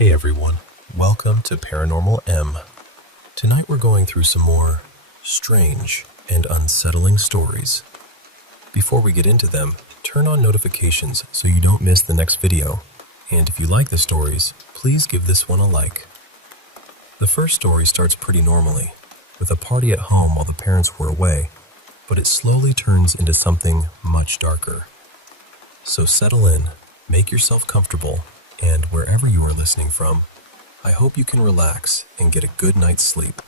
Hey everyone, welcome to Paranormal M. Tonight we're going through some more strange and unsettling stories. Before we get into them, turn on notifications so you don't miss the next video. And if you like the stories, please give this one a like. The first story starts pretty normally, with a party at home while the parents were away, but it slowly turns into something much darker. So settle in, make yourself comfortable, and wherever you are listening from, I hope you can relax and get a good night's sleep.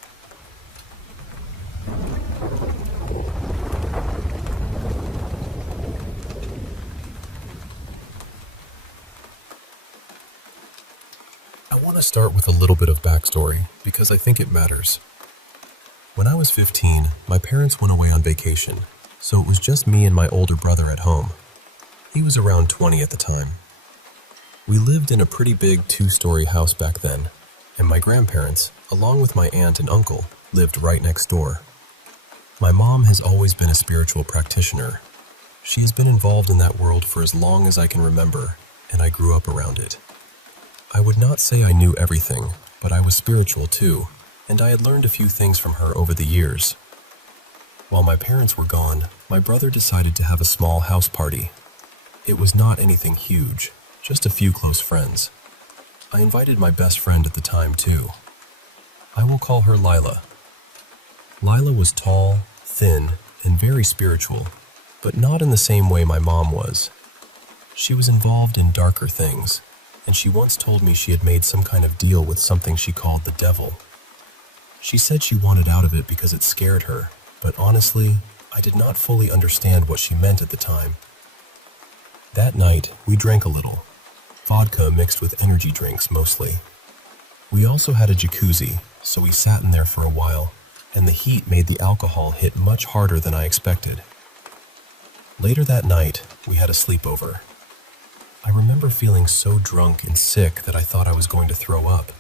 I want to start with a little bit of backstory because I think it matters. When I was 15, my parents went away on vacation, so it was just me and my older brother at home. He was around 20 at the time. We lived in a pretty big 2-story house back then, and my grandparents, along with my aunt and uncle, lived right next door. My mom has always been a spiritual practitioner. She has been involved in that world for as long as I can remember, and I grew up around it. I would not say I knew everything, but I was spiritual too, and I had learned a few things from her over the years. While my parents were gone, my brother decided to have a small house party. It was not anything huge, just a few close friends. I invited my best friend at the time too. I will call her Lila. Lila was tall, thin, and very spiritual, but not in the same way my mom was. She was involved in darker things, and she once told me she had made some kind of deal with something she called the devil. She said she wanted out of it because it scared her, but honestly, I did not fully understand what she meant at the time. That night, we drank a little. Vodka mixed with energy drinks mostly. We also had a jacuzzi, so we sat in there for a while, and the heat made the alcohol hit much harder than I expected. Later that night, we had a sleepover. I remember feeling so drunk and sick that I thought I was going to throw up.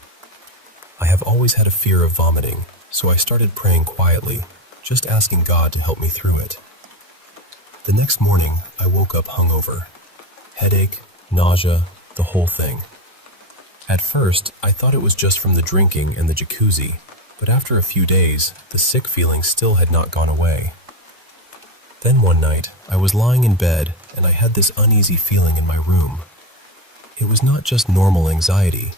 I have always had a fear of vomiting, so I started praying quietly, just asking God to help me through it. The next morning, I woke up hungover. Headache, nausea, the whole thing. At first, I thought it was just from the drinking and the jacuzzi, but after a few days, the sick feeling still had not gone away. Then one night, I was lying in bed and I had this uneasy feeling in my room. It was not just normal anxiety.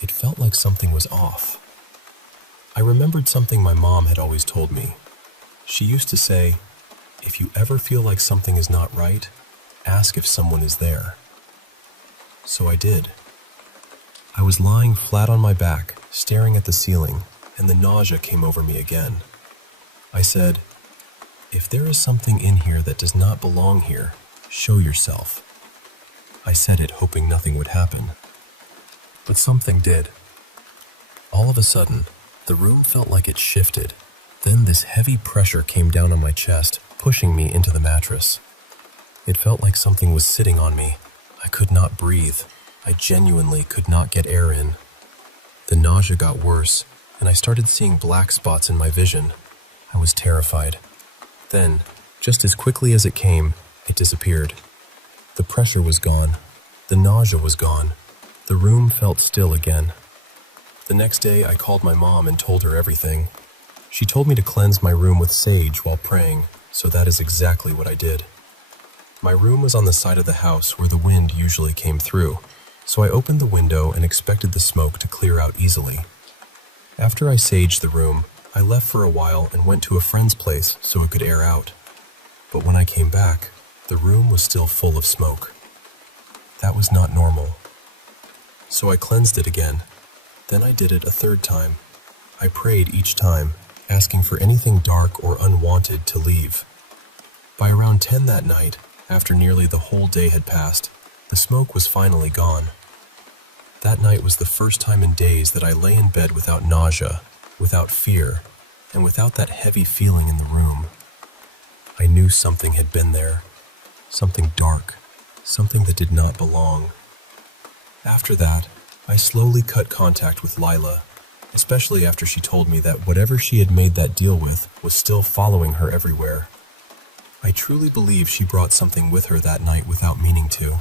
It felt like something was off. I remembered something my mom had always told me. She used to say, "If you ever feel like something is not right, ask if someone is there." So I did. I was lying flat on my back, staring at the ceiling, and the nausea came over me again. I said, "If there is something in here that does not belong here, show yourself." I said it hoping nothing would happen. But something did. All of a sudden, the room felt like it shifted. Then this heavy pressure came down on my chest, pushing me into the mattress. It felt like something was sitting on me. I could not breathe. I genuinely could not get air in. The nausea got worse, and I started seeing black spots in my vision. I was terrified. Then, just as quickly as it came, it disappeared. The pressure was gone. The nausea was gone. The room felt still again. The next day, I called my mom and told her everything. She told me to cleanse my room with sage while praying, so that is exactly what I did. My room was on the side of the house where the wind usually came through, so I opened the window and expected the smoke to clear out easily. After I saged the room, I left for a while and went to a friend's place so it could air out. But when I came back, the room was still full of smoke. That was not normal. So I cleansed it again. Then I did it a third time. I prayed each time, asking for anything dark or unwanted to leave. By around 10 that night, after nearly the whole day had passed, the smoke was finally gone. That night was the first time in days that I lay in bed without nausea, without fear, and without that heavy feeling in the room. I knew something had been there, something dark, something that did not belong. After that, I slowly cut contact with Lila, especially after she told me that whatever she had made that deal with was still following her everywhere. I truly believe she brought something with her that night without meaning to.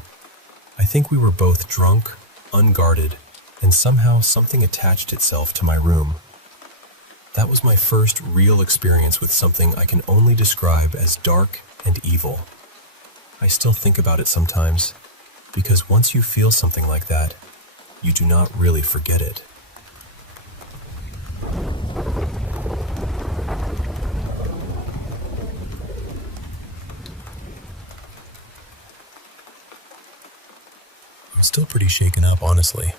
I think we were both drunk, unguarded, and somehow something attached itself to my room. That was my first real experience with something I can only describe as dark and evil. I still think about it sometimes, because once you feel something like that, you do not really forget it. I'm still pretty shaken up, honestly.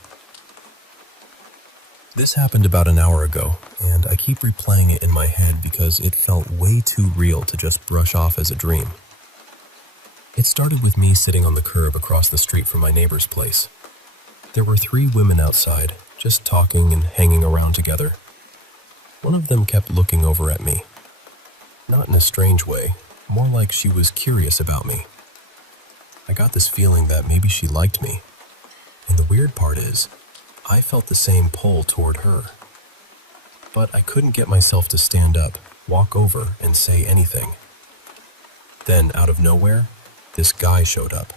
This happened about an hour ago, and I keep replaying it in my head because it felt way too real to just brush off as a dream. It started with me sitting on the curb across the street from my neighbor's place. There were 3 women outside, just talking and hanging around together. One of them kept looking over at me. Not in a strange way, more like she was curious about me. I got this feeling that maybe she liked me. And the weird part is, I felt the same pull toward her. But I couldn't get myself to stand up, walk over, and say anything. Then, out of nowhere, this guy showed up.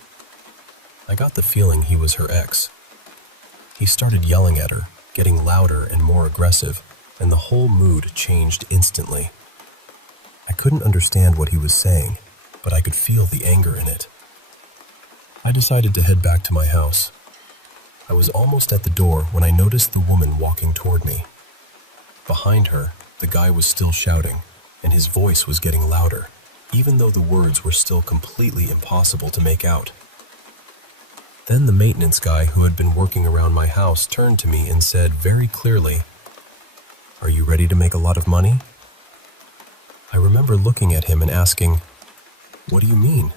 I got the feeling he was her ex. He started yelling at her, getting louder and more aggressive, and the whole mood changed instantly. I couldn't understand what he was saying, but I could feel the anger in it. I decided to head back to my house. I was almost at the door when I noticed the woman walking toward me. Behind her, the guy was still shouting, and his voice was getting louder, even though the words were still completely impossible to make out. Then the maintenance guy who had been working around my house turned to me and said very clearly, "Are you ready to make a lot of money?" I remember looking at him and asking, "What do you mean?"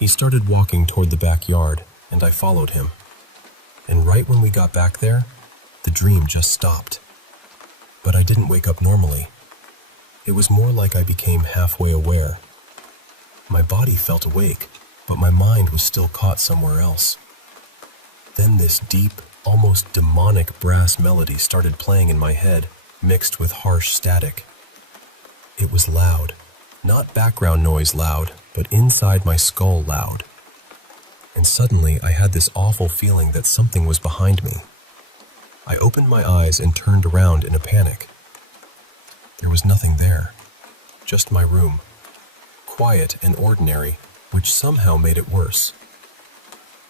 He started walking toward the backyard, and I followed him. And right when we got back there, the dream just stopped. But I didn't wake up normally. It was more like I became halfway aware. My body felt awake, but my mind was still caught somewhere else. Then this deep, almost demonic brass melody started playing in my head, mixed with harsh static. It was loud, not background noise loud, but inside my skull loud. And suddenly I had this awful feeling that something was behind me. I opened my eyes and turned around in a panic. There was nothing there, just my room, quiet and ordinary, which somehow made it worse.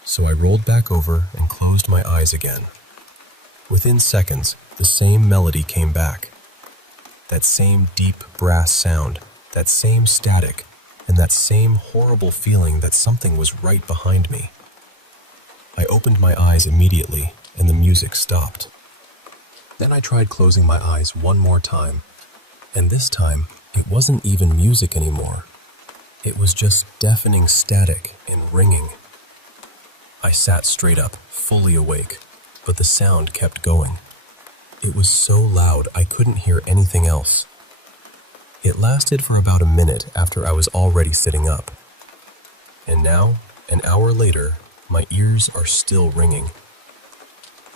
So I rolled back over and closed my eyes again. Within seconds, the same melody came back. That same deep brass sound, that same static, and that same horrible feeling that something was right behind me. I opened my eyes immediately, and the music stopped. Then I tried closing my eyes one more time, and this time, it wasn't even music anymore. It was just deafening static and ringing. I sat straight up, fully awake, but the sound kept going. It was so loud I couldn't hear anything else. It lasted for about a minute after I was already sitting up. And now, an hour later, my ears are still ringing.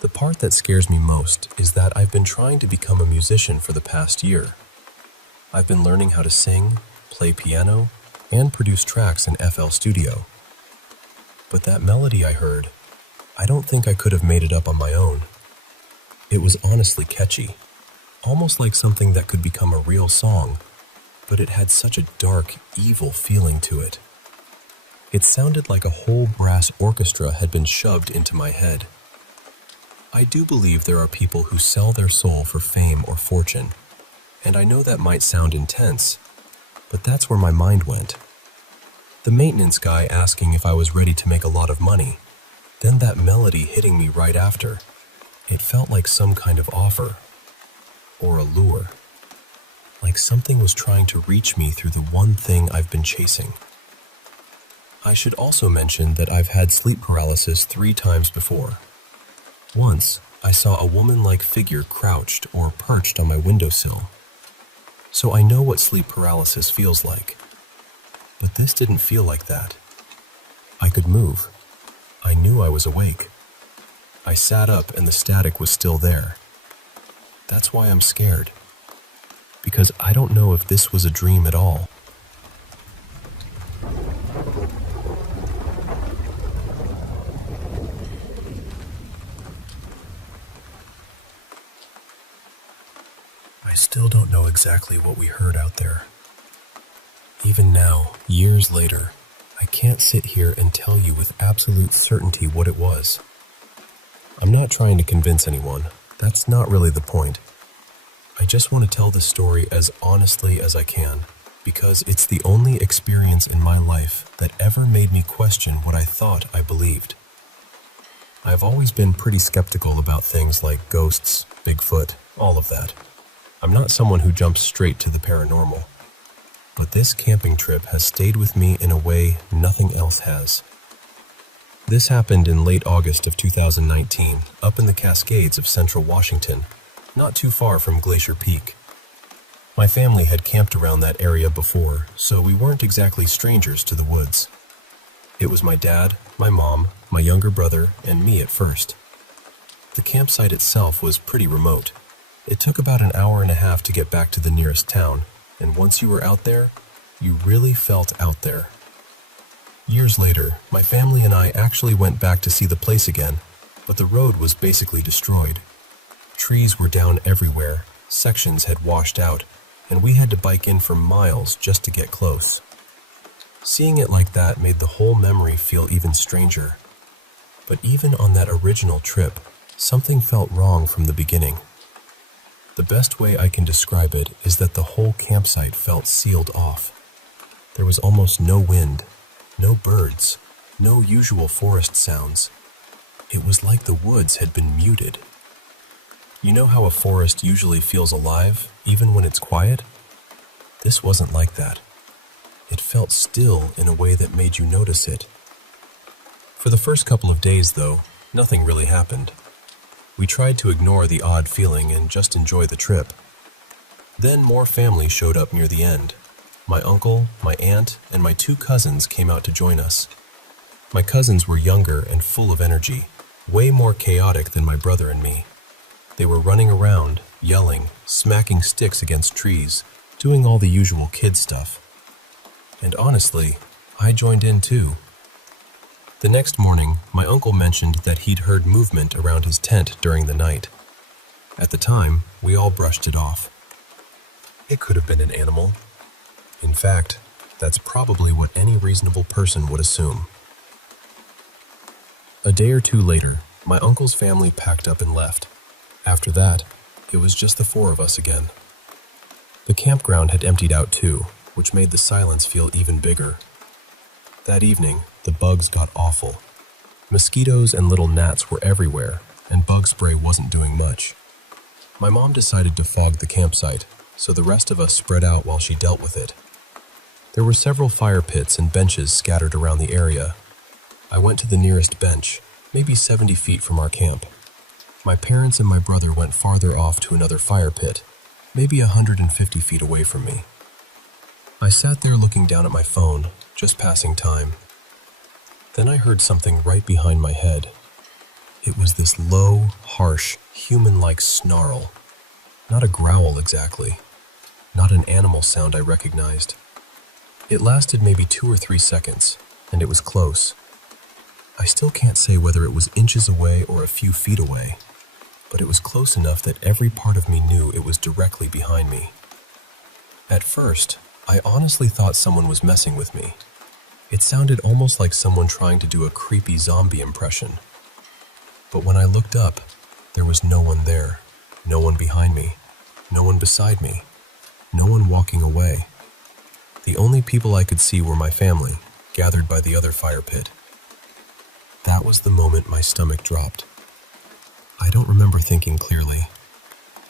The part that scares me most is that I've been trying to become a musician for the past year. I've been learning how to sing, play piano, and produce tracks in FL Studio. But that melody I heard, I don't think I could have made it up on my own. It was honestly catchy, almost like something that could become a real song, but it had such a dark, evil feeling to it. It sounded like a whole brass orchestra had been shoved into my head. I do believe there are people who sell their soul for fame or fortune, and I know that might sound intense, but that's where my mind went. The maintenance guy asking if I was ready to make a lot of money, then that melody hitting me right after. It felt like some kind of offer, or a lure. Like something was trying to reach me through the one thing I've been chasing. I should also mention that I've had sleep paralysis 3 times before. Once, I saw a woman-like figure crouched or perched on my windowsill. So I know what sleep paralysis feels like. But this didn't feel like that. I could move. I knew I was awake. I sat up and the static was still there. That's why I'm scared. Because I don't know if this was a dream at all. exactly what we heard out there. Even now, years later, I can't sit here and tell you with absolute certainty what it was. I'm not trying to convince anyone. That's not really the point. I just want to tell the story as honestly as I can, because it's the only experience in my life that ever made me question what I thought I believed. I've always been pretty skeptical about things like ghosts, Bigfoot, all of that. I'm not someone who jumps straight to the paranormal. But this camping trip has stayed with me in a way nothing else has. This happened in late August of 2019, up in the Cascades of central Washington, not too far from Glacier Peak. My family had camped around that area before, so we weren't exactly strangers to the woods. It was my dad, my mom, my younger brother, and me at first. The campsite itself was pretty remote. It took about an hour and a half to get back to the nearest town, and once you were out there, you really felt out there. Years later, my family and I actually went back to see the place again, but the road was basically destroyed. Trees were down everywhere, sections had washed out, and we had to bike in for miles just to get close. Seeing it like that made the whole memory feel even stranger. But even on that original trip, something felt wrong from the beginning. The best way I can describe it is that the whole campsite felt sealed off. There was almost no wind, no birds, no usual forest sounds. It was like the woods had been muted. You know how a forest usually feels alive, even when it's quiet? This wasn't like that. It felt still in a way that made you notice it. For the first couple of days, though, nothing really happened. We tried to ignore the odd feeling and just enjoy the trip. Then more family showed up near the end. My uncle, my aunt, and my 2 cousins came out to join us. My cousins were younger and full of energy, way more chaotic than my brother and me. They were running around, yelling, smacking sticks against trees, doing all the usual kid stuff. And honestly, I joined in too. The next morning, my uncle mentioned that he'd heard movement around his tent during the night. At the time, we all brushed it off. It could have been an animal. In fact, that's probably what any reasonable person would assume. A day or 2 later, my uncle's family packed up and left. After that, it was just the 4 of us again. The campground had emptied out too, which made the silence feel even bigger. That evening, the bugs got awful. Mosquitoes and little gnats were everywhere, and bug spray wasn't doing much. My mom decided to fog the campsite, so the rest of us spread out while she dealt with it. There were several fire pits and benches scattered around the area. I went to the nearest bench, maybe 70 feet from our camp. My parents and my brother went farther off to another fire pit, maybe 150 feet away from me. I sat there looking down at my phone, just passing time. Then I heard something right behind my head. It was this low, harsh, human-like snarl. Not a growl exactly. Not an animal sound I recognized. It lasted maybe 2 or 3 seconds, and it was close. I still can't say whether it was inches away or a few feet away, but it was close enough that every part of me knew it was directly behind me. At first, I honestly thought someone was messing with me. It sounded almost like someone trying to do a creepy zombie impression. But when I looked up, there was no one there, no one behind me, no one beside me, no one walking away. The only people I could see were my family, gathered by the other fire pit. That was the moment my stomach dropped. I don't remember thinking clearly.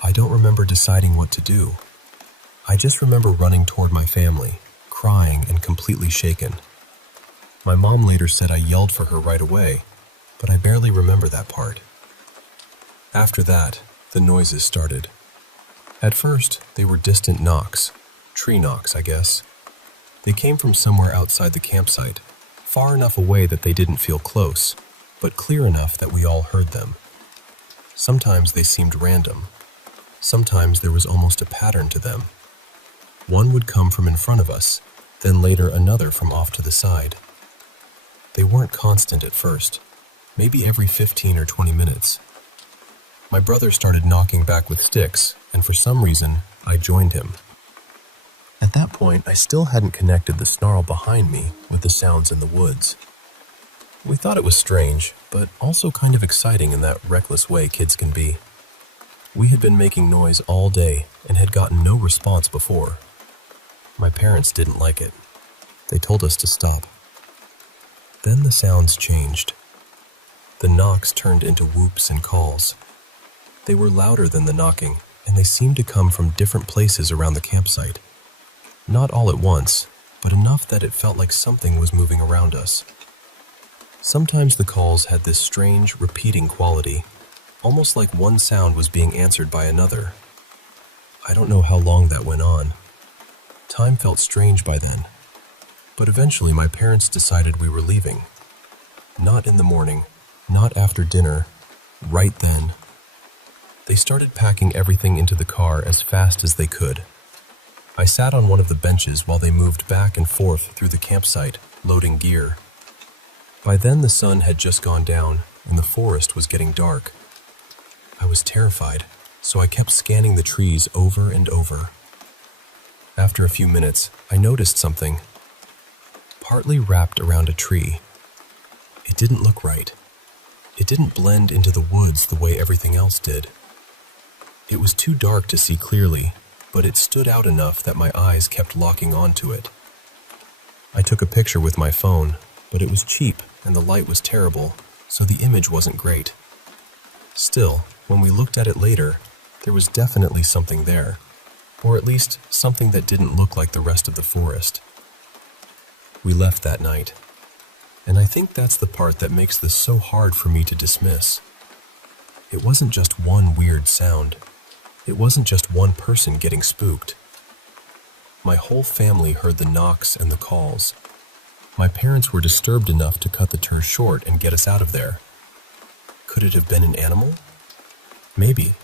I don't remember deciding what to do. I just remember running toward my family, crying and completely shaken. My mom later said I yelled for her right away, but I barely remember that part. After that, the noises started. At first, they were distant knocks, tree knocks, I guess. They came from somewhere outside the campsite, far enough away that they didn't feel close, but clear enough that we all heard them. Sometimes they seemed random. Sometimes there was almost a pattern to them. One would come from in front of us, then later another from off to the side. They weren't constant at first, maybe every 15 or 20 minutes. My brother started knocking back with sticks, and for some reason, I joined him. At that point, I still hadn't connected the snarl behind me with the sounds in the woods. We thought it was strange, but also kind of exciting in that reckless way kids can be. We had been making noise all day and had gotten no response before. My parents didn't like it. They told us to stop. Then the sounds changed. The knocks turned into whoops and calls. They were louder than the knocking, and they seemed to come from different places around the campsite. Not all at once, but enough that it felt like something was moving around us. Sometimes the calls had this strange, repeating quality, almost like one sound was being answered by another. I don't know how long that went on. Time felt strange by then. But eventually my parents decided we were leaving. Not in the morning, not after dinner, right then. They started packing everything into the car as fast as they could. I sat on one of the benches while they moved back and forth through the campsite, loading gear. By then the sun had just gone down and the forest was getting dark. I was terrified, so I kept scanning the trees over and over. After a few minutes, I noticed something. Partly wrapped around a tree. It didn't look right. It didn't blend into the woods the way everything else did. It was too dark to see clearly, but it stood out enough that my eyes kept locking onto it. I took a picture with my phone, but it was cheap and the light was terrible, so the image wasn't great. Still, when we looked at it later, there was definitely something there, or at least something that didn't look like the rest of the forest. We left that night, and I think that's the part that makes this so hard for me to dismiss. It wasn't just one weird sound. It wasn't just one person getting spooked. My whole family heard the knocks and the calls. My parents were disturbed enough to cut the tour short and get us out of there. Could it have been an animal? Maybe.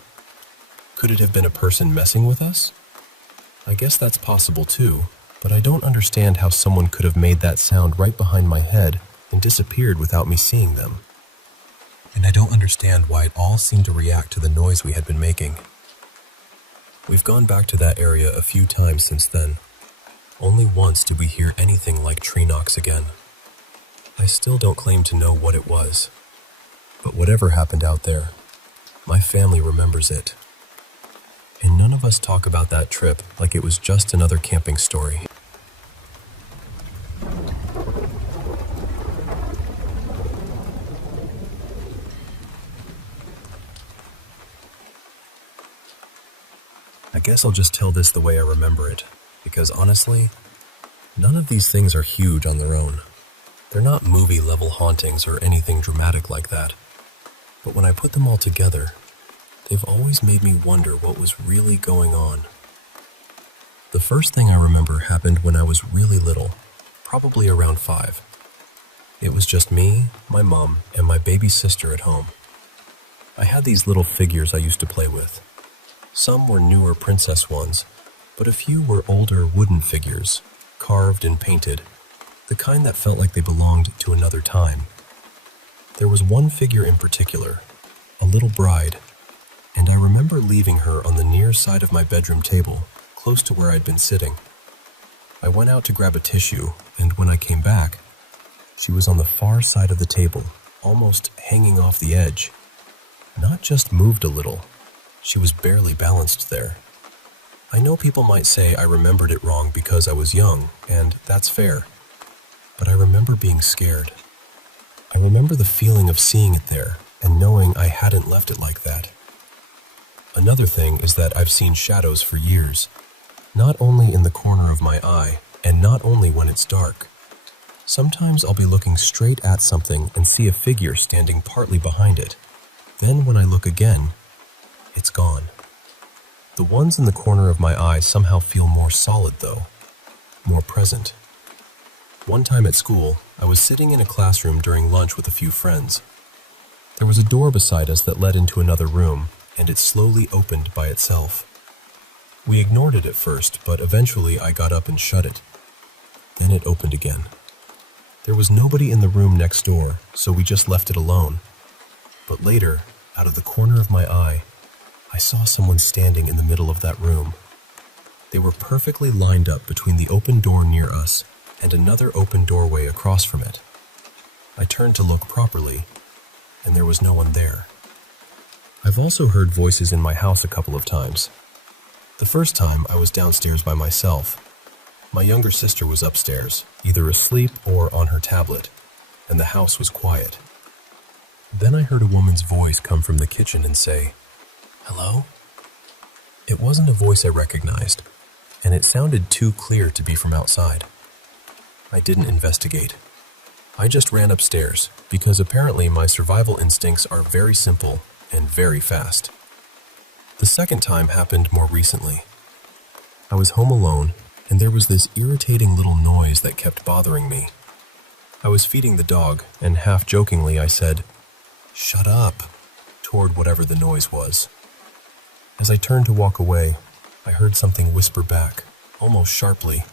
Could it have been a person messing with us? I guess that's possible too, but I don't understand how someone could have made that sound right behind my head and disappeared without me seeing them. And I don't understand why it all seemed to react to the noise we had been making. We've gone back to that area a few times since then. Only once did we hear anything like tree knocks again. I still don't claim to know what it was, but whatever happened out there, my family remembers it. And none of us talk about that trip like it was just another camping story. I guess I'll just tell this the way I remember it, because honestly, none of these things are huge on their own. They're not movie-level hauntings or anything dramatic like that. But when I put them all together, they've always made me wonder what was really going on. The first thing I remember happened when I was really little, probably around 5. It was just me, my mom, and my baby sister at home. I had these little figures I used to play with. Some were newer princess ones, but a few were older wooden figures, carved and painted, the kind that felt like they belonged to another time. There was one figure in particular, a little bride, and I remember leaving her on the near side of my bedroom table, close to where I'd been sitting. I went out to grab a tissue, and when I came back, she was on the far side of the table, almost hanging off the edge. Not just moved a little, she was barely balanced there. I know people might say I remembered it wrong because I was young, and that's fair. But I remember being scared. I remember the feeling of seeing it there and knowing I hadn't left it like that. Another thing is that I've seen shadows for years, not only in the corner of my eye, and not only when it's dark. Sometimes I'll be looking straight at something and see a figure standing partly behind it. Then when I look again, it's gone. The ones in the corner of my eye somehow feel more solid though, more present. One time at school, I was sitting in a classroom during lunch with a few friends. There was a door beside us that led into another room, and it slowly opened by itself. We ignored it at first, but eventually I got up and shut it. Then it opened again. There was nobody in the room next door, so we just left it alone. But later, out of the corner of my eye, I saw someone standing in the middle of that room, They were perfectly lined up between the open door near us and another open doorway across from it. I turned to look properly, and there was no one there. I've also heard voices in my house a couple of times. The first time, I was downstairs by myself. My younger sister was upstairs, either asleep or on her tablet, and the house was quiet. Then I heard a woman's voice come from the kitchen and say, "Hello?" It wasn't a voice I recognized, and it sounded too clear to be from outside. I didn't investigate. I just ran upstairs, because apparently my survival instincts are very simple and very fast. The second time happened more recently. I was home alone, and there was this irritating little noise that kept bothering me. I was feeding the dog, and half-jokingly I said, "Shut up," toward whatever the noise was. As I turned to walk away, I heard something whisper back, almost sharply,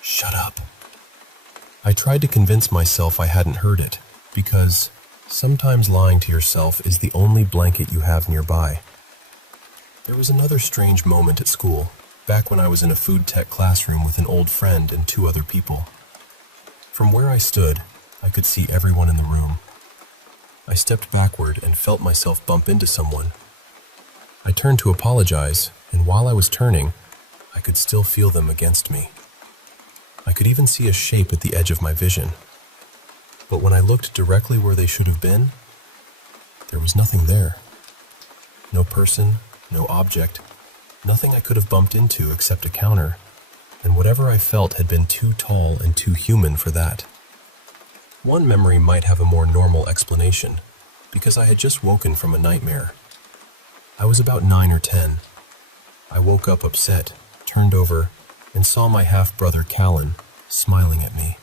"Shut up." I tried to convince myself I hadn't heard it, because sometimes lying to yourself is the only blanket you have nearby. There was another strange moment at school, back when I was in a food tech classroom with an old friend and 2 other people. From where I stood, I could see everyone in the room. I stepped backward and felt myself bump into someone. I turned to apologize, and while I was turning, I could still feel them against me. I could even see a shape at the edge of my vision. But when I looked directly where they should have been, there was nothing there. No person, no object, nothing I could have bumped into except a counter, and whatever I felt had been too tall and too human for that. One memory might have a more normal explanation, because I had just woken from a nightmare. I was about 9 or 10. I woke up upset, turned over, and saw my half-brother Callan smiling at me.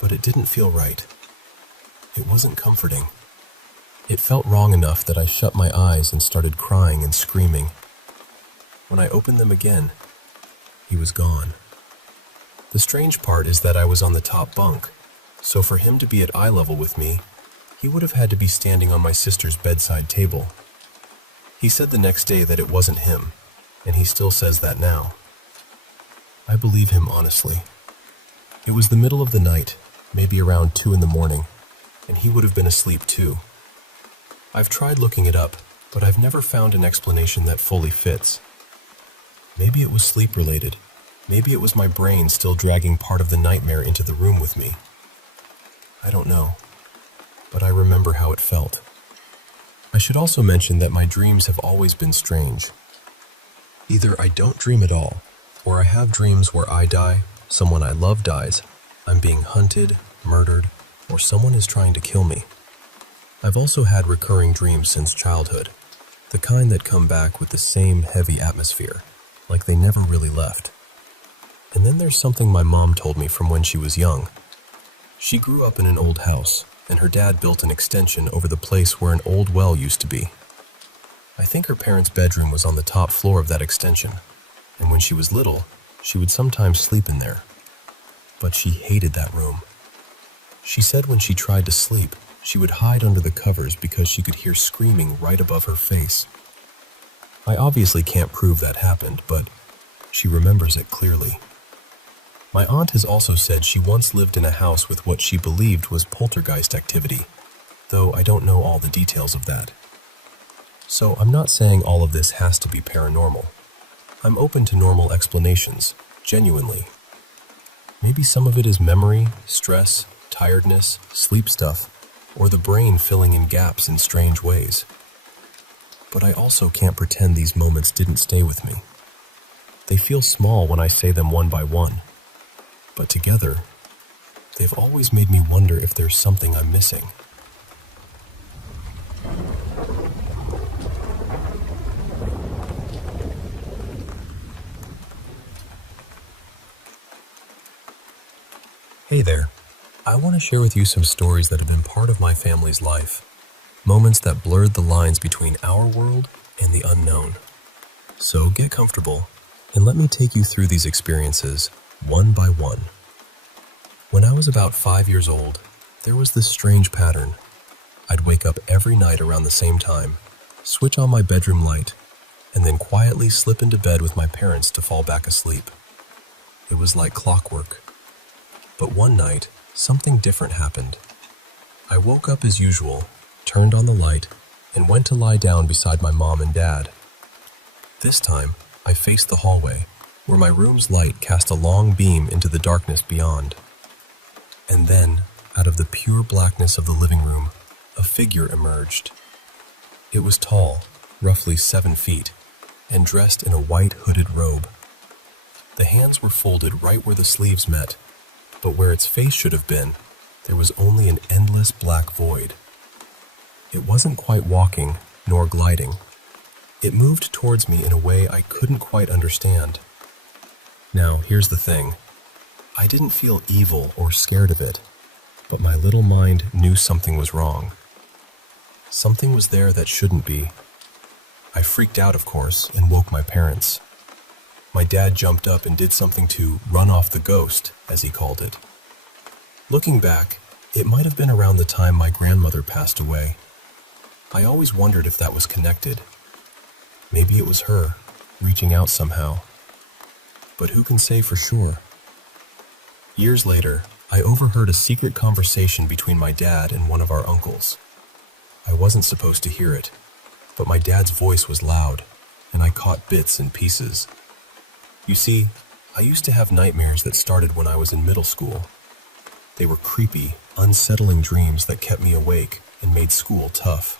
But it didn't feel right. It wasn't comforting. It felt wrong enough that I shut my eyes and started crying and screaming. When I opened them again, he was gone. The strange part is that I was on the top bunk, so for him to be at eye level with me, he would have had to be standing on my sister's bedside table. He said the next day that it wasn't him, and he still says that now. I believe him honestly. It was the middle of the night, maybe around 2 in the morning, and he would have been asleep too. I've tried looking it up, but I've never found an explanation that fully fits. Maybe it was sleep-related. Maybe it was my brain still dragging part of the nightmare into the room with me. I don't know, but I remember how it felt. I should also mention that my dreams have always been strange. Either I don't dream at all, or I have dreams where I die, someone I love dies, I'm being hunted, murdered, or someone is trying to kill me. I've also had recurring dreams since childhood, the kind that come back with the same heavy atmosphere, like they never really left. And then there's something my mom told me from when she was young. She grew up in an old house, and her dad built an extension over the place where an old well used to be. I think her parents' bedroom was on the top floor of that extension, and when she was little, she would sometimes sleep in there. But she hated that room. She said when she tried to sleep, she would hide under the covers because she could hear screaming right above her face. I obviously can't prove that happened, but she remembers it clearly. My aunt has also said she once lived in a house with what she believed was poltergeist activity, though I don't know all the details of that. So I'm not saying all of this has to be paranormal. I'm open to normal explanations, genuinely. Maybe some of it is memory, stress, tiredness, sleep stuff, or the brain filling in gaps in strange ways. But I also can't pretend these moments didn't stay with me. They feel small when I say them one by one, but together, they've always made me wonder if there's something I'm missing. Hey there. I want to share with you some stories that have been part of my family's life. Moments that blurred the lines between our world and the unknown. So get comfortable and let me take you through these experiences one by one. When I was about 5 years old, there was this strange pattern. I'd wake up every night around the same time, switch on my bedroom light, and then quietly slip into bed with my parents to fall back asleep. It was like clockwork. But one night, something different happened. I woke up as usual, turned on the light, and went to lie down beside my mom and dad. This time, I faced the hallway, where my room's light cast a long beam into the darkness beyond. And then, out of the pure blackness of the living room, a figure emerged. It was tall, roughly 7 feet, and dressed in a white hooded robe. The hands were folded right where the sleeves met, but where its face should have been, there was only an endless black void. It wasn't quite walking, nor gliding. It moved towards me in a way I couldn't quite understand. Now, here's the thing. I didn't feel evil or scared of it, but my little mind knew something was wrong. Something was there that shouldn't be. I freaked out, of course, and woke my parents. My dad jumped up and did something to run off the ghost, as he called it. Looking back, it might have been around the time my grandmother passed away. I always wondered if that was connected. Maybe it was her, reaching out somehow. But who can say for sure? Years later, I overheard a secret conversation between my dad and one of our uncles. I wasn't supposed to hear it, but my dad's voice was loud, and I caught bits and pieces. You see, I used to have nightmares that started when I was in middle school. They were creepy, unsettling dreams that kept me awake and made school tough.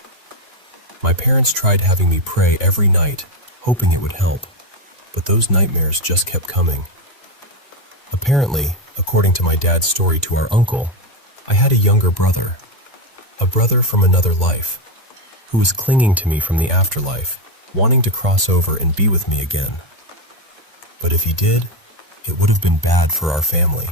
My parents tried having me pray every night, hoping it would help, but those nightmares just kept coming. Apparently, according to my dad's story to our uncle, I had a younger brother, a brother from another life, who was clinging to me from the afterlife, wanting to cross over and be with me again. But if he did, it would have been bad for our family.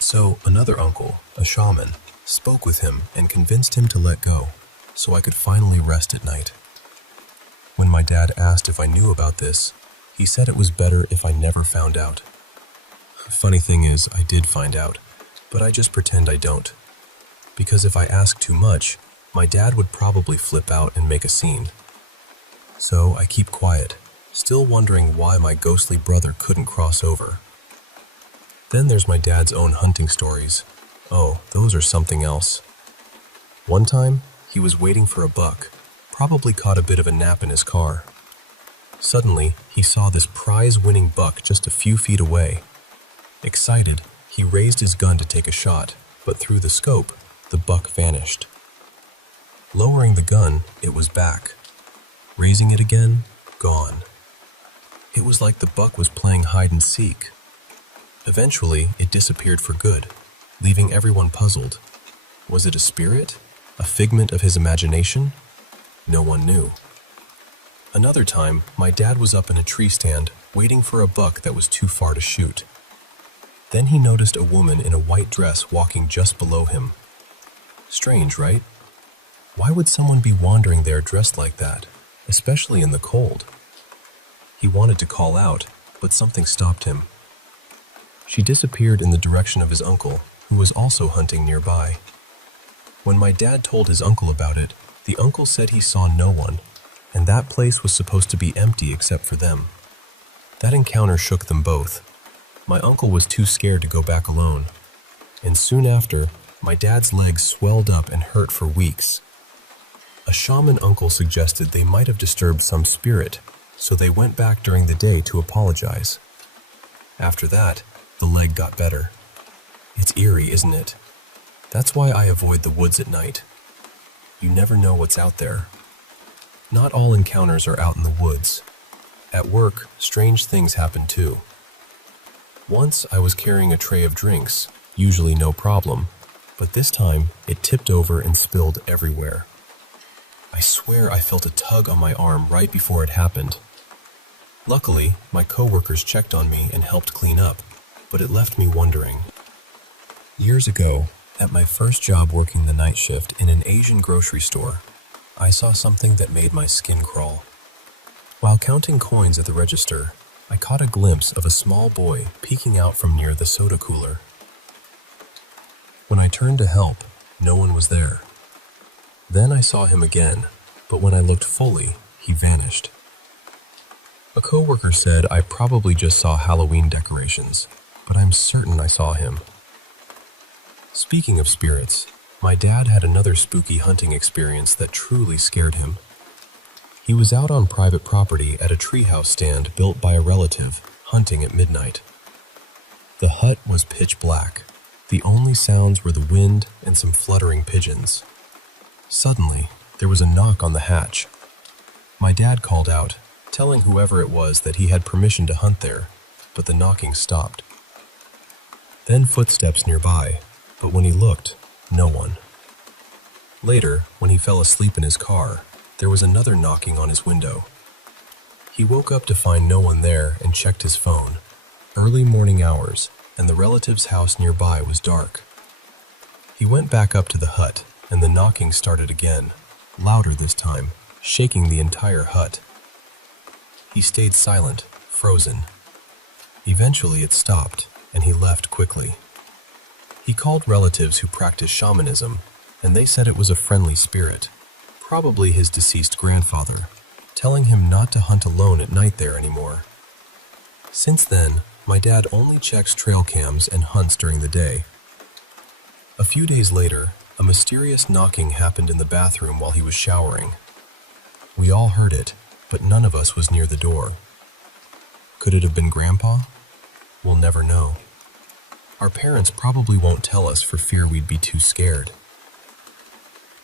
So another uncle, a shaman, spoke with him and convinced him to let go, so I could finally rest at night. When my dad asked if I knew about this, he said it was better if I never found out. Funny thing is, I did find out, but I just pretend I don't. Because if I ask too much, my dad would probably flip out and make a scene. So I keep quiet, still wondering why my ghostly brother couldn't cross over. Then there's my dad's own hunting stories. Oh, those are something else. One time, he was waiting for a buck, probably caught a bit of a nap in his car. Suddenly, he saw this prize-winning buck just a few feet away. Excited, he raised his gun to take a shot, but through the scope, the buck vanished. Lowering the gun, it was back. Raising it again, gone. It was like the buck was playing hide and seek. Eventually, it disappeared for good, leaving everyone puzzled. Was it a spirit? A figment of his imagination? No one knew. Another time, my dad was up in a tree stand, waiting for a buck that was too far to shoot. Then he noticed a woman in a white dress walking just below him. Strange, right? Why would someone be wandering there dressed like that, especially in the cold? He wanted to call out, but something stopped him. She disappeared in the direction of his uncle, who was also hunting nearby. When my dad told his uncle about it, the uncle said he saw no one, and that place was supposed to be empty except for them. That encounter shook them both. My uncle was too scared to go back alone, and soon after, my dad's legs swelled up and hurt for weeks. A shaman uncle suggested they might have disturbed some spirit, so they went back during the day to apologize. After that, the leg got better. It's eerie, isn't it? That's why I avoid the woods at night. You never know what's out there. Not all encounters are out in the woods. At work, strange things happen too. Once I was carrying a tray of drinks, usually no problem, but this time it tipped over and spilled everywhere. I swear I felt a tug on my arm right before it happened. Luckily, my coworkers checked on me and helped clean up, but it left me wondering. Years ago, at my first job working the night shift in an Asian grocery store, I saw something that made my skin crawl. While counting coins at the register, I caught a glimpse of a small boy peeking out from near the soda cooler. When I turned to help, no one was there. Then I saw him again, but when I looked fully, he vanished. A coworker said I probably just saw Halloween decorations, but I'm certain I saw him. Speaking of spirits, my dad had another spooky hunting experience that truly scared him. He was out on private property at a treehouse stand built by a relative, hunting at midnight. The hut was pitch black. The only sounds were the wind and some fluttering pigeons. Suddenly, there was a knock on the hatch. My dad called out, telling whoever it was that he had permission to hunt there, but the knocking stopped. Then footsteps nearby, but when he looked, no one. Later, when he fell asleep in his car, there was another knocking on his window. He woke up to find no one there and checked his phone. Early morning hours, and the relative's house nearby was dark. He went back up to the hut, and the knocking started again, louder this time, shaking the entire hut. He stayed silent, frozen. Eventually it stopped, and he left quickly. He called relatives who practice shamanism, and they said it was a friendly spirit, probably his deceased grandfather, telling him not to hunt alone at night there anymore. Since then, my dad only checks trail cams and hunts during the day. A few days later, a mysterious knocking happened in the bathroom while he was showering. We all heard it, but none of us was near the door. Could it have been Grandpa? We'll never know. Our parents probably won't tell us for fear we'd be too scared.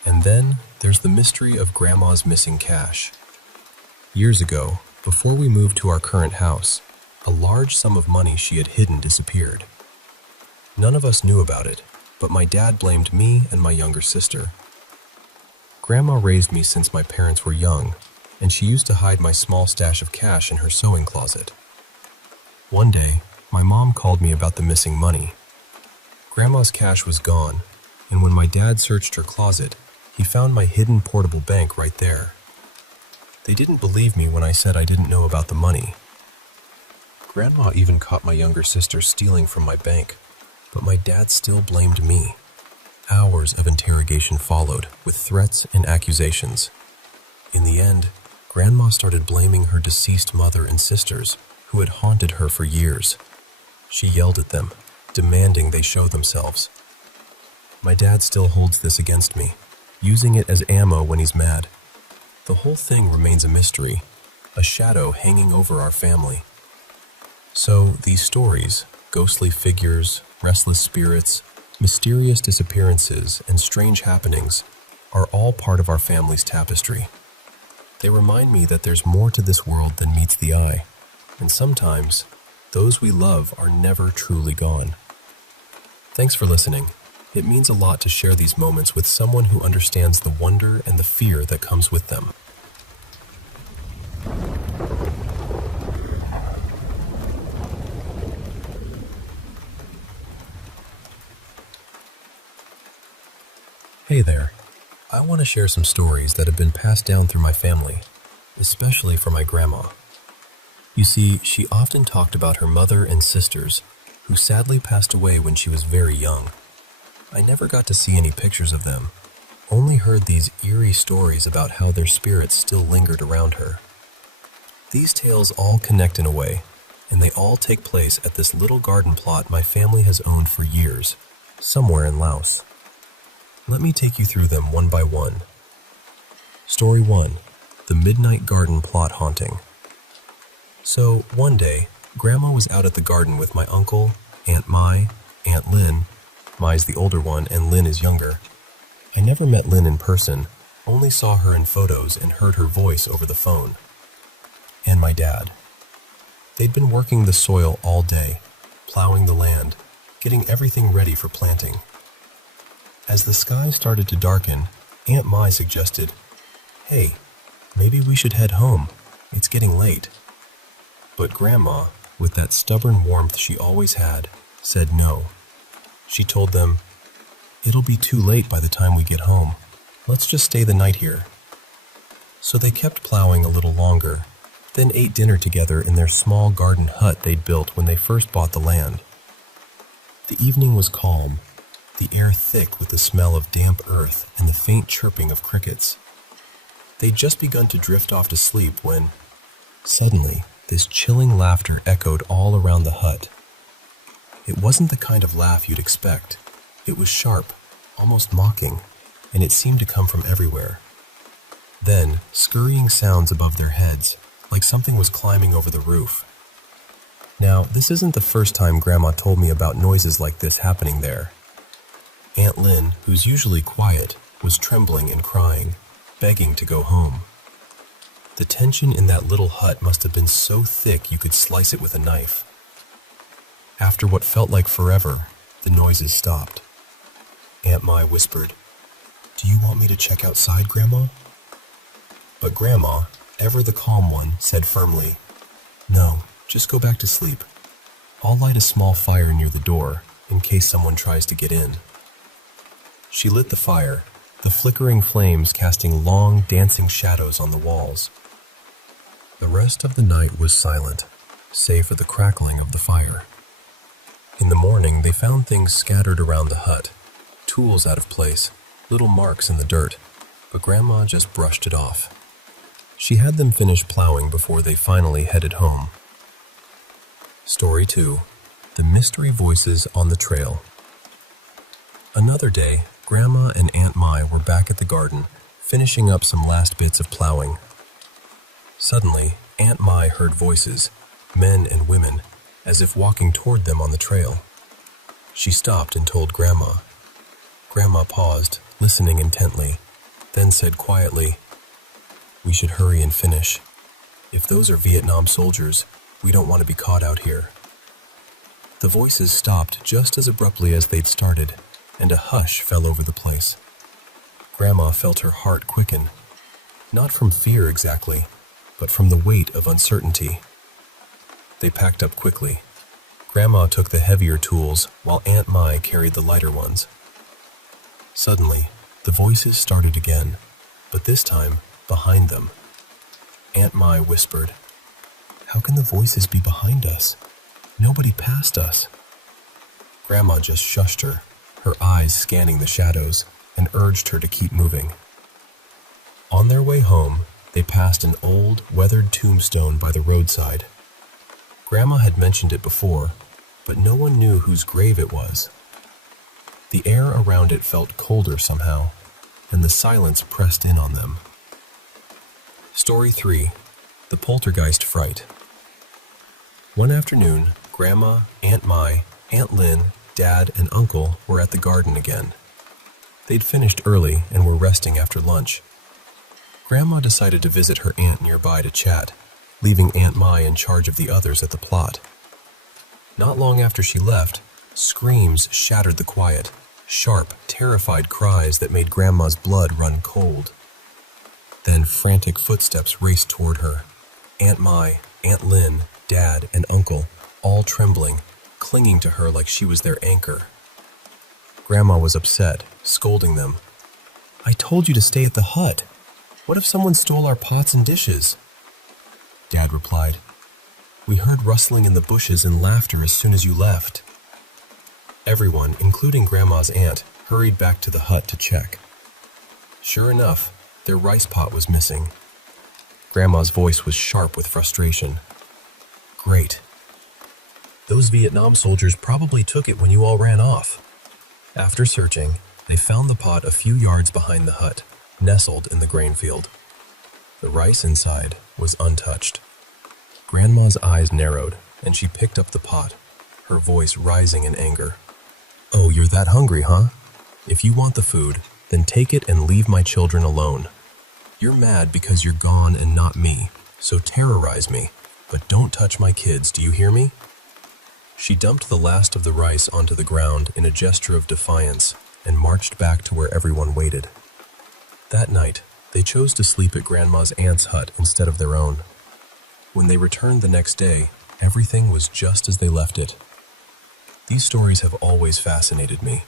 And then there's the mystery of Grandma's missing cash. Years ago, before we moved to our current house, a large sum of money she had hidden disappeared. None of us knew about it, but my dad blamed me and my younger sister. Grandma raised me since my parents were young, and she used to hide my small stash of cash in her sewing closet. One day, my mom called me about the missing money. Grandma's cash was gone, and when my dad searched her closet, he found my hidden portable bank right there. They didn't believe me when I said I didn't know about the money. Grandma even caught my younger sister stealing from my bank, but my dad still blamed me. Hours of interrogation followed, with threats and accusations. In the end, Grandma started blaming her deceased mother and sisters, who had haunted her for years. She yelled at them, demanding they show themselves. My dad still holds this against me, using it as ammo when he's mad. The whole thing remains a mystery, a shadow hanging over our family. So these stories, ghostly figures, restless spirits, mysterious disappearances, and strange happenings, are all part of our family's tapestry. They remind me that there's more to this world than meets the eye, and sometimes, those we love are never truly gone. Thanks for listening. It means a lot to share these moments with someone who understands the wonder and the fear that comes with them. Hey there. I want to share some stories that have been passed down through my family, especially for my grandma. You see, she often talked about her mother and sisters, who sadly passed away when she was very young. I never got to see any pictures of them, only heard these eerie stories about how their spirits still lingered around her. These tales all connect in a way, and they all take place at this little garden plot my family has owned for years, somewhere in Laos. Let me take you through them one by one. Story 1. The Midnight Garden Plot Haunting. So, one day, Grandma was out at the garden with my uncle, Aunt Mai, Aunt Lynn. Mai's the older one and Lynn is younger. I never met Lynn in person, only saw her in photos and heard her voice over the phone. And my dad. They'd been working the soil all day, plowing the land, getting everything ready for planting. As the sky started to darken, Aunt Mai suggested, "Hey, maybe we should head home. It's getting late." But Grandma, with that stubborn warmth she always had, said no. She told them, "It'll be too late by the time we get home. Let's just stay the night here." So they kept plowing a little longer, then ate dinner together in their small garden hut they'd built when they first bought the land. The evening was calm, the air thick with the smell of damp earth and the faint chirping of crickets. They'd just begun to drift off to sleep when, suddenly, this chilling laughter echoed all around the hut. It wasn't the kind of laugh you'd expect. It was sharp, almost mocking, and it seemed to come from everywhere. Then, scurrying sounds above their heads, like something was climbing over the roof. Now, this isn't the first time Grandma told me about noises like this happening there. Aunt Lynn, who's usually quiet, was trembling and crying, begging to go home. The tension in that little hut must have been so thick you could slice it with a knife. After what felt like forever, the noises stopped. Aunt Mai whispered, "Do you want me to check outside, Grandma?" But Grandma, ever the calm one, said firmly, "No, just go back to sleep. I'll light a small fire near the door in case someone tries to get in." She lit the fire, the flickering flames casting long, dancing shadows on the walls. The rest of the night was silent, save for the crackling of the fire. In the morning, they found things scattered around the hut, tools out of place, little marks in the dirt, but Grandma just brushed it off. She had them finish plowing before they finally headed home. Story 2. The Mystery Voices on the Trail. Another day, Grandma and Aunt Mai were back at the garden, finishing up some last bits of plowing. Suddenly, Aunt Mai heard voices, men and women, as if walking toward them on the trail. She stopped and told Grandma. Grandma paused, listening intently, then said quietly, "We should hurry and finish. If those are Vietnam soldiers, we don't want to be caught out here." The voices stopped just as abruptly as they'd started, and a hush fell over the place. Grandma felt her heart quicken, not from fear exactly, but from the weight of uncertainty. They packed up quickly. Grandma took the heavier tools while Aunt Mai carried the lighter ones. Suddenly, the voices started again, but this time behind them. Aunt Mai whispered, "How can the voices be behind us? Nobody passed us." Grandma just shushed her eyes scanning the shadows, and urged her to keep moving. On their way home, they passed an old, weathered tombstone by the roadside. Grandma had mentioned it before, but no one knew whose grave it was. The air around it felt colder somehow, and the silence pressed in on them. Story 3. The Poltergeist Fright. One afternoon, Grandma, Aunt Mai, Aunt Lynn, Dad, and Uncle were at the garden again. They'd finished early and were resting after lunch. Grandma decided to visit her aunt nearby to chat, leaving Aunt Mai in charge of the others at the plot. Not long after she left, screams shattered the quiet, sharp, terrified cries that made Grandma's blood run cold. Then frantic footsteps raced toward her. Aunt Mai, Aunt Lynn, Dad, and Uncle, all trembling, clinging to her like she was their anchor. Grandma was upset, scolding them. "I told you to stay at the hut. What if someone stole our pots and dishes?" Dad replied, "We heard rustling in the bushes and laughter as soon as you left." Everyone, including Grandma's aunt, hurried back to the hut to check. Sure enough, their rice pot was missing. Grandma's voice was sharp with frustration. "Great. Those Vietnam soldiers probably took it when you all ran off." After searching, they found the pot a few yards behind the hut, nestled in the grain field. The rice inside was untouched. Grandma's eyes narrowed, and she picked up the pot, her voice rising in anger. "Oh, you're that hungry, huh? If you want the food, then take it and leave my children alone. You're mad because you're gone and not me, so terrorize me, but don't touch my kids, do you hear me?" She dumped the last of the rice onto the ground in a gesture of defiance and marched back to where everyone waited. That night, they chose to sleep at Grandma's aunt's hut instead of their own. When they returned the next day, everything was just as they left it. These stories have always fascinated me,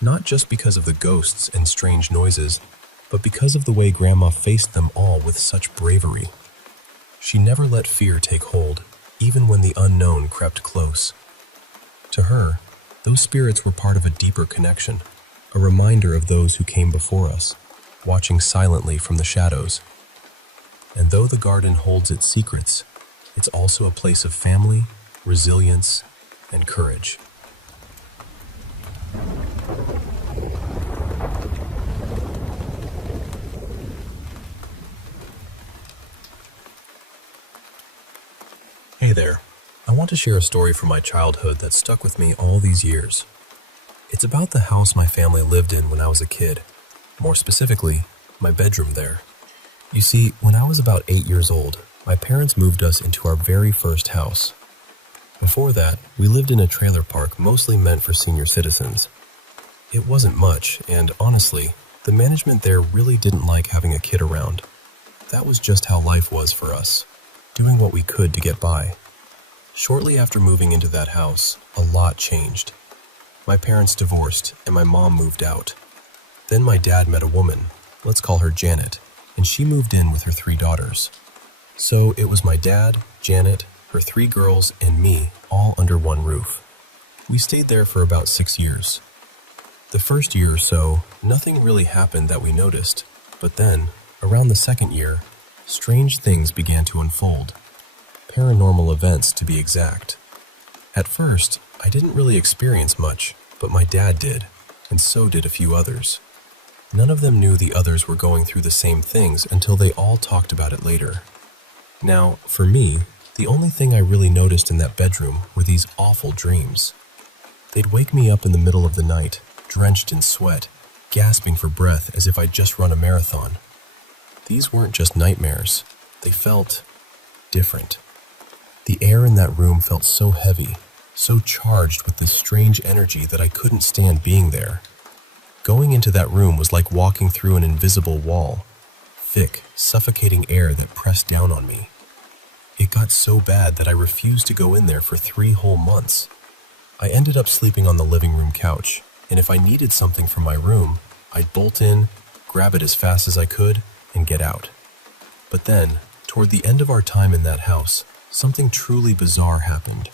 not just because of the ghosts and strange noises, but because of the way Grandma faced them all with such bravery. She never let fear take hold, even when the unknown crept close. To her, those spirits were part of a deeper connection, a reminder of those who came before us, watching silently from the shadows. And though the garden holds its secrets, It's also a place of family, resilience, and courage. Hey there. I want to share a story from my childhood that stuck with me all these years. It's about the house my family lived in when I was a kid. More specifically, my bedroom there. You see, when I was about 8 years old, my parents moved us into our very first house. Before that, we lived in a trailer park mostly meant for senior citizens. It wasn't much, and honestly, the management there really didn't like having a kid around. That was just how life was for us, doing what we could to get by. Shortly after moving into that house, a lot changed. My parents divorced, and my mom moved out. Then my dad met a woman, let's call her Janet, and she moved in with her 3 daughters. So it was my dad, Janet, her 3 girls, and me, all under one roof. We stayed there for about 6 years. The first year or so, nothing really happened that we noticed, but then, around the second year, strange things began to unfold. Paranormal events, to be exact. At first, I didn't really experience much, but my dad did, and so did a few others. None of them knew the others were going through the same things until they all talked about it later. Now, for me, the only thing I really noticed in that bedroom were these awful dreams. They'd wake me up in the middle of the night, drenched in sweat, gasping for breath as if I'd just run a marathon. These weren't just nightmares. They felt different. The air in that room felt so heavy, so charged with this strange energy that I couldn't stand being there. Going into that room was like walking through an invisible wall, thick, suffocating air that pressed down on me. It got so bad that I refused to go in there for 3 whole months. I ended up sleeping on the living room couch, and if I needed something from my room, I'd bolt in, grab it as fast as I could, and get out. But then, toward the end of our time in that house, something truly bizarre happened.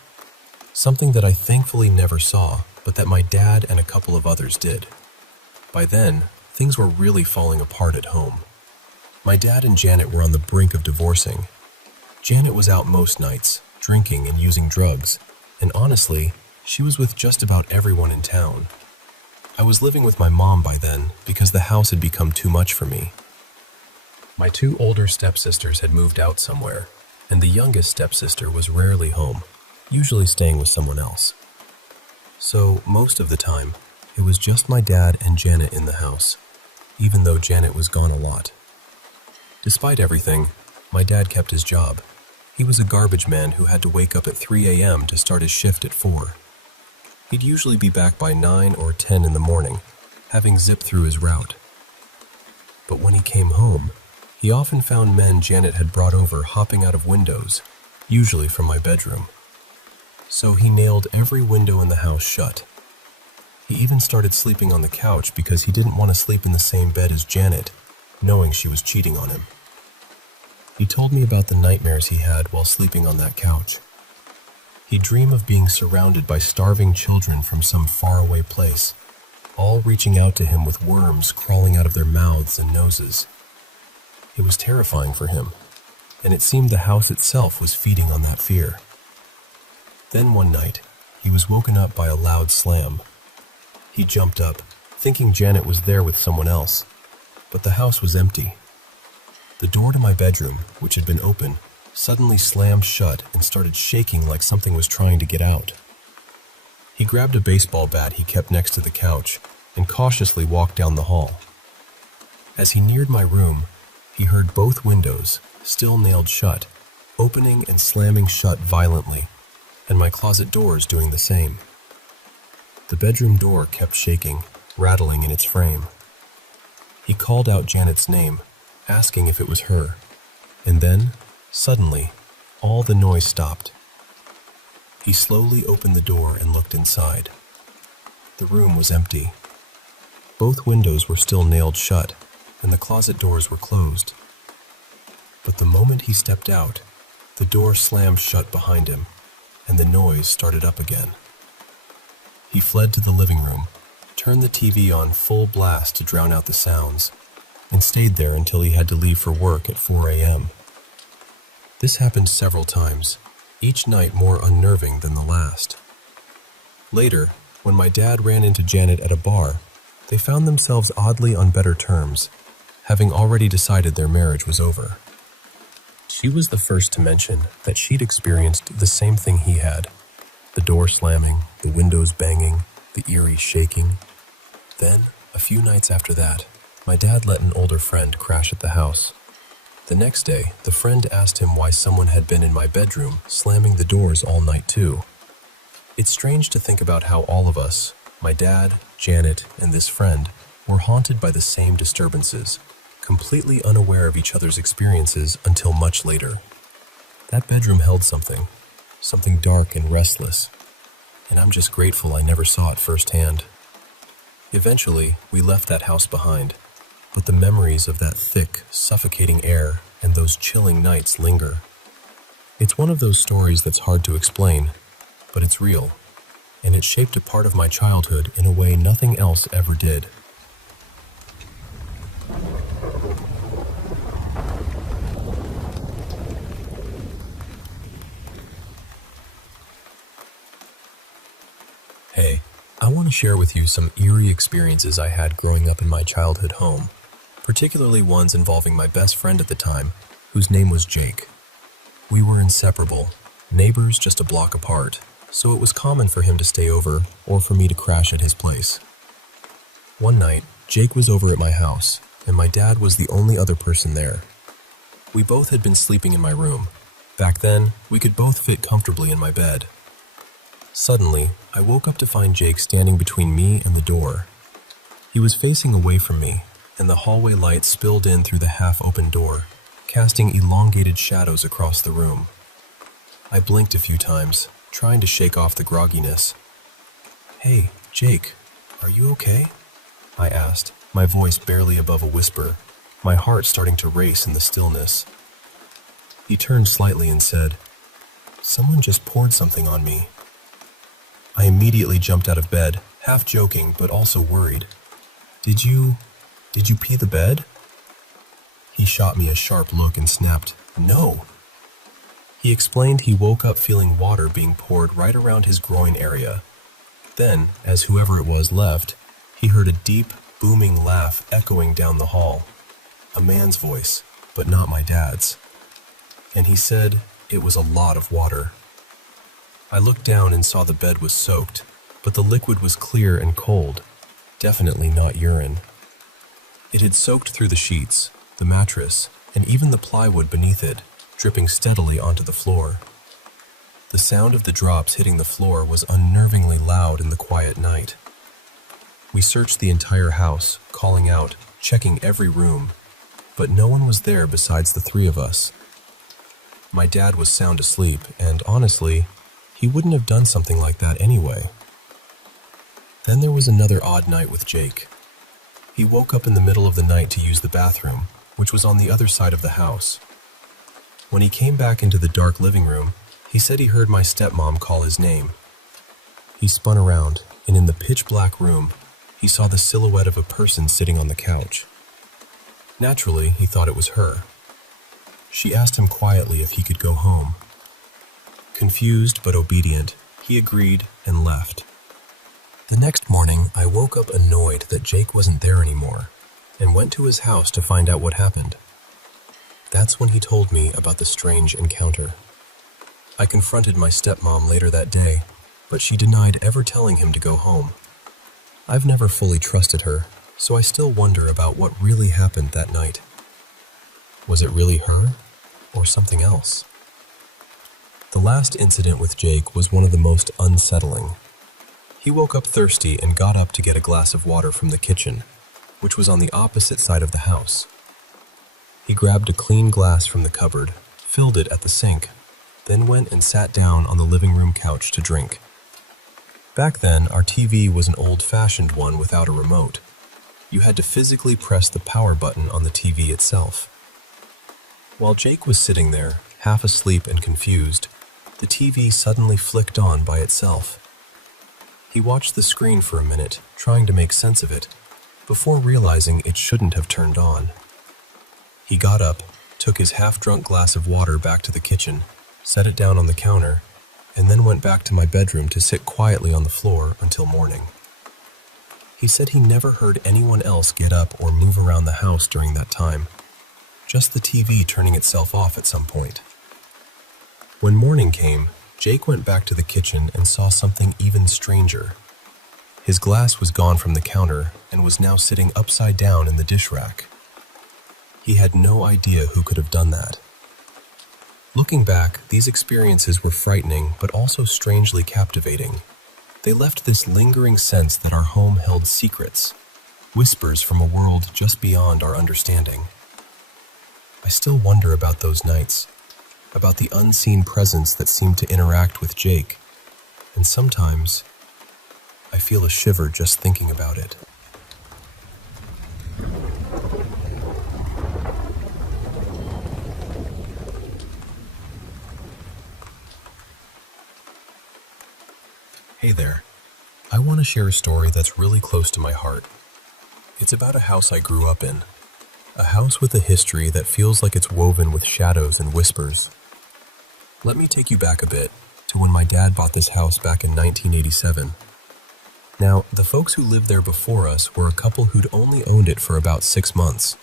Something that I thankfully never saw, but that my dad and a couple of others did. By then, things were really falling apart at home. My dad and Janet were on the brink of divorcing. Janet was out most nights, drinking and using drugs, and honestly, she was with just about everyone in town. I was living with my mom by then because the house had become too much for me. My 2 older stepsisters had moved out somewhere, and the youngest stepsister was rarely home, usually staying with someone else. So, most of the time, it was just my dad and Janet in the house, even though Janet was gone a lot. Despite everything, my dad kept his job. He was a garbage man who had to wake up at 3 a.m. to start his shift at 4. He'd usually be back by 9 or 10 in the morning, having zipped through his route. But when he came home, he often found men Janet had brought over hopping out of windows, usually from my bedroom. So he nailed every window in the house shut. He even started sleeping on the couch because he didn't want to sleep in the same bed as Janet, knowing she was cheating on him. He told me about the nightmares he had while sleeping on that couch. He'd dream of being surrounded by starving children from some faraway place, all reaching out to him with worms crawling out of their mouths and noses. It was terrifying for him, and it seemed the house itself was feeding on that fear. Then one night, he was woken up by a loud slam. He jumped up, thinking Janet was there with someone else, but the house was empty. The door to my bedroom, which had been open, suddenly slammed shut and started shaking like something was trying to get out. He grabbed a baseball bat he kept next to the couch and cautiously walked down the hall. As he neared my room, he heard both windows, still nailed shut, opening and slamming shut violently, and my closet doors doing the same. The bedroom door kept shaking, rattling in its frame. He called out Janet's name, asking if it was her, and then, suddenly, all the noise stopped. He slowly opened the door and looked inside. The room was empty. Both windows were still nailed shut, and the closet doors were closed. But the moment he stepped out, the door slammed shut behind him, and the noise started up again. He fled to the living room, turned the TV on full blast to drown out the sounds, and stayed there until he had to leave for work at 4 a.m. This happened several times, each night more unnerving than the last. Later, when my dad ran into Janet at a bar, they found themselves oddly on better terms, having already decided their marriage was over. She was the first to mention that she'd experienced the same thing he had. The door slamming, the windows banging, the eerie shaking. Then, a few nights after that, my dad let an older friend crash at the house. The next day, the friend asked him why someone had been in my bedroom, slamming the doors all night too. It's strange to think about how all of us, my dad, Janet, and this friend, were haunted by the same disturbances, completely unaware of each other's experiences until much later. That bedroom held something dark and restless, and I'm just grateful I never saw it firsthand. Eventually, we left that house behind, but the memories of that thick, suffocating air and those chilling nights linger. It's one of those stories that's hard to explain, but it's real, and it shaped a part of my childhood in a way nothing else ever did. Hey, I want to share with you some eerie experiences I had growing up in my childhood home, particularly ones involving my best friend at the time, whose name was Jake. We were inseparable, neighbors just a block apart, so it was common for him to stay over or for me to crash at his place. One night, Jake was over at my house, and my dad was the only other person there. We both had been sleeping in my room. Back then, we could both fit comfortably in my bed. Suddenly, I woke up to find Jake standing between me and the door. He was facing away from me, and the hallway light spilled in through the half-open door, casting elongated shadows across the room. I blinked a few times, trying to shake off the grogginess. "Hey, Jake, are you okay?" I asked, my voice barely above a whisper, my heart starting to race in the stillness. He turned slightly and said, "Someone just poured something on me." I immediately jumped out of bed, half joking but also worried. Did you pee the bed?" He shot me a sharp look and snapped, "No." He explained he woke up feeling water being poured right around his groin area. Then, as whoever it was left, he heard a deep, booming laugh echoing down the hall. A man's voice, but not my dad's. And he said it was a lot of water. I looked down and saw the bed was soaked, but the liquid was clear and cold, definitely not urine. It had soaked through the sheets, the mattress, and even the plywood beneath it, dripping steadily onto the floor. The sound of the drops hitting the floor was unnervingly loud in the quiet night. We searched the entire house, calling out, checking every room, but no one was there besides the three of us. My dad was sound asleep, and honestly, he wouldn't have done something like that anyway. Then there was another odd night with Jake. He woke up in the middle of the night to use the bathroom, which was on the other side of the house. When he came back into the dark living room, he said he heard my stepmom call his name. He spun around, and in the pitch-black room, he saw the silhouette of a person sitting on the couch. Naturally, he thought it was her. She asked him quietly if he could go home. Confused but obedient, he agreed and left. The next morning, I woke up annoyed that Jake wasn't there anymore, and went to his house to find out what happened. That's when he told me about the strange encounter. I confronted my stepmom later that day, but she denied ever telling him to go home. I've never fully trusted her, so I still wonder about what really happened that night. Was it really her, or something else? The last incident with Jake was one of the most unsettling. He woke up thirsty and got up to get a glass of water from the kitchen, which was on the opposite side of the house. He grabbed a clean glass from the cupboard, filled it at the sink, then went and sat down on the living room couch to drink. Back then, our TV was an old-fashioned one without a remote. You had to physically press the power button on the TV itself. While Jake was sitting there, half asleep and confused, the TV suddenly flicked on by itself. He watched the screen for a minute, trying to make sense of it, before realizing it shouldn't have turned on. He got up, took his half-drunk glass of water back to the kitchen, set it down on the counter, and then went back to my bedroom to sit quietly on the floor until morning. He said he never heard anyone else get up or move around the house during that time, just the TV turning itself off at some point. When morning came, Jake went back to the kitchen and saw something even stranger. His glass was gone from the counter and was now sitting upside down in the dish rack. He had no idea who could have done that. Looking back, these experiences were frightening but also strangely captivating. They left this lingering sense that our home held secrets, whispers from a world just beyond our understanding. I still wonder about those nights, about the unseen presence that seemed to interact with Jake, and sometimes I feel a shiver just thinking about it. Hey there. I want to share a story that's really close to my heart. It's about a house I grew up in. A house with a history that feels like it's woven with shadows and whispers. Let me take you back a bit to when my dad bought this house back in 1987. Now, the folks who lived there before us were a couple who'd only owned it for about 6 months.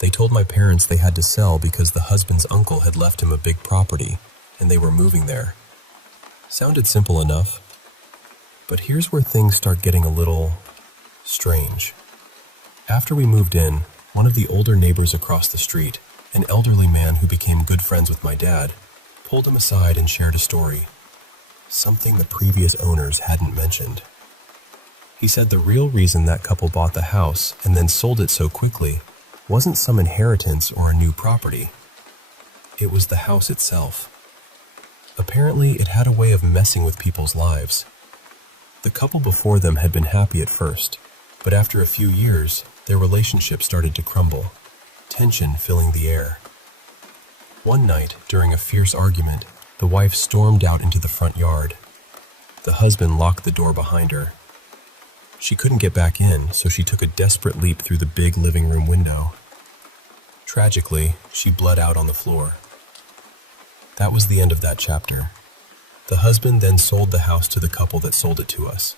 They told my parents they had to sell because the husband's uncle had left him a big property, and they were moving there. Sounded simple enough, but here's where things start getting a little strange. After we moved in, one of the older neighbors across the street, an elderly man who became good friends with my dad, pulled him aside and shared a story, something the previous owners hadn't mentioned. He said the real reason that couple bought the house and then sold it so quickly wasn't some inheritance or a new property. It was the house itself. Apparently, it had a way of messing with people's lives. The couple before them had been happy at first, but after a few years, their relationship started to crumble, tension filling the air. One night, during a fierce argument, the wife stormed out into the front yard. The husband locked the door behind her. She couldn't get back in, so she took a desperate leap through the big living room window. Tragically, she bled out on the floor. That was the end of that chapter. The husband then sold the house to the couple that sold it to us.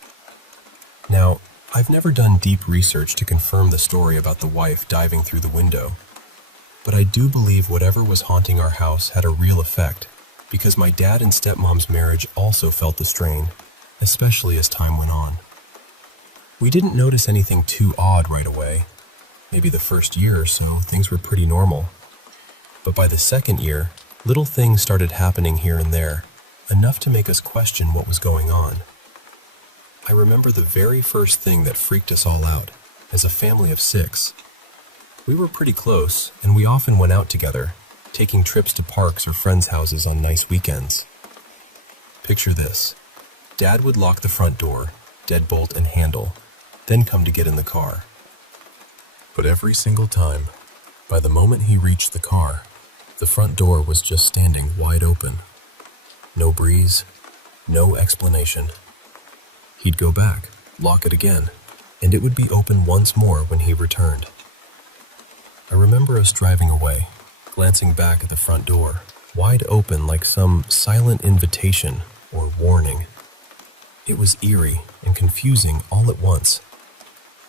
Now, I've never done deep research to confirm the story about the wife diving through the window, but I do believe whatever was haunting our house had a real effect, because my dad and stepmom's marriage also felt the strain, especially as time went on. We didn't notice anything too odd right away. Maybe the first year or so, things were pretty normal. But by the second year, little things started happening here and there, enough to make us question what was going on. I remember the very first thing that freaked us all out, as a family of 6. We were pretty close, and we often went out together, taking trips to parks or friends' houses on nice weekends. Picture this. Dad would lock the front door, deadbolt and handle, then come to get in the car. But every single time, by the moment he reached the car, the front door was just standing wide open. No breeze, no explanation. He'd go back, lock it again, and it would be open once more when he returned. I remember us driving away, glancing back at the front door, wide open like some silent invitation or warning. It was eerie and confusing all at once.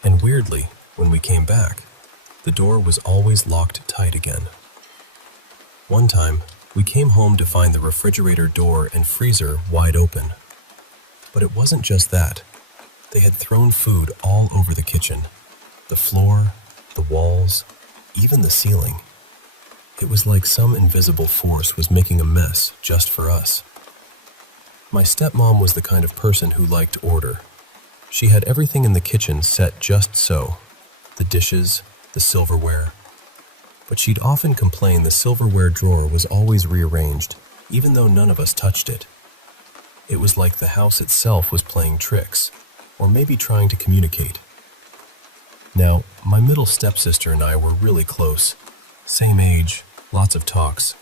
And weirdly, when we came back, the door was always locked tight again. One time, we came home to find the refrigerator door and freezer wide open. But it wasn't just that. They had thrown food all over the kitchen, the floor, the walls, even the ceiling. It was like some invisible force was making a mess just for us. My stepmom was the kind of person who liked order. She had everything in the kitchen set just so, the dishes, the silverware. But she'd often complain the silverware drawer was always rearranged, even though none of us touched it. It was like the house itself was playing tricks, or maybe trying to communicate. Now, my middle stepsister and I were really close. Same age, lots of talks,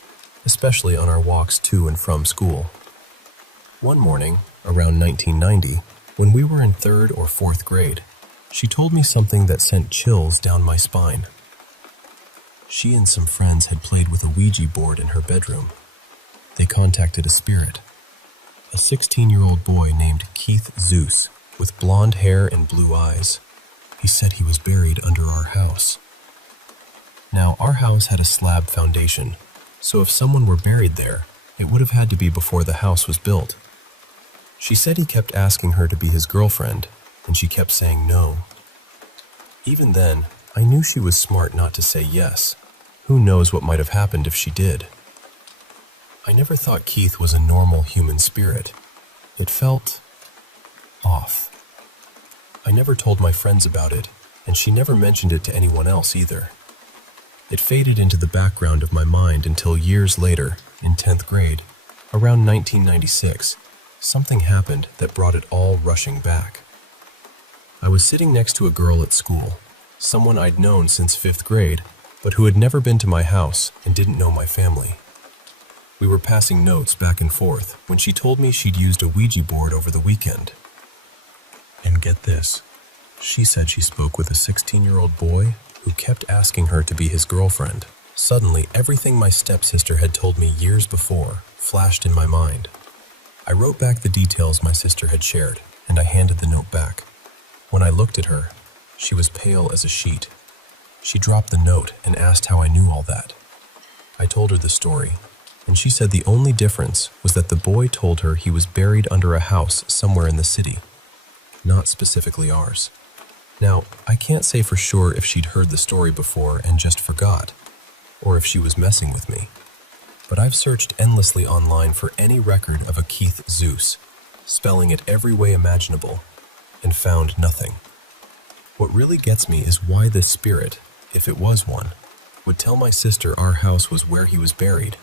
especially on our walks to and from school. One morning, around 1990, when we were in 3rd or 4th grade, she told me something that sent chills down my spine. She and some friends had played with a Ouija board in her bedroom. They contacted a spirit, a 16-year-old boy named Keith Zeus, with blonde hair and blue eyes. He said he was buried under our house. Now, our house had a slab foundation, so if someone were buried there, it would have had to be before the house was built. She said he kept asking her to be his girlfriend, and she kept saying no. Even then, I knew she was smart not to say yes. Who knows what might have happened if she did? I never thought Keith was a normal human spirit. It felt off. I never told my friends about it, and she never mentioned it to anyone else either. It faded into the background of my mind until years later, in 10th grade, around 1996, something happened that brought it all rushing back. I was sitting next to a girl at school, someone I'd known since 5th grade, but who had never been to my house and didn't know my family. We were passing notes back and forth when she told me she'd used a Ouija board over the weekend. And get this, she said she spoke with a 16-year-old boy who kept asking her to be his girlfriend. Suddenly, everything my stepsister had told me years before flashed in my mind. I wrote back the details my sister had shared, and I handed the note back. When I looked at her, she was pale as a sheet. She dropped the note and asked how I knew all that. I told her the story, and she said the only difference was that the boy told her he was buried under a house somewhere in the city, not specifically ours. Now, I can't say for sure if she'd heard the story before and just forgot, or if she was messing with me, but I've searched endlessly online for any record of a Keith Zeus, spelling it every way imaginable, and found nothing. What really gets me is why this spirit, if it was one, would tell my sister our house was where he was buried,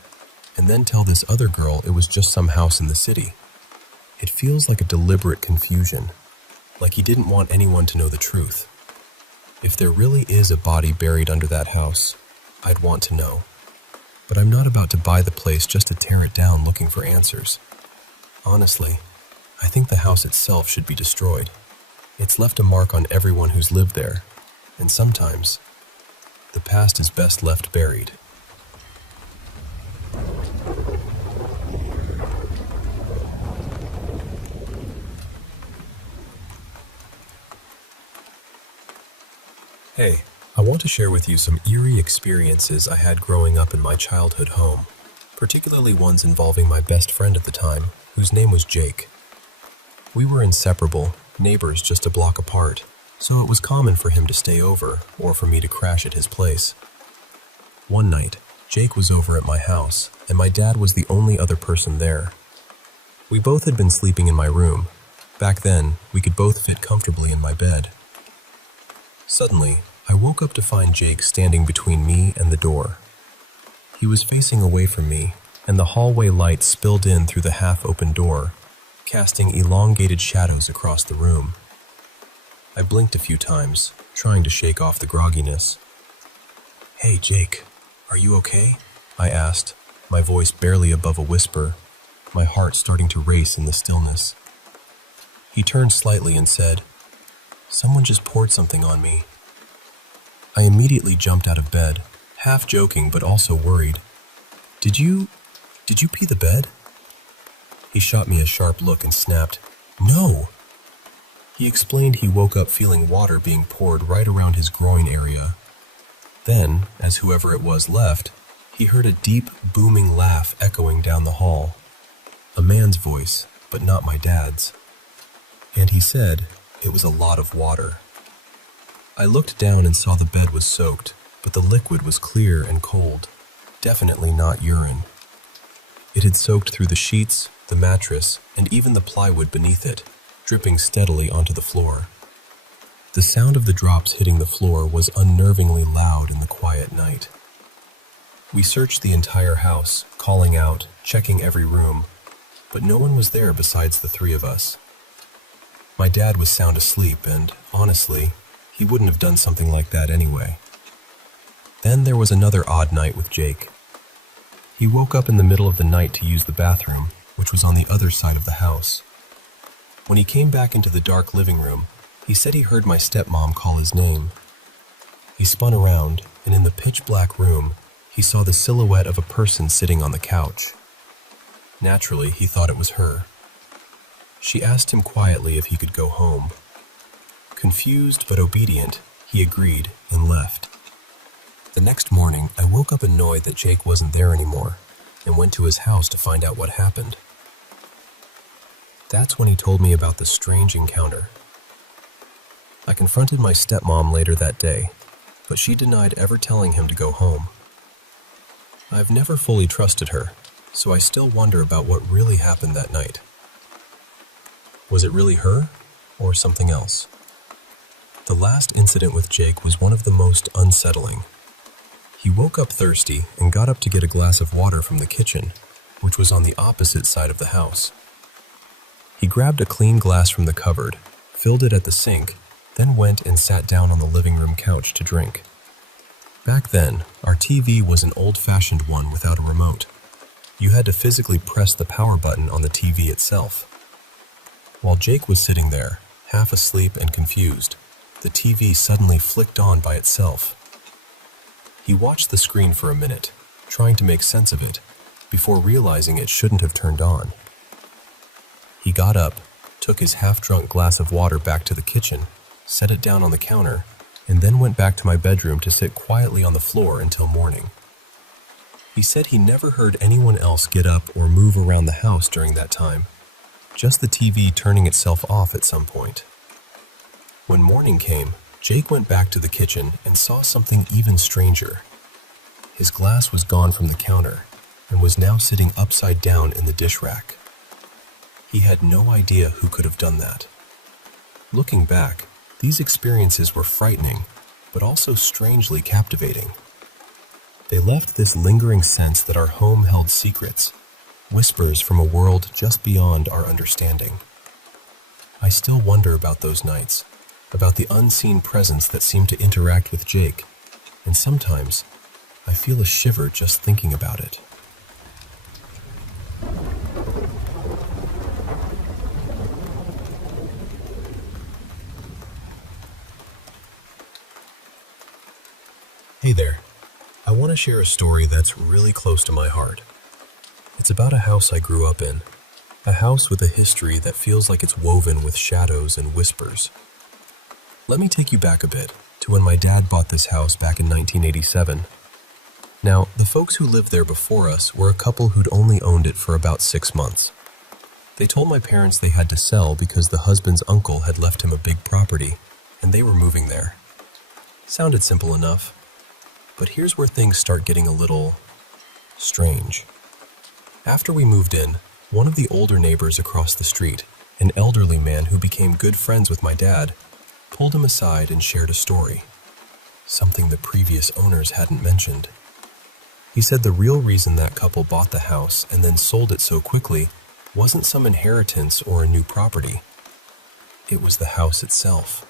and then tell this other girl it was just some house in the city. It feels like a deliberate confusion, like he didn't want anyone to know the truth. If there really is a body buried under that house, I'd want to know. But I'm not about to buy the place just to tear it down looking for answers. Honestly, I think the house itself should be destroyed. It's left a mark on everyone who's lived there, and sometimes, the past is best left buried. Hey, I want to share with you some eerie experiences I had growing up in my childhood home, particularly ones involving my best friend at the time, whose name was Jake. We were inseparable, neighbors just a block apart, so it was common for him to stay over or for me to crash at his place. One night, Jake was over at my house, and my dad was the only other person there. We both had been sleeping in my room. Back then, we could both fit comfortably in my bed. Suddenly, I woke up to find Jake standing between me and the door. He was facing away from me, and the hallway light spilled in through the half-open door, casting elongated shadows across the room. I blinked a few times, trying to shake off the grogginess. "Hey, Jake, are you okay?" I asked, my voice barely above a whisper, my heart starting to race in the stillness. He turned slightly and said, "Someone just poured something on me." I immediately jumped out of bed, half joking but also worried. Did you pee the bed?" He shot me a sharp look and snapped, "No!" He explained he woke up feeling water being poured right around his groin area. Then, as whoever it was left, he heard a deep, booming laugh echoing down the hall. A man's voice, but not my dad's. And he said it was a lot of water. I looked down and saw the bed was soaked, but the liquid was clear and cold, definitely not urine. It had soaked through the sheets, the mattress, and even the plywood beneath it, dripping steadily onto the floor. The sound of the drops hitting the floor was unnervingly loud in the quiet night. We searched the entire house, calling out, checking every room, but no one was there besides the three of us. My dad was sound asleep, and, honestly, he wouldn't have done something like that anyway. Then there was another odd night with Jake. He woke up in the middle of the night to use the bathroom, which was on the other side of the house. When he came back into the dark living room, he said he heard my stepmom call his name. He spun around, and in the pitch-black room, he saw the silhouette of a person sitting on the couch. Naturally, he thought it was her. She asked him quietly if he could go home. Confused but obedient, he agreed and left. The next morning, I woke up annoyed that Jake wasn't there anymore and went to his house to find out what happened. That's when he told me about the strange encounter. I confronted my stepmom later that day, but she denied ever telling him to go home. I've never fully trusted her, so I still wonder about what really happened that night. Was it really her, or something else? The last incident with Jake was one of the most unsettling. He woke up thirsty and got up to get a glass of water from the kitchen, which was on the opposite side of the house. He grabbed a clean glass from the cupboard, filled it at the sink, then went and sat down on the living room couch to drink. Back then, our TV was an old-fashioned one without a remote. You had to physically press the power button on the TV itself. While Jake was sitting there, half asleep and confused, the TV suddenly flicked on by itself. He watched the screen for a minute, trying to make sense of it, before realizing it shouldn't have turned on. He got up, took his half-drunk glass of water back to the kitchen, set it down on the counter, and then went back to my bedroom to sit quietly on the floor until morning. He said he never heard anyone else get up or move around the house during that time, just the TV turning itself off at some point. When morning came, Jake went back to the kitchen and saw something even stranger. His glass was gone from the counter and was now sitting upside down in the dish rack. He had no idea who could have done that. Looking back, these experiences were frightening, but also strangely captivating. They left this lingering sense that our home held secrets, whispers from a world just beyond our understanding. I still wonder about those nights, about the unseen presence that seemed to interact with Jake, and sometimes I feel a shiver just thinking about it. Hey there, I want to share a story that's really close to my heart. It's about a house I grew up in, a house with a history that feels like it's woven with shadows and whispers. Let me take you back a bit to when my dad bought this house back in 1987. Now, the folks who lived there before us were a couple who'd only owned it for about 6 months. They told my parents they had to sell because the husband's uncle had left him a big property, and they were moving there. Sounded simple enough. But here's where things start getting a little strange. After we moved in, one of the older neighbors across the street, an elderly man who became good friends with my dad, pulled him aside and shared a story, something the previous owners hadn't mentioned. He said the real reason that couple bought the house and then sold it so quickly wasn't some inheritance or a new property. It was the house itself.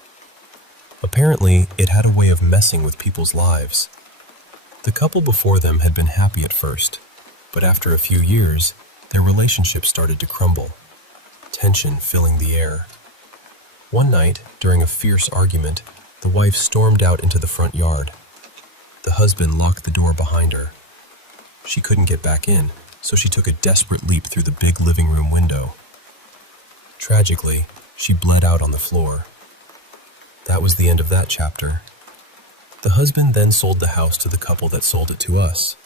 Apparently, it had a way of messing with people's lives. The couple before them had been happy at first, but after a few years, their relationship started to crumble, tension filling the air. One night, during a fierce argument, the wife stormed out into the front yard. The husband locked the door behind her. She couldn't get back in, so she took a desperate leap through the big living room window. Tragically, she bled out on the floor. That was the end of that chapter. The husband then sold the house to the couple that sold it to us.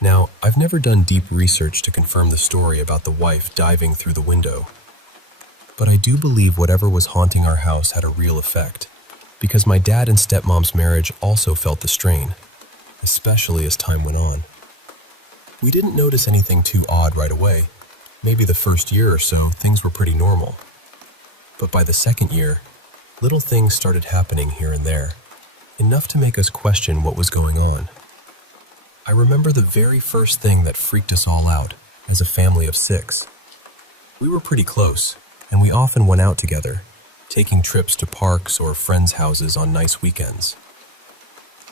Now, I've never done deep research to confirm the story about the wife diving through the window. But I do believe whatever was haunting our house had a real effect, because my dad and stepmom's marriage also felt the strain, especially as time went on. We didn't notice anything too odd right away. Maybe the first year or so, things were pretty normal. But by the second year, little things started happening here and there, enough to make us question what was going on. I remember the very first thing that freaked us all out as a family of 6. We were pretty close, and we often went out together, taking trips to parks or friends' houses on nice weekends.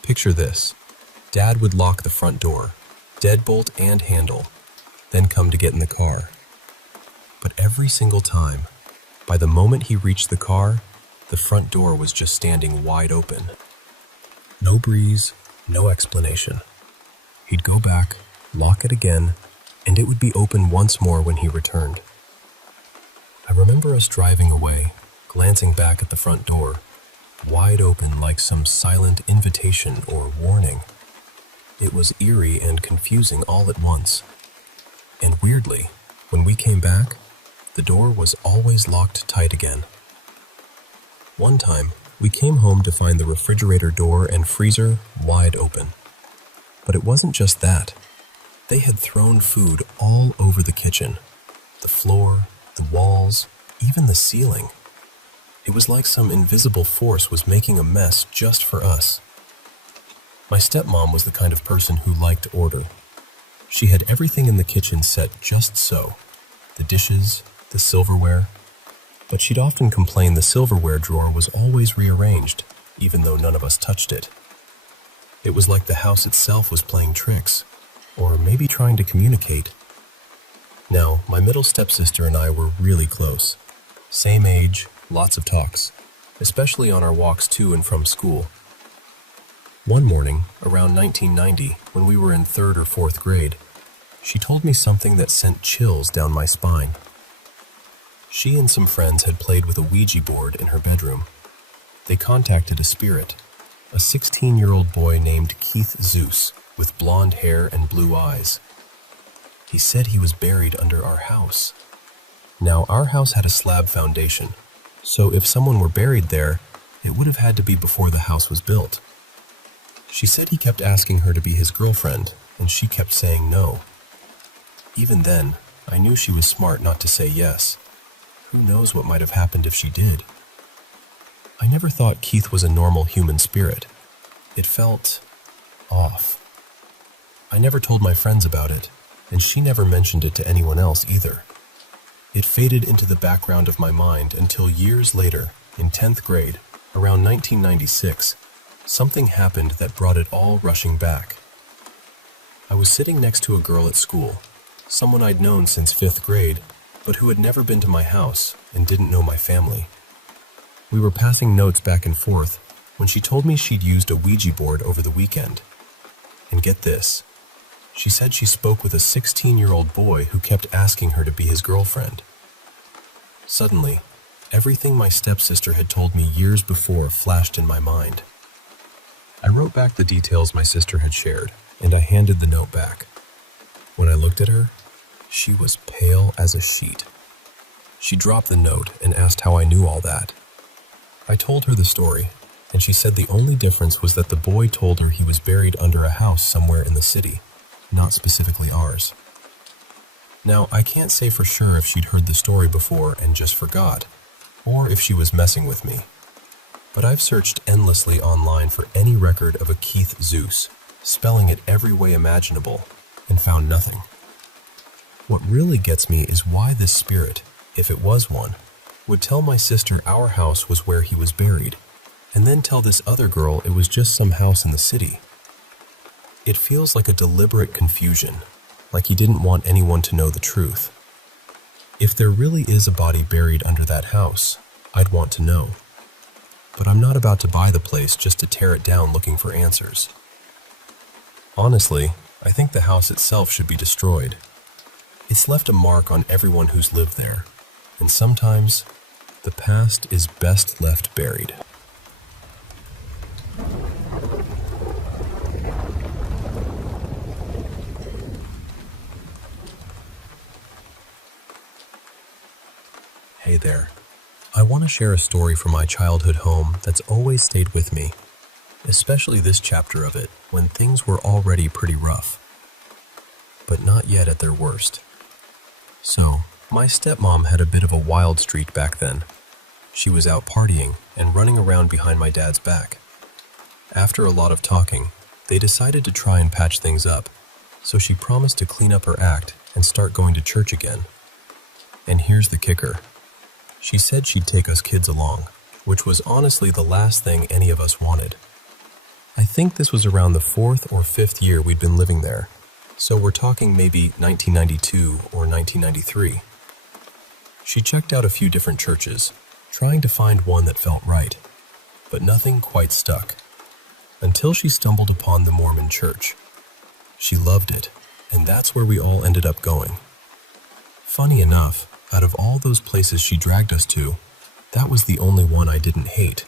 Picture this. Dad would lock the front door, deadbolt and handle, then come to get in the car. But every single time, by the moment he reached the car, the front door was just standing wide open. No breeze, no explanation. He'd go back, lock it again, and it would be open once more when he returned. I remember us driving away, glancing back at the front door, wide open like some silent invitation or warning. It was eerie and confusing all at once. And weirdly, when we came back, the door was always locked tight again. One time, we came home to find the refrigerator door and freezer wide open. But it wasn't just that. They had thrown food all over the kitchen, the floor, the walls, even the ceiling. It was like some invisible force was making a mess just for us. My stepmom was the kind of person who liked order. She had everything in the kitchen set just so, the dishes, the silverware, but she'd often complain the silverware drawer was always rearranged, even though none of us touched it. It was like the house itself was playing tricks, or maybe trying to communicate. Now, my middle stepsister and I were really close. Same age, lots of talks, especially on our walks to and from school. One morning, around 1990, when we were in 3rd or 4th grade, she told me something that sent chills down my spine. She and some friends had played with a Ouija board in her bedroom. They contacted a spirit, a 16-year-old boy named Keith Zeus, with blonde hair and blue eyes. He said he was buried under our house. Now, our house had a slab foundation, so if someone were buried there, it would have had to be before the house was built. She said he kept asking her to be his girlfriend, and she kept saying no. Even then, I knew she was smart not to say yes. Who knows what might have happened if she did? I never thought Keith was a normal human spirit. It felt off. I never told my friends about it, and she never mentioned it to anyone else either. It faded into the background of my mind until years later, in 10th grade, around 1996, something happened that brought it all rushing back. I was sitting next to a girl at school, someone I'd known since 5th grade, but who had never been to my house and didn't know my family. We were passing notes back and forth when she told me she'd used a Ouija board over the weekend. And get this, she said she spoke with a 16-year-old boy who kept asking her to be his girlfriend. Suddenly, everything my stepsister had told me years before flashed in my mind. I wrote back the details my sister had shared, and I handed the note back. When I looked at her, she was pale as a sheet. She dropped the note and asked how I knew all that. I told her the story, and she said the only difference was that the boy told her he was buried under a house somewhere in the city, not specifically ours. Now, I can't say for sure if she'd heard the story before and just forgot, or if she was messing with me. But I've searched endlessly online for any record of a Keith Zeus, spelling it every way imaginable, and found nothing. What really gets me is why this spirit, if it was one, would tell my sister our house was where he was buried, and then tell this other girl it was just some house in the city. It feels like a deliberate confusion, like he didn't want anyone to know the truth. If there really is a body buried under that house, I'd want to know. But I'm not about to buy the place just to tear it down looking for answers. Honestly, I think the house itself should be destroyed. It's left a mark on everyone who's lived there, and sometimes the past is best left buried. Hey there. I want to share a story from my childhood home that's always stayed with me, especially this chapter of it when things were already pretty rough, but not yet at their worst. So, my stepmom had a bit of a wild streak back then. She was out partying and running around behind my dad's back. After a lot of talking, they decided to try and patch things up, so she promised to clean up her act and start going to church again. And here's the kicker. She said she'd take us kids along, which was honestly the last thing any of us wanted. I think this was around the 4th or 5th year we'd been living there, so we're talking maybe 1992 or 1993. She checked out a few different churches, trying to find one that felt right, but nothing quite stuck. until she stumbled upon the Mormon church. She loved it, and that's where we all ended up going. Funny enough, out of all those places she dragged us to, that was the only one I didn't hate,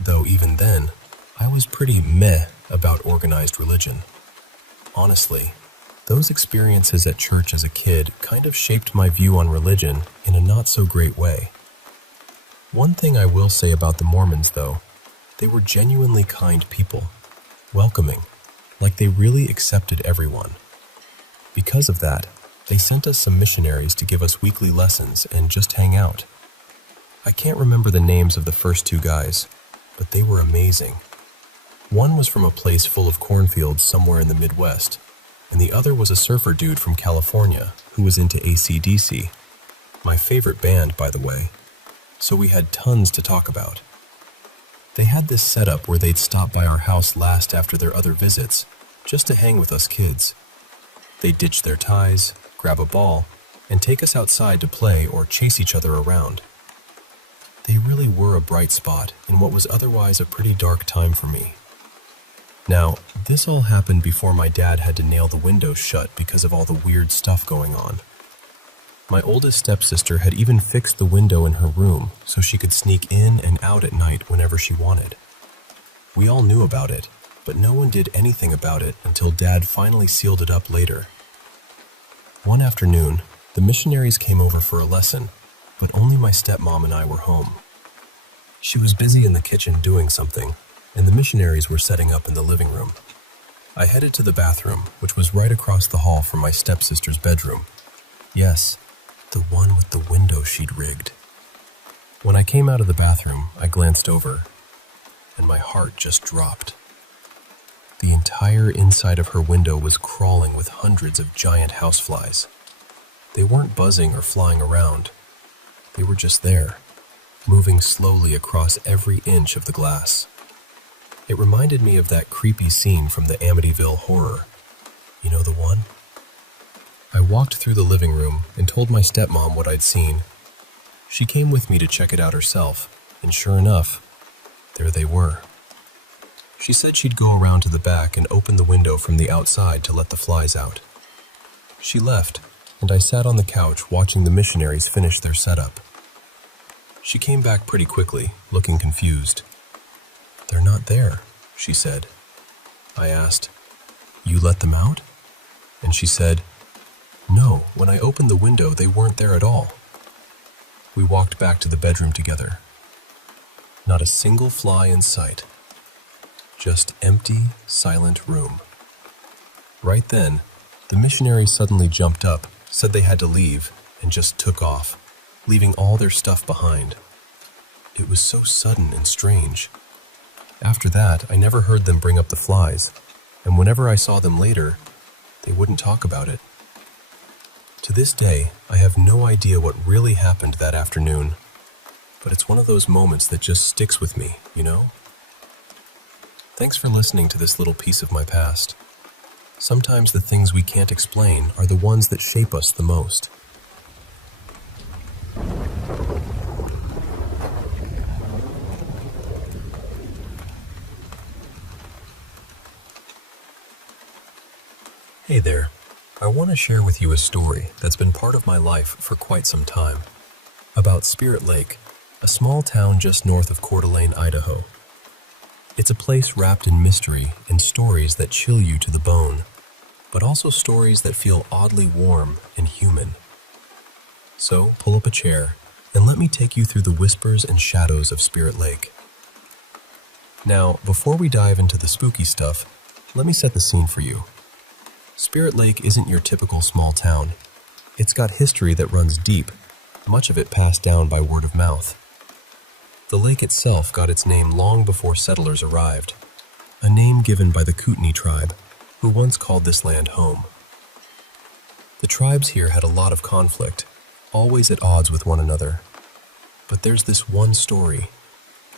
though even then, I was pretty meh about organized religion. Honestly, those experiences at church as a kid kind of shaped my view on religion in a not-so-great way. One thing I will say about the Mormons, though, they were genuinely kind people, welcoming, like they really accepted everyone. Because of that, they sent us some missionaries to give us weekly lessons and just hang out. I can't remember the names of the first two guys, but they were amazing. One was from a place full of cornfields somewhere in the Midwest, and the other was a surfer dude from California who was into AC/DC, my favorite band, by the way, so we had tons to talk about. They had this setup where they'd stop by our house last after their other visits, just to hang with us kids. They'd ditch their ties, grab a ball, and take us outside to play or chase each other around. They really were a bright spot in what was otherwise a pretty dark time for me. Now, this all happened before my dad had to nail the windows shut because of all the weird stuff going on. My oldest stepsister had even fixed the window in her room so she could sneak in and out at night whenever she wanted. We all knew about it, but no one did anything about it until Dad finally sealed it up later. One afternoon, the missionaries came over for a lesson, but only my stepmom and I were home. She was busy in the kitchen doing something, and the missionaries were setting up in the living room. I headed to the bathroom, which was right across the hall from my stepsister's bedroom. Yes, the one with the window she'd rigged. When I came out of the bathroom, I glanced over, and my heart just dropped. The entire inside of her window was crawling with hundreds of giant houseflies. They weren't buzzing or flying around. They were just there, moving slowly across every inch of the glass. It reminded me of that creepy scene from the Amityville Horror. You know the one? I walked through the living room and told my stepmom what I'd seen. She came with me to check it out herself, and sure enough, there they were. She said she'd go around to the back and open the window from the outside to let the flies out. She left, and I sat on the couch watching the missionaries finish their setup. She came back pretty quickly, looking confused. "They're not there," she said. I asked, "You let them out?" And she said, "No, when I opened the window, they weren't there at all." We walked back to the bedroom together. Not a single fly in sight. Just empty, silent room. Right then, the missionaries suddenly jumped up, said they had to leave, and just took off, leaving all their stuff behind. It was so sudden and strange. After that, I never heard them bring up the flies, and whenever I saw them later, they wouldn't talk about it. To this day, I have no idea what really happened that afternoon, but it's one of those moments that just sticks with me, you know? Thanks for listening to this little piece of my past. Sometimes the things we can't explain are the ones that shape us the most. Hey there. I want to share with you a story that's been part of my life for quite some time, about Spirit Lake, a small town just north of Coeur d'Alene, Idaho. It's a place wrapped in mystery and stories that chill you to the bone, but also stories that feel oddly warm and human. So pull up a chair and let me take you through the whispers and shadows of Spirit Lake. Now, before we dive into the spooky stuff, let me set the scene for you. Spirit Lake isn't your typical small town. It's got history that runs deep, much of it passed down by word of mouth. The lake itself got its name long before settlers arrived, a name given by the Kootenai tribe, who once called this land home. The tribes here had a lot of conflict, always at odds with one another. But there's this one story,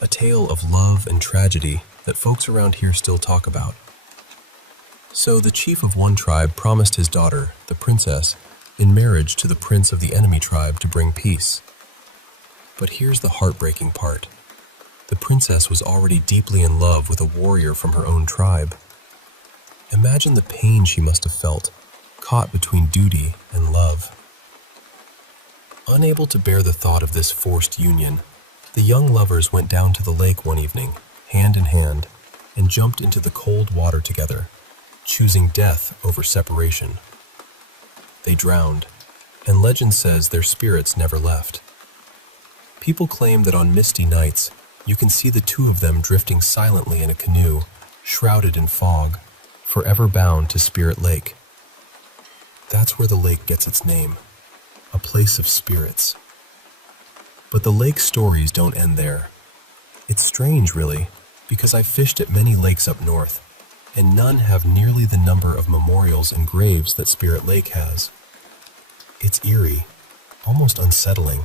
a tale of love and tragedy that folks around here still talk about. So the chief of one tribe promised his daughter, the princess, in marriage to the prince of the enemy tribe to bring peace. But here's the heartbreaking part. The princess was already deeply in love with a warrior from her own tribe. Imagine the pain she must have felt, caught between duty and love. Unable to bear the thought of this forced union, the young lovers went down to the lake one evening, hand in hand, and jumped into the cold water together, choosing death over separation. They drowned, and legend says their spirits never left. People claim that on misty nights, you can see the two of them drifting silently in a canoe, shrouded in fog, forever bound to Spirit Lake. That's where the lake gets its name, a place of spirits. But the lake stories don't end there. It's strange, really, because I've fished at many lakes up north, and none have nearly the number of memorials and graves that Spirit Lake has. It's eerie, almost unsettling.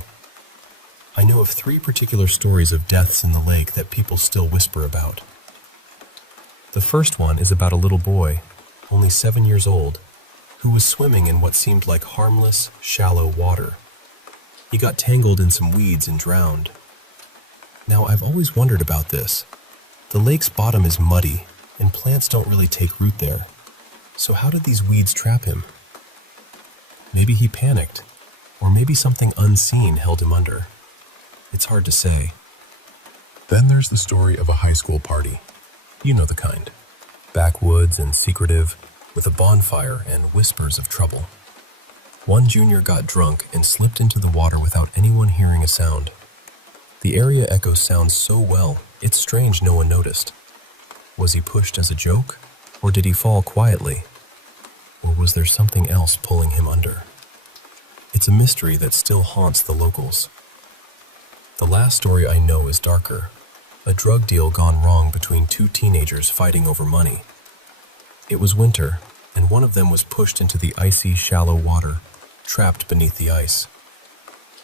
I know of 3 particular stories of deaths in the lake that people still whisper about. The first one is about a little boy, only 7 years old, who was swimming in what seemed like harmless, shallow water. He got tangled in some weeds and drowned. Now, I've always wondered about this. The lake's bottom is muddy, and plants don't really take root there. So how did these weeds trap him? Maybe he panicked, or maybe something unseen held him under. It's hard to say. Then there's the story of a high school party. You know the kind. Backwoods and secretive, with a bonfire and whispers of trouble. One junior got drunk and slipped into the water without anyone hearing a sound. The area echoes sound so well, it's strange no one noticed. Was he pushed as a joke, or did he fall quietly? Or was there something else pulling him under? It's a mystery that still haunts the locals. The last story I know is darker. A drug deal gone wrong between 2 teenagers fighting over money. It was winter, and one of them was pushed into the icy, shallow water, trapped beneath the ice.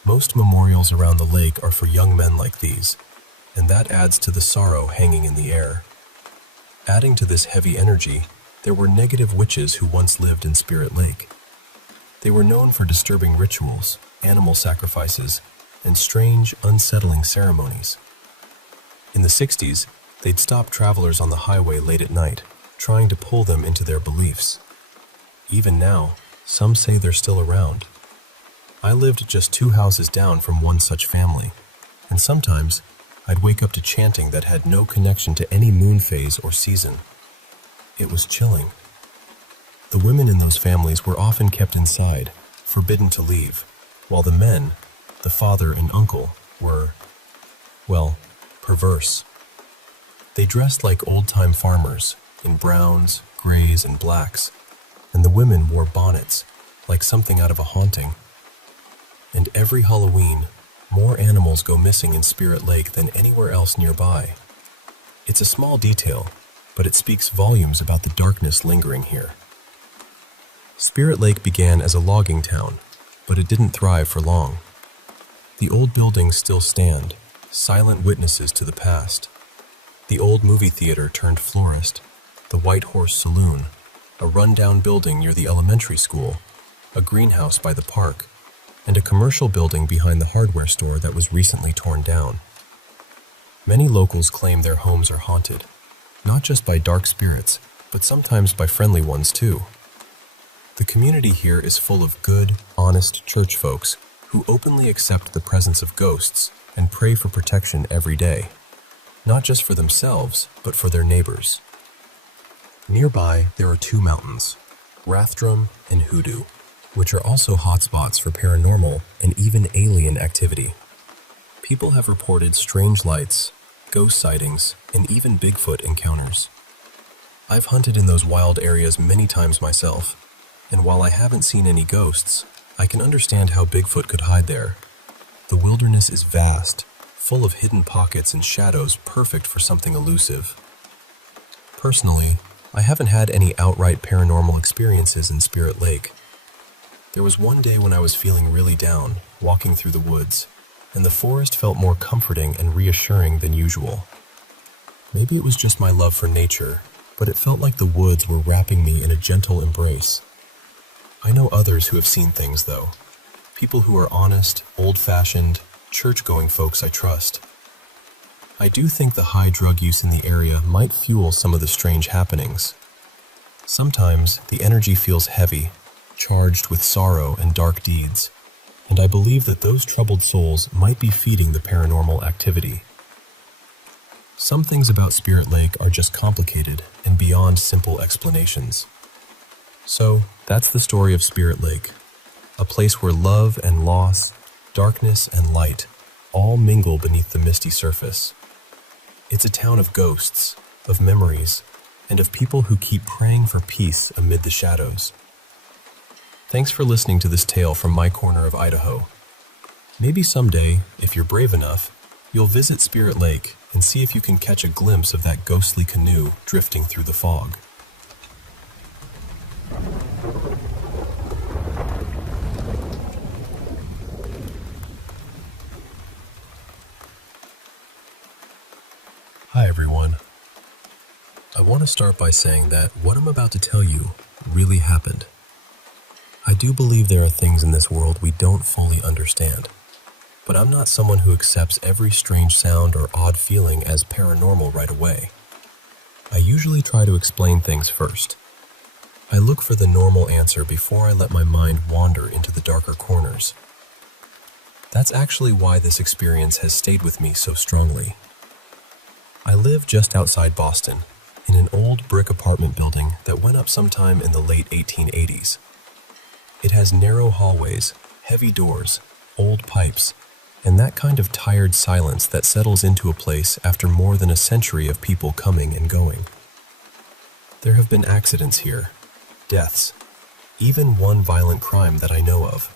Most memorials around the lake are for young men like these, and that adds to the sorrow hanging in the air. Adding to this heavy energy, there were negative witches who once lived in Spirit Lake. They were known for disturbing rituals, animal sacrifices, and strange, unsettling ceremonies. In the 60s, they'd stop travelers on the highway late at night, trying to pull them into their beliefs. Even now, some say they're still around. I lived just 2 houses down from one such family, and sometimes I'd wake up to chanting that had no connection to any moon phase or season. It was chilling. The women in those families were often kept inside, forbidden to leave, while the men, the father and uncle, were, well, perverse. They dressed like old-time farmers, in browns, grays, and blacks, and the women wore bonnets, like something out of a haunting. And every Halloween, more animals go missing in Spirit Lake than anywhere else nearby. It's a small detail, but it speaks volumes about the darkness lingering here. Spirit Lake began as a logging town, but it didn't thrive for long. The old buildings still stand, silent witnesses to the past. The old movie theater turned florist, the White Horse Saloon, a rundown building near the elementary school, a greenhouse by the park, and a commercial building behind the hardware store that was recently torn down. Many locals claim their homes are haunted, not just by dark spirits, but sometimes by friendly ones too. The community here is full of good, honest church folks who openly accept the presence of ghosts and pray for protection every day, not just for themselves, but for their neighbors. Nearby, there are 2 mountains, Rathdrum and Hoodoo, which are also hotspots for paranormal and even alien activity. People have reported strange lights, ghost sightings, and even Bigfoot encounters. I've hunted in those wild areas many times myself, and while I haven't seen any ghosts, I can understand how Bigfoot could hide there. The wilderness is vast, full of hidden pockets and shadows perfect for something elusive. Personally, I haven't had any outright paranormal experiences in Spirit Lake. There was one day when I was feeling really down, walking through the woods, and the forest felt more comforting and reassuring than usual. Maybe it was just my love for nature, but it felt like the woods were wrapping me in a gentle embrace. I know others who have seen things, though. People who are honest, old-fashioned, church-going folks I trust. I do think the high drug use in the area might fuel some of the strange happenings. Sometimes the energy feels heavy, charged with sorrow and dark deeds, and I believe that those troubled souls might be feeding the paranormal activity. Some things about Spirit Lake are just complicated and beyond simple explanations. So, that's the story of Spirit Lake, a place where love and loss, darkness and light, all mingle beneath the misty surface. It's a town of ghosts, of memories, and of people who keep praying for peace amid the shadows. Thanks for listening to this tale from my corner of Idaho. Maybe someday, if you're brave enough, you'll visit Spirit Lake and see if you can catch a glimpse of that ghostly canoe drifting through the fog. Hi everyone. I want to start by saying that what I'm about to tell you really happened. I do believe there are things in this world we don't fully understand, but I'm not someone who accepts every strange sound or odd feeling as paranormal right away. I usually try to explain things first. I look for the normal answer before I let my mind wander into the darker corners. That's actually why this experience has stayed with me so strongly. I live just outside Boston, in an old brick apartment building that went up sometime in the late 1880s. It has narrow hallways, heavy doors, old pipes, and that kind of tired silence that settles into a place after more than a century of people coming and going. There have been accidents here, deaths, even one violent crime that I know of.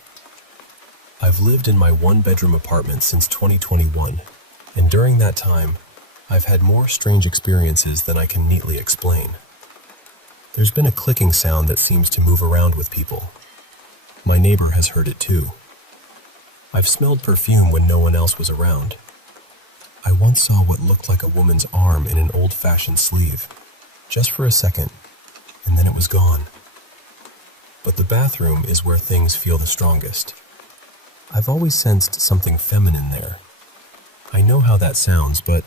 I've lived in my one-bedroom apartment since 2021, and during that time, I've had more strange experiences than I can neatly explain. There's been a clicking sound that seems to move around with people. My neighbor has heard it too. I've smelled perfume when no one else was around. I once saw what looked like a woman's arm in an old-fashioned sleeve, just for a second, and then it was gone. But the bathroom is where things feel the strongest. I've always sensed something feminine there. I know how that sounds, but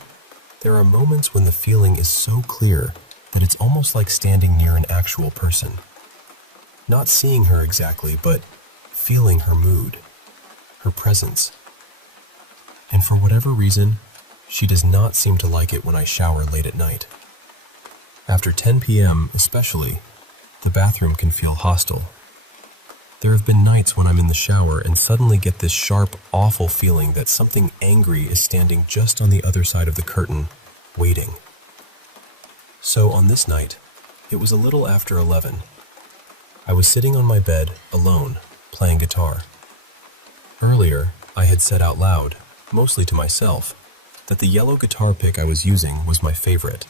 there are moments when the feeling is so clear that it's almost like standing near an actual person. Not seeing her exactly, but feeling her mood, her presence. And for whatever reason, she does not seem to like it when I shower late at night. After 10 p.m. especially, the bathroom can feel hostile. There have been nights when I'm in the shower and suddenly get this sharp, awful feeling that something angry is standing just on the other side of the curtain, waiting. So on this night, it was a little after 11. I was sitting on my bed, alone, playing guitar. Earlier, I had said out loud, mostly to myself, that the yellow guitar pick I was using was my favorite.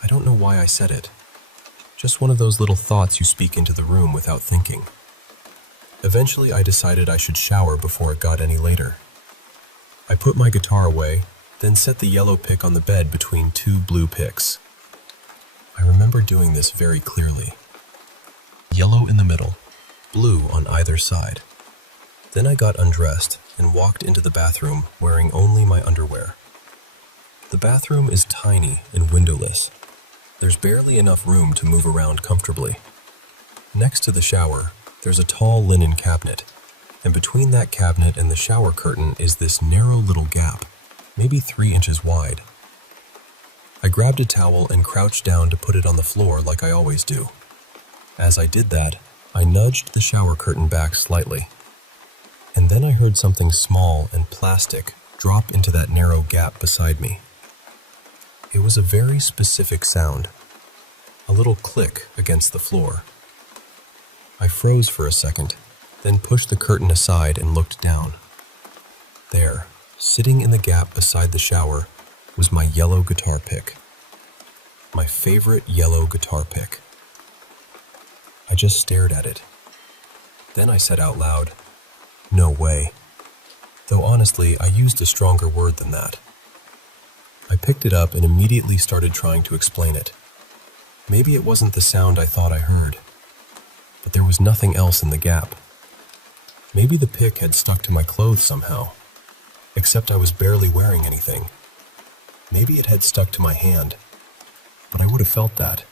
I don't know why I said it. Just one of those little thoughts you speak into the room without thinking. Eventually, I decided I should shower before it got any later. I put my guitar away, then set the yellow pick on the bed between two blue picks. I remember doing this very clearly. Yellow in the middle, blue on either side. Then I got undressed and walked into the bathroom wearing only my underwear. The bathroom is tiny and windowless. There's barely enough room to move around comfortably. Next to the shower, there's a tall linen cabinet, and between that cabinet and the shower curtain is this narrow little gap, maybe 3 inches wide. I grabbed a towel and crouched down to put it on the floor like I always do. As I did that, I nudged the shower curtain back slightly. And then I heard something small and plastic drop into that narrow gap beside me. It was a very specific sound, a little click against the floor. I froze for a second, then pushed the curtain aside and looked down. There, sitting in the gap beside the shower, was my yellow guitar pick. My favorite yellow guitar pick. I just stared at it. Then I said out loud, "No way." Though honestly, I used a stronger word than that. I picked it up and immediately started trying to explain it. Maybe it wasn't the sound I thought I heard, but there was nothing else in the gap. Maybe the pick had stuck to my clothes somehow, except I was barely wearing anything. Maybe it had stuck to my hand, but I would have felt that.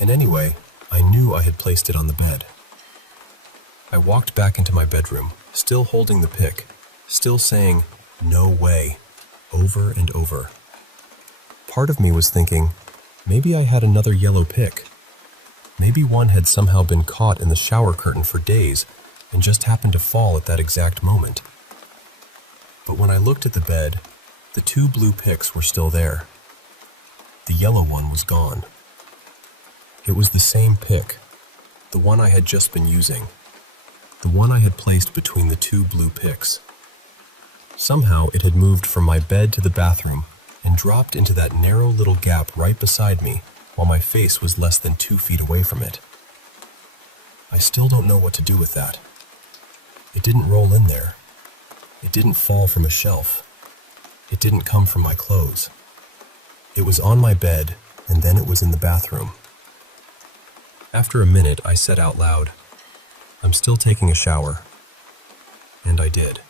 And anyway, I knew I had placed it on the bed. I walked back into my bedroom, still holding the pick, still saying, "No way," over and over. Part of me was thinking, maybe I had another yellow pick. Maybe one had somehow been caught in the shower curtain for days and just happened to fall at that exact moment. But when I looked at the bed, the 2 blue picks were still there. The yellow one was gone. It was the same pick, the one I had just been using, the one I had placed between the 2 blue picks. Somehow it had moved from my bed to the bathroom and dropped into that narrow little gap right beside me while my face was less than 2 feet away from it. I still don't know what to do with that. It didn't roll in there. It didn't fall from a shelf. It didn't come from my clothes. It was on my bed, and then it was in the bathroom. After a minute, I said out loud, "I'm still taking a shower." And I did.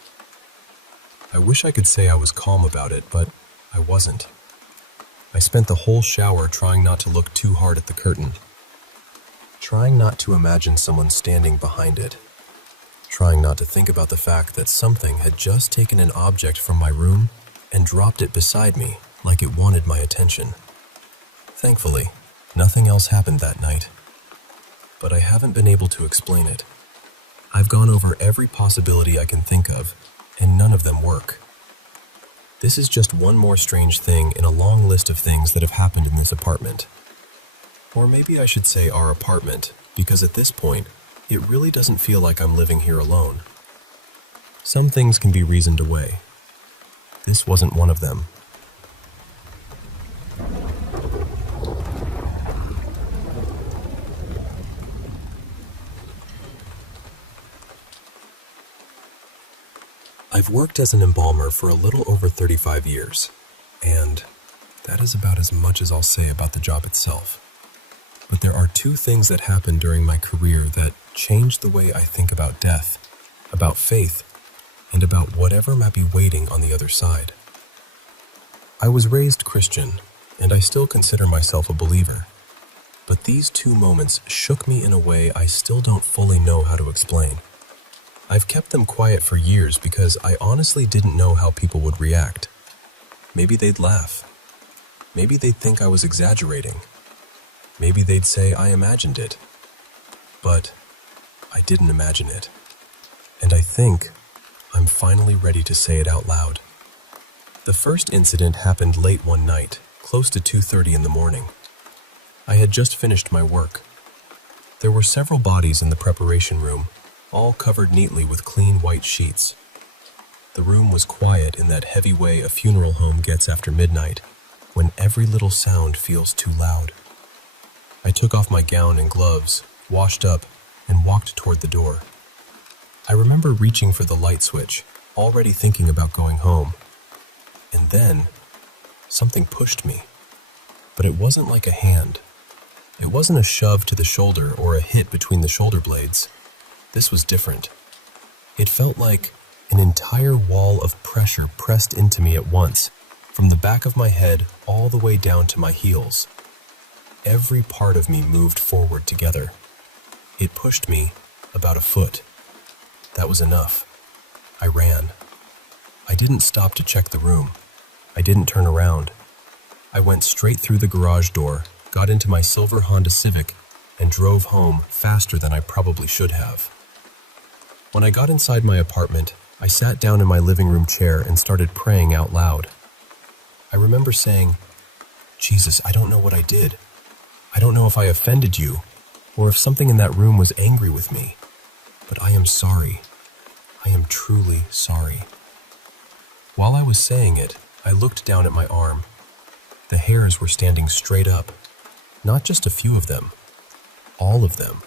I wish I could say I was calm about it, but I wasn't. I spent the whole shower trying not to look too hard at the curtain, trying not to imagine someone standing behind it, trying not to think about the fact that something had just taken an object from my room and dropped it beside me like it wanted my attention. Thankfully, nothing else happened that night, but I haven't been able to explain it. I've gone over every possibility I can think of, and none of them work. This is just one more strange thing in a long list of things that have happened in this apartment. Or maybe I should say our apartment, because at this point, it really doesn't feel like I'm living here alone. Some things can be reasoned away. This wasn't one of them. I've worked as an embalmer for a little over 35 years, and that is about as much as I'll say about the job itself. But there are 2 things that happened during my career that changed the way I think about death, about faith, and about whatever might be waiting on the other side. I was raised Christian, and I still consider myself a believer. But these 2 moments shook me in a way I still don't fully know how to explain. I've kept them quiet for years because I honestly didn't know how people would react. Maybe they'd laugh. Maybe they'd think I was exaggerating. Maybe they'd say I imagined it. But I didn't imagine it. And I think I'm finally ready to say it out loud. The first incident happened late one night, close to 2:30 in the morning. I had just finished my work. There were several bodies in the preparation room, all covered neatly with clean white sheets. The room was quiet in that heavy way a funeral home gets after midnight, when every little sound feels too loud. I took off my gown and gloves, washed up, and walked toward the door. I remember reaching for the light switch, already thinking about going home. And then, something pushed me. But it wasn't like a hand. It wasn't a shove to the shoulder or a hit between the shoulder blades. This was different. It felt like an entire wall of pressure pressed into me at once, from the back of my head all the way down to my heels. Every part of me moved forward together. It pushed me about a foot. That was enough. I ran. I didn't stop to check the room. I didn't turn around. I went straight through the garage door, got into my silver Honda Civic, and drove home faster than I probably should have. When I got inside my apartment, I sat down in my living room chair and started praying out loud. I remember saying, "Jesus, I don't know what I did. I don't know if I offended you, or if something in that room was angry with me. But I am sorry. I am truly sorry." While I was saying it, I looked down at my arm. The hairs were standing straight up. Not just a few of them. All of them.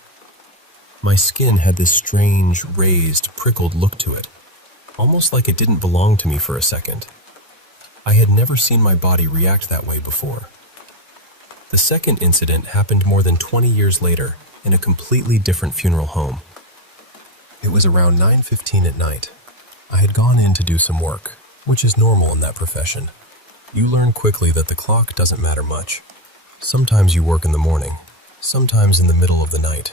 My skin had this strange, raised, prickled look to it, almost like it didn't belong to me for a second. I had never seen my body react that way before. The second incident happened more than 20 years later in a completely different funeral home. It was around 9:15 at night. I had gone in to do some work, which is normal in that profession. You learn quickly that the clock doesn't matter much. Sometimes you work in the morning, sometimes in the middle of the night.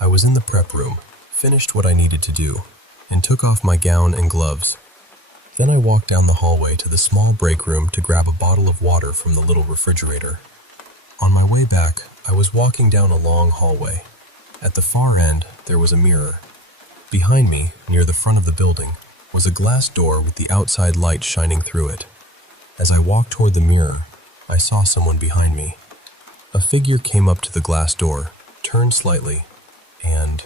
I was in the prep room, finished what I needed to do, and took off my gown and gloves. Then I walked down the hallway to the small break room to grab a bottle of water from the little refrigerator. On my way back, I was walking down a long hallway. At the far end, there was a mirror. Behind me, near the front of the building, was a glass door with the outside light shining through it. As I walked toward the mirror, I saw someone behind me. A figure came up to the glass door, turned slightly, and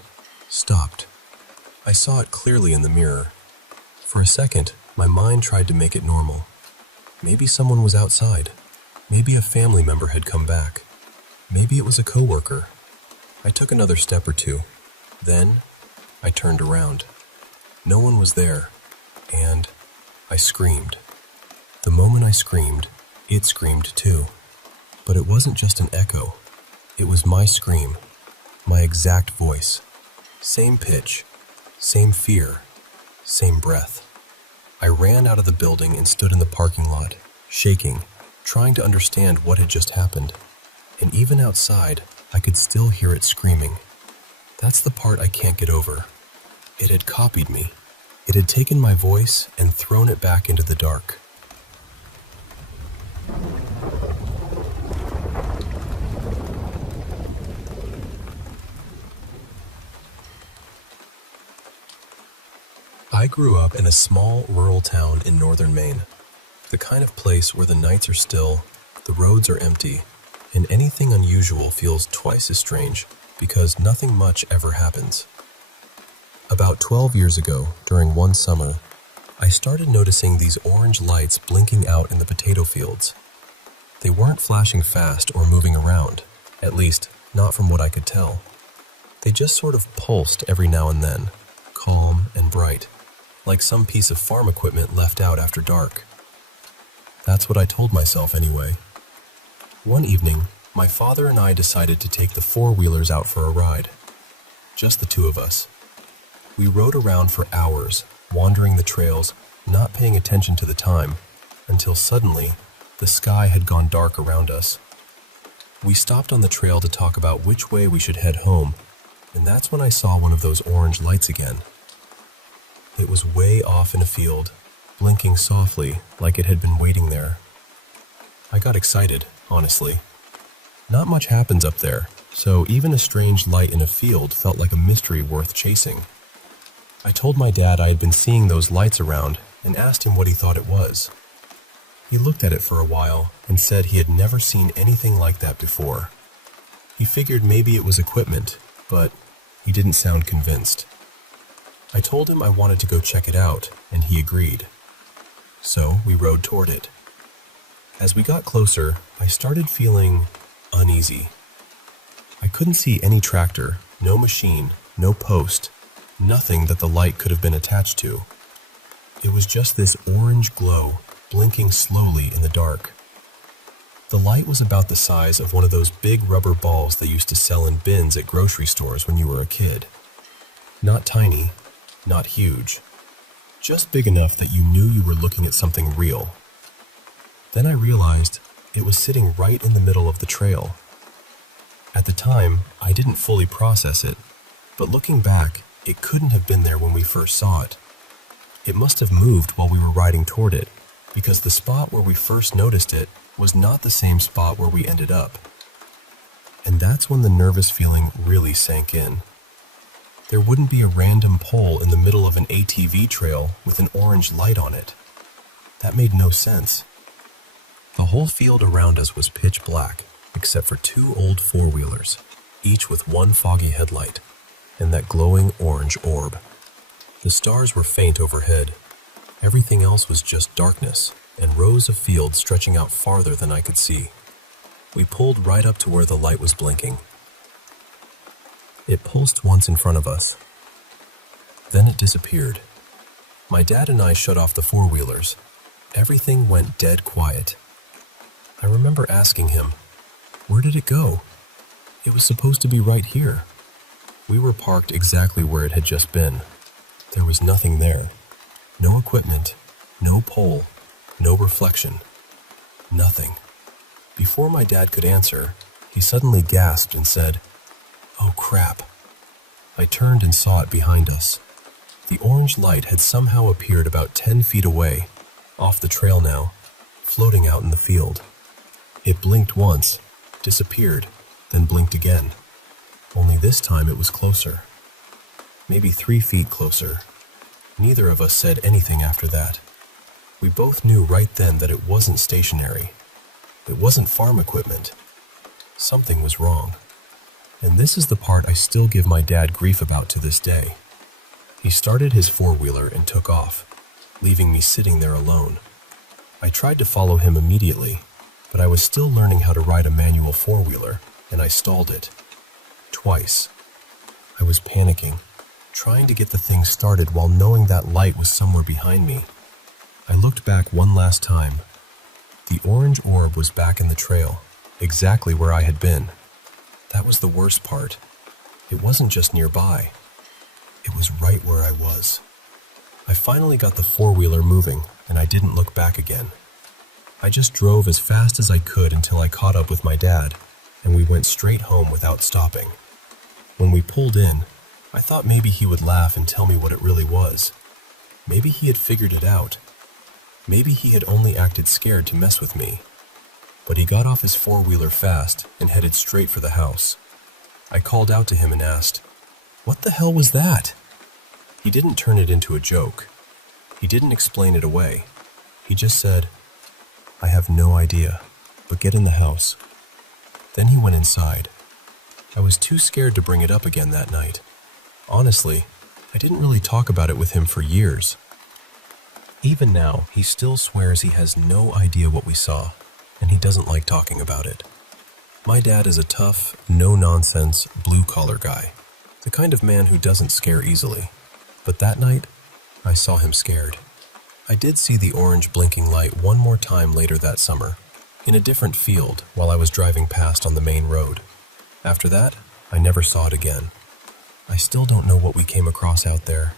stopped. I saw it clearly in the mirror. For a second, my mind tried to make it normal. Maybe someone was outside. Maybe a family member had come back. Maybe it was a coworker. I took another step or two. Then, I turned around. No one was there, and I screamed. The moment I screamed, it screamed too. But it wasn't just an echo. It was my scream, my exact voice. Same pitch, same fear, same breath. I ran out of the building and stood in the parking lot, shaking, trying to understand what had just happened. And even outside, I could still hear it screaming. That's the part I can't get over. It had copied me. It had taken my voice and thrown it back into the dark. I grew up in a small rural town in northern Maine, the kind of place where the nights are still, the roads are empty, and anything unusual feels twice as strange because nothing much ever happens. About 12 years ago, during one summer, I started noticing these orange lights blinking out in the potato fields. They weren't flashing fast or moving around, at least not from what I could tell. They just sort of pulsed every now and then, calm and bright, like some piece of farm equipment left out after dark. That's what I told myself anyway. One evening, my father and I decided to take the four-wheelers out for a ride. Just the two of us. We rode around for hours, wandering the trails, not paying attention to the time, until suddenly, the sky had gone dark around us. We stopped on the trail to talk about which way we should head home, and that's when I saw one of those orange lights again. It was way off in a field, blinking softly like it had been waiting there. I got excited, honestly. Not much happens up there, so even a strange light in a field felt like a mystery worth chasing. I told my dad I had been seeing those lights around and asked him what he thought it was. He looked at it for a while and said he had never seen anything like that before. He figured maybe it was equipment, but he didn't sound convinced. I told him I wanted to go check it out, and he agreed. So we rode toward it. As we got closer, I started feeling uneasy. I couldn't see any tractor, no machine, no post, nothing that the light could have been attached to. It was just this orange glow, blinking slowly in the dark. The light was about the size of one of those big rubber balls they used to sell in bins at grocery stores when you were a kid. Not tiny, not huge, just big enough that you knew you were looking at something real. Then I realized it was sitting right in the middle of the trail. At the time, I didn't fully process it, but looking back, it couldn't have been there when we first saw it. It must have moved while we were riding toward it, because the spot where we first noticed it was not the same spot where we ended up. And that's when the nervous feeling really sank in. There wouldn't be a random pole in the middle of an ATV trail with an orange light on it. That made no sense. The whole field around us was pitch black, except for two old four-wheelers, each with one foggy headlight, and that glowing orange orb. The stars were faint overhead. Everything else was just darkness, and rows of fields stretching out farther than I could see. We pulled right up to where the light was blinking. It pulsed once in front of us. Then it disappeared. My dad and I shut off the four-wheelers. Everything went dead quiet. I remember asking him, "Where did it go? It was supposed to be right here." We were parked exactly where it had just been. There was nothing there. No equipment, no pole, no reflection. Nothing. Before my dad could answer, he suddenly gasped and said, "Oh crap." I turned and saw it behind us. The orange light had somehow appeared about 10 feet away, off the trail now, floating out in the field. It blinked once, disappeared, then blinked again. Only this time it was closer. Maybe 3 feet closer. Neither of us said anything after that. We both knew right then that it wasn't stationary. It wasn't farm equipment. Something was wrong. And this is the part I still give my dad grief about to this day. He started his four-wheeler and took off, leaving me sitting there alone. I tried to follow him immediately, but I was still learning how to ride a manual four-wheeler, and I stalled it. Twice. I was panicking, trying to get the thing started while knowing that light was somewhere behind me. I looked back one last time. The orange orb was back in the trail, exactly where I had been. That was the worst part. It wasn't just nearby. It was right where I was. I finally got the four-wheeler moving, and I didn't look back again. I just drove as fast as I could until I caught up with my dad, and we went straight home without stopping. When we pulled in, I thought maybe he would laugh and tell me what it really was. Maybe he had figured it out. Maybe he had only acted scared to mess with me. But he got off his four-wheeler fast and headed straight for the house. I called out to him and asked, "What the hell was that?" He didn't turn it into a joke. He didn't explain it away. He just said, "I have no idea, but get in the house." Then he went inside. I was too scared to bring it up again that night. Honestly, I didn't really talk about it with him for years. Even now, he still swears he has no idea what we saw, and he doesn't like talking about it. My dad is a tough, no-nonsense, blue-collar guy, the kind of man who doesn't scare easily. But that night, I saw him scared. I did see the orange blinking light one more time later that summer, in a different field while I was driving past on the main road. After that, I never saw it again. I still don't know what we came across out there,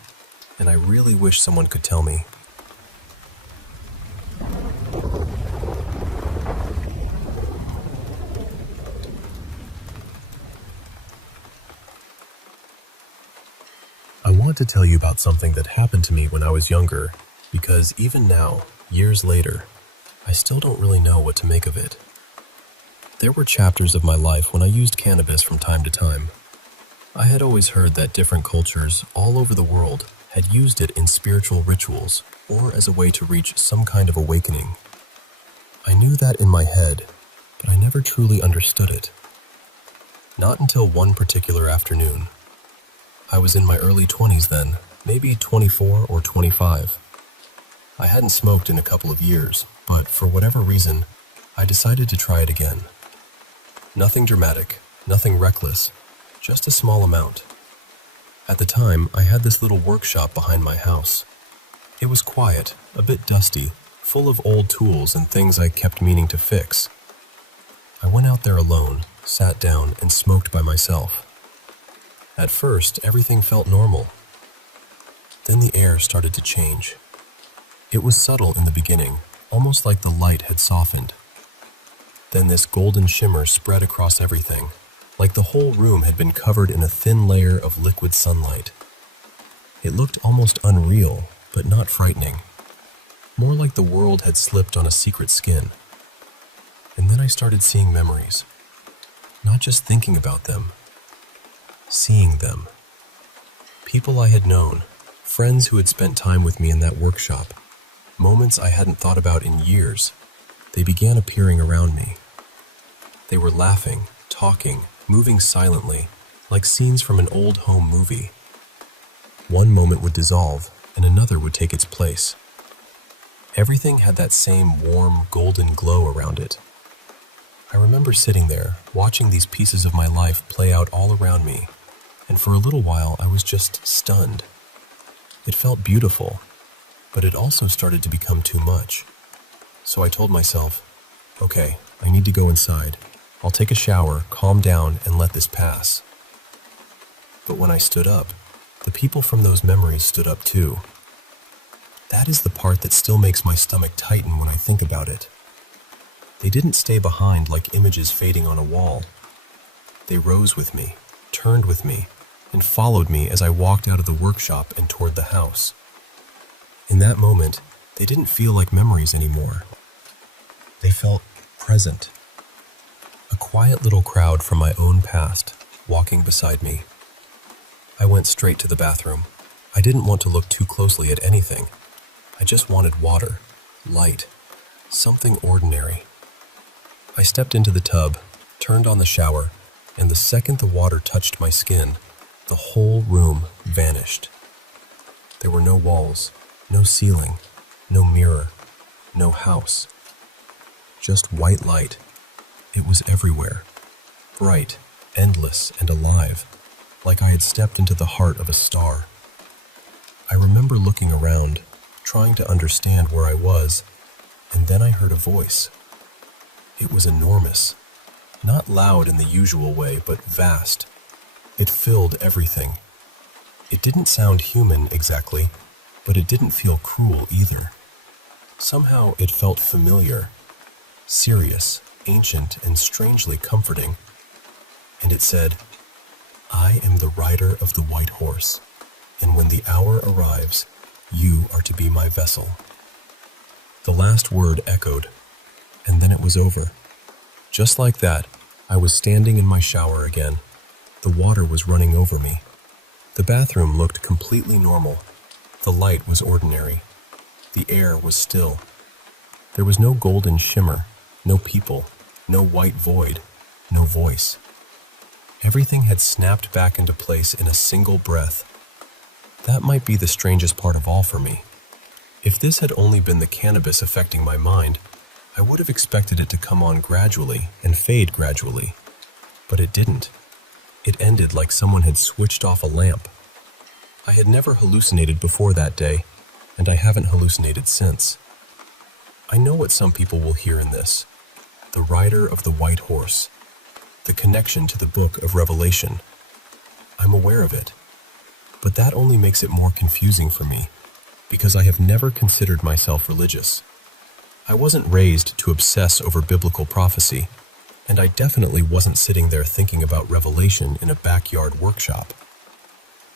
and I really wish someone could tell me. I want to tell you about something that happened to me when I was younger, because even now, years later, I still don't really know what to make of it. There were chapters of my life when I used cannabis from time to time. I had always heard that different cultures all over the world had used it in spiritual rituals or as a way to reach some kind of awakening. I knew that in my head, but I never truly understood it. Not until one particular afternoon. I was in my early 20s then, maybe 24 or 25. I hadn't smoked in a couple of years, but for whatever reason, I decided to try it again. Nothing dramatic, nothing reckless, just a small amount. At the time, I had this little workshop behind my house. It was quiet, a bit dusty, full of old tools and things I kept meaning to fix. I went out there alone, sat down, and smoked by myself. At first, everything felt normal. Then the air started to change. It was subtle in the beginning, almost like the light had softened. Then this golden shimmer spread across everything, like the whole room had been covered in a thin layer of liquid sunlight. It looked almost unreal, but not frightening. More like the world had slipped on a secret skin. And then I started seeing memories. Not just thinking about them. Seeing them. People I had known, friends who had spent time with me in that workshop, moments I hadn't thought about in years. They began appearing around me. They were laughing, talking, moving silently, like scenes from an old home movie. One moment would dissolve, and another would take its place. Everything had that same warm, golden glow around it. I remember sitting there, watching these pieces of my life play out all around me, and for a little while I was just stunned. It felt beautiful, but it also started to become too much. So I told myself, okay, I need to go inside. I'll take a shower, calm down, and let this pass. But when I stood up, the people from those memories stood up too. That is the part that still makes my stomach tighten when I think about it. They didn't stay behind like images fading on a wall. They rose with me, turned with me, and followed me as I walked out of the workshop and toward the house. In that moment, they didn't feel like memories anymore. They felt present. A quiet little crowd from my own past, walking beside me. I went straight to the bathroom. I didn't want to look too closely at anything. I just wanted water, light, something ordinary. I stepped into the tub, turned on the shower, and the second the water touched my skin, the whole room vanished. There were no walls, no ceiling, no mirror, no house. Just white light. It was everywhere, bright, endless, and alive, like I had stepped into the heart of a star. I remember looking around, trying to understand where I was, and then I heard a voice. It was enormous, not loud in the usual way, but vast. It filled everything. It didn't sound human exactly, but it didn't feel cruel either. Somehow it felt familiar, serious, ancient, and strangely comforting. And it said, "I am the rider of the white horse, and when the hour arrives, you are to be my vessel." The last word echoed, and then it was over. Just like that, I was standing in my shower again. The water was running over me. The bathroom looked completely normal. The light was ordinary. The air was still. There was no golden shimmer, no people, no white void, no voice. Everything had snapped back into place in a single breath. That might be the strangest part of all for me. If this had only been the cannabis affecting my mind, I would have expected it to come on gradually and fade gradually. But it didn't. It ended like someone had switched off a lamp. I had never hallucinated before that day, and I haven't hallucinated since. I know what some people will hear in this. The rider of the white horse. The connection to the book of Revelation. I'm aware of it. But that only makes it more confusing for me, because I have never considered myself religious. I wasn't raised to obsess over biblical prophecy, and I definitely wasn't sitting there thinking about Revelation in a backyard workshop.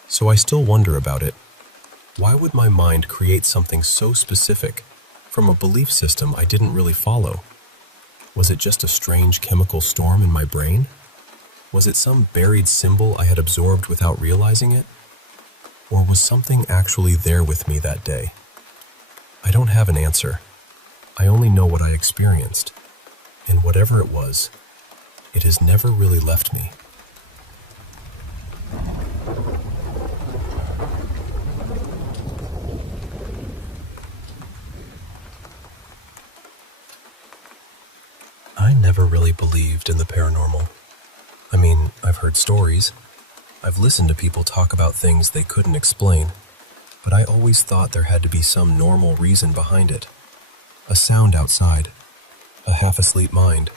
So I still wonder about it. Why would my mind create something so specific from a belief system I didn't really follow? Was it just a strange chemical storm in my brain? Was it some buried symbol I had absorbed without realizing it? Or was something actually there with me that day? I don't have an answer. I only know what I experienced. And whatever it was, it has never really left me. I never really believed in the paranormal. I mean, I've heard stories. I've listened to people talk about things they couldn't explain, but I always thought there had to be some normal reason behind it. A sound outside, a half-asleep mind,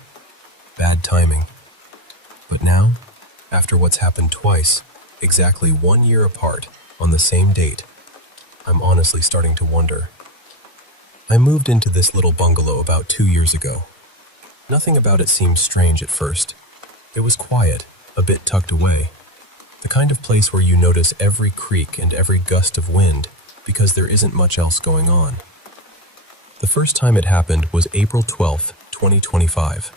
bad timing. But now, after what's happened twice, exactly 1 year apart, on the same date, I'm honestly starting to wonder. I moved into this little bungalow about 2 years ago. Nothing about it seemed strange at first. It was quiet, a bit tucked away. The kind of place where you notice every creak and every gust of wind because there isn't much else going on. The first time it happened was April 12th, 2025.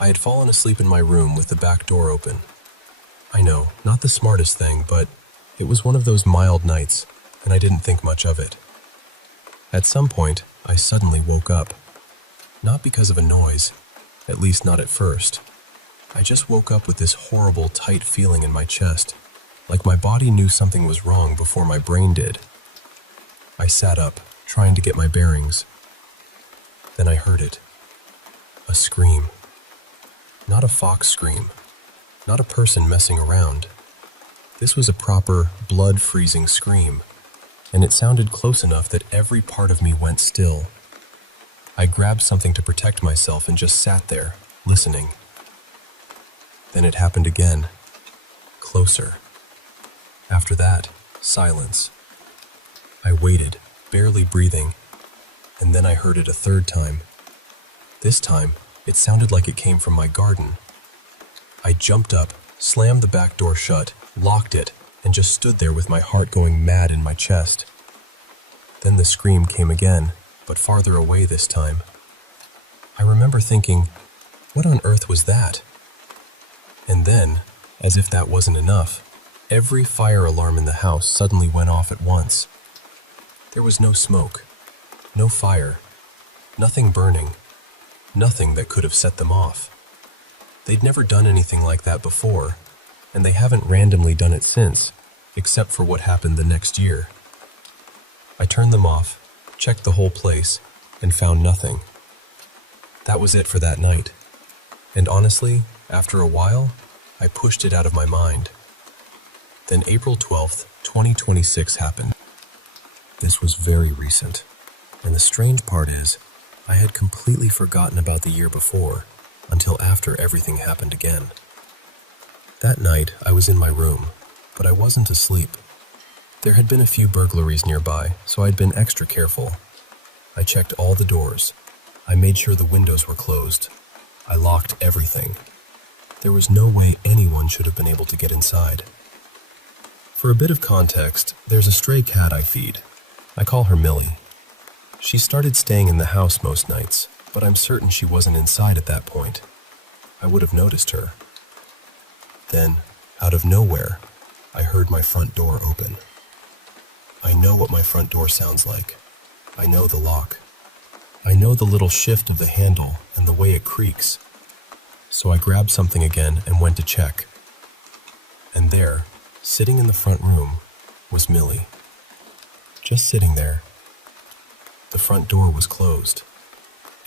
I had fallen asleep in my room with the back door open. I know, not the smartest thing, but it was one of those mild nights, and I didn't think much of it. At some point, I suddenly woke up. Not because of a noise, at least not at first. I just woke up with this horrible, tight feeling in my chest, like my body knew something was wrong before my brain did. I sat up, trying to get my bearings. Then I heard it. A scream. Not a fox scream. Not a person messing around. This was a proper, blood-freezing scream, and it sounded close enough that every part of me went still. I grabbed something to protect myself and just sat there, listening. Then it happened again. Closer. After that, silence. I waited, barely breathing, and then I heard it a third time. This time, It sounded like it came from my garden. I jumped up, slammed the back door shut, locked it, and just stood there with my heart going mad in my chest. Then the scream came again, but farther away this time. I remember thinking, what on earth was that? And then, as if that wasn't enough, every fire alarm in the house suddenly went off at once. There was no smoke, no fire, nothing burning, nothing that could have set them off. They'd never done anything like that before, and they haven't randomly done it since, except for what happened the next year. I turned them off, checked the whole place, and found nothing. That was it for that night. And honestly, after a while, I pushed it out of my mind. Then April 12th, 2026 happened. This was very recent, and the strange part is, I had completely forgotten about the year before, until after everything happened again. That night, I was in my room, but I wasn't asleep. There had been a few burglaries nearby, so I'd been extra careful. I checked all the doors. I made sure the windows were closed. I locked everything. There was no way anyone should have been able to get inside. For a bit of context, there's a stray cat I feed. I call her Millie. She started staying in the house most nights, but I'm certain she wasn't inside at that point. I would have noticed her. Then, out of nowhere, I heard my front door open. I know what my front door sounds like. I know the lock. I know the little shift of the handle and the way it creaks. So I grabbed something again and went to check. And there, sitting in the front room, was Millie. Just sitting there. The front door was closed,